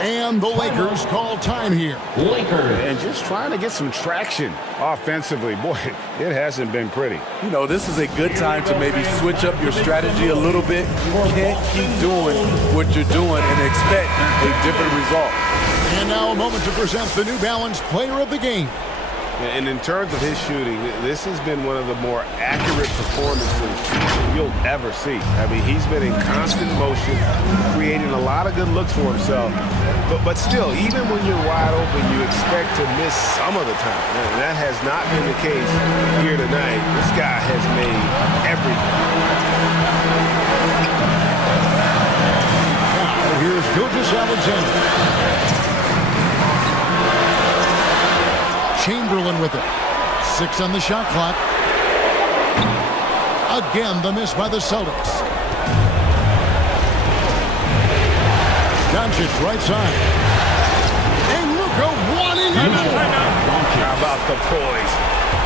And the Lakers call time here. Lakers. And just trying to get some traction offensively. Boy, it hasn't been pretty. You know, this is a good time to maybe switch up your strategy a little bit. You can't keep doing what you're doing and expect a different result. And now a moment to present the New Balance Player of the Game. And in terms of his shooting, this has been one of the more accurate performances you'll ever see. I mean, he's been in constant motion, creating a lot of good looks for himself. But still, even when you're wide open, you expect to miss some of the time. And that has not been the case here tonight. This guy has made everything. Now, here's Gilgeous-Alexander. Chamberlain with it. 6 on the shot clock. Again, the miss by the Celtics. Doncic right side. And Luka wanting it. How about the poise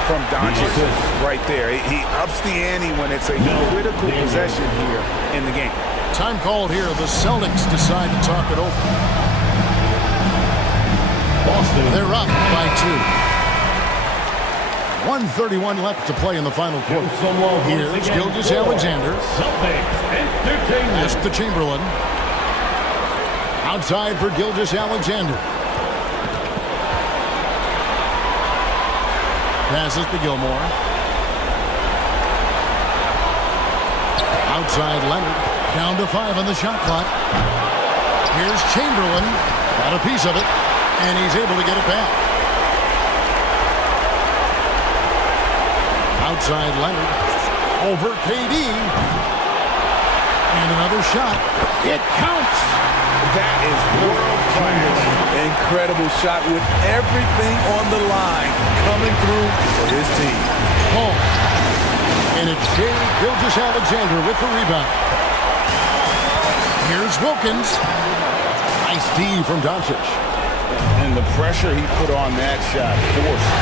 from Doncic right there? He ups the ante when it's a critical possession here in the game. Time called here. The Celtics decide to talk it over. Boston. They're up by 2. 1:31 left to play in the final quarter. Here's Gilgeous-Alexander. Pass to Chamberlain. Outside for Gilgeous-Alexander. Passes to Gilmore. Outside Leonard. Down to 5 on the shot clock. Here's Chamberlain. Got a piece of it. And he's able to get it back. Outside Leonard. Over KD. And another shot. It counts. That is world class. Incredible shot with everything on the line coming through for his team. Paul. And it's Gilgeous-Alexander with the rebound. Here's Wilkins. Nice D from Doncic. And the pressure he put on that shot forced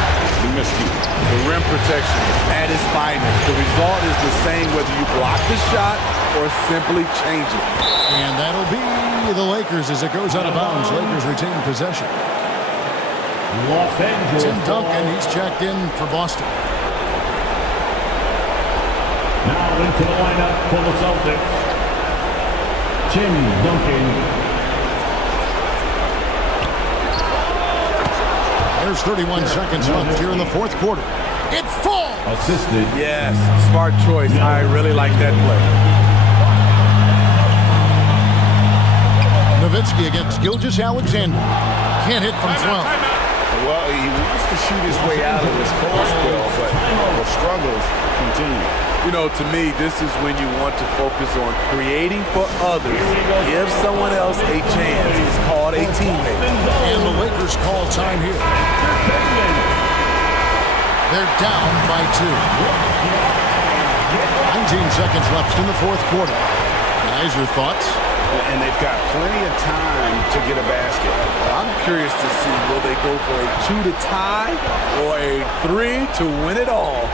the miscue. The rim protection at its finest. The result is the same whether you block the shot or simply change it. And that'll be the Lakers as it goes out of bounds. Lakers retain possession. Los Angeles. Tim Duncan, he's checked in for Boston. Now into the lineup for the Celtics, Tim Duncan. There's 31 seconds left here in the fourth quarter. It falls! Assisted. Yes, smart choice. I really like that play. Nowitzki against Gilgeous-Alexander. Can't hit from 12. Well, he wants to shoot his way out of this cold spell, but the struggles continue. You know, to me, this is when you want to focus on creating for others. Give someone else a chance. It's called a teammate. And the Lakers call time here. They're down by 2. 19 seconds left in the fourth quarter. Guys, your thoughts? And they've got plenty of time to get a basket. I'm curious to see, will they go for a 2 to tie or a 3 to win it all?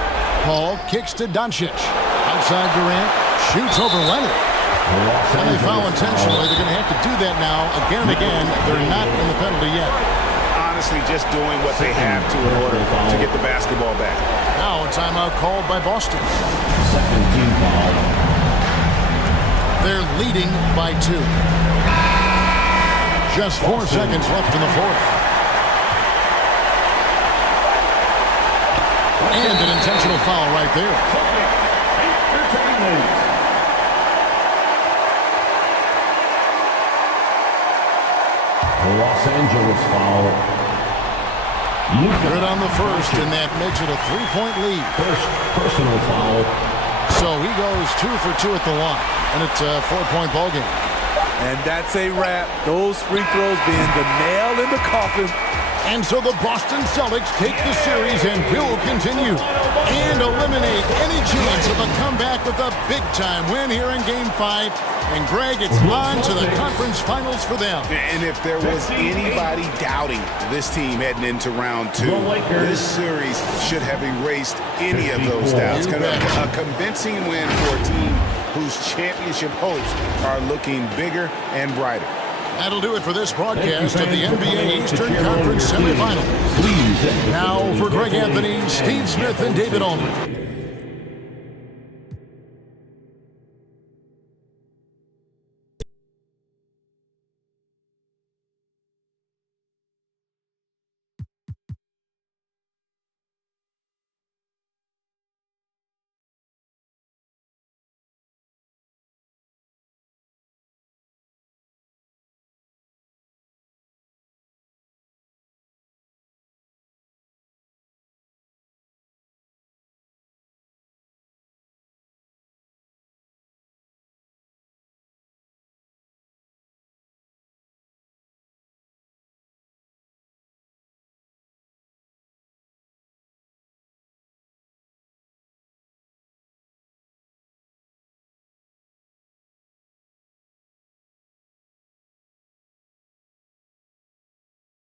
Paul kicks to Doncic. Outside Durant, shoots over Leonard. And they foul intentionally. They're going to have to do that now again and again. They're not in the penalty yet. Honestly, just doing what they have to in order to get the basketball back. Now a timeout called by Boston. Second team foul. They're leading by 2. Just 4 seconds left in the fourth. And an intentional foul right there. Los Angeles foul. Good on the first, and that makes it a 3-point lead. First personal foul. So he goes 2 for 2 at the line, and it's a 4-point ball game. And that's a wrap. Those free throws being the nail in the coffin. And so the Boston Celtics take the series and will continue and eliminate any chance of a comeback with a big-time win here in Game 5. And Greg, it's on to the conference finals for them. And if there was anybody doubting this team heading into round 2, this series should have erased any of those doubts. A convincing win for a team whose championship hopes are looking bigger and brighter. That'll do it for this broadcast of the NBA Eastern Conference semifinals. Now for Greg Anthony, Steve Smith, and David Allman.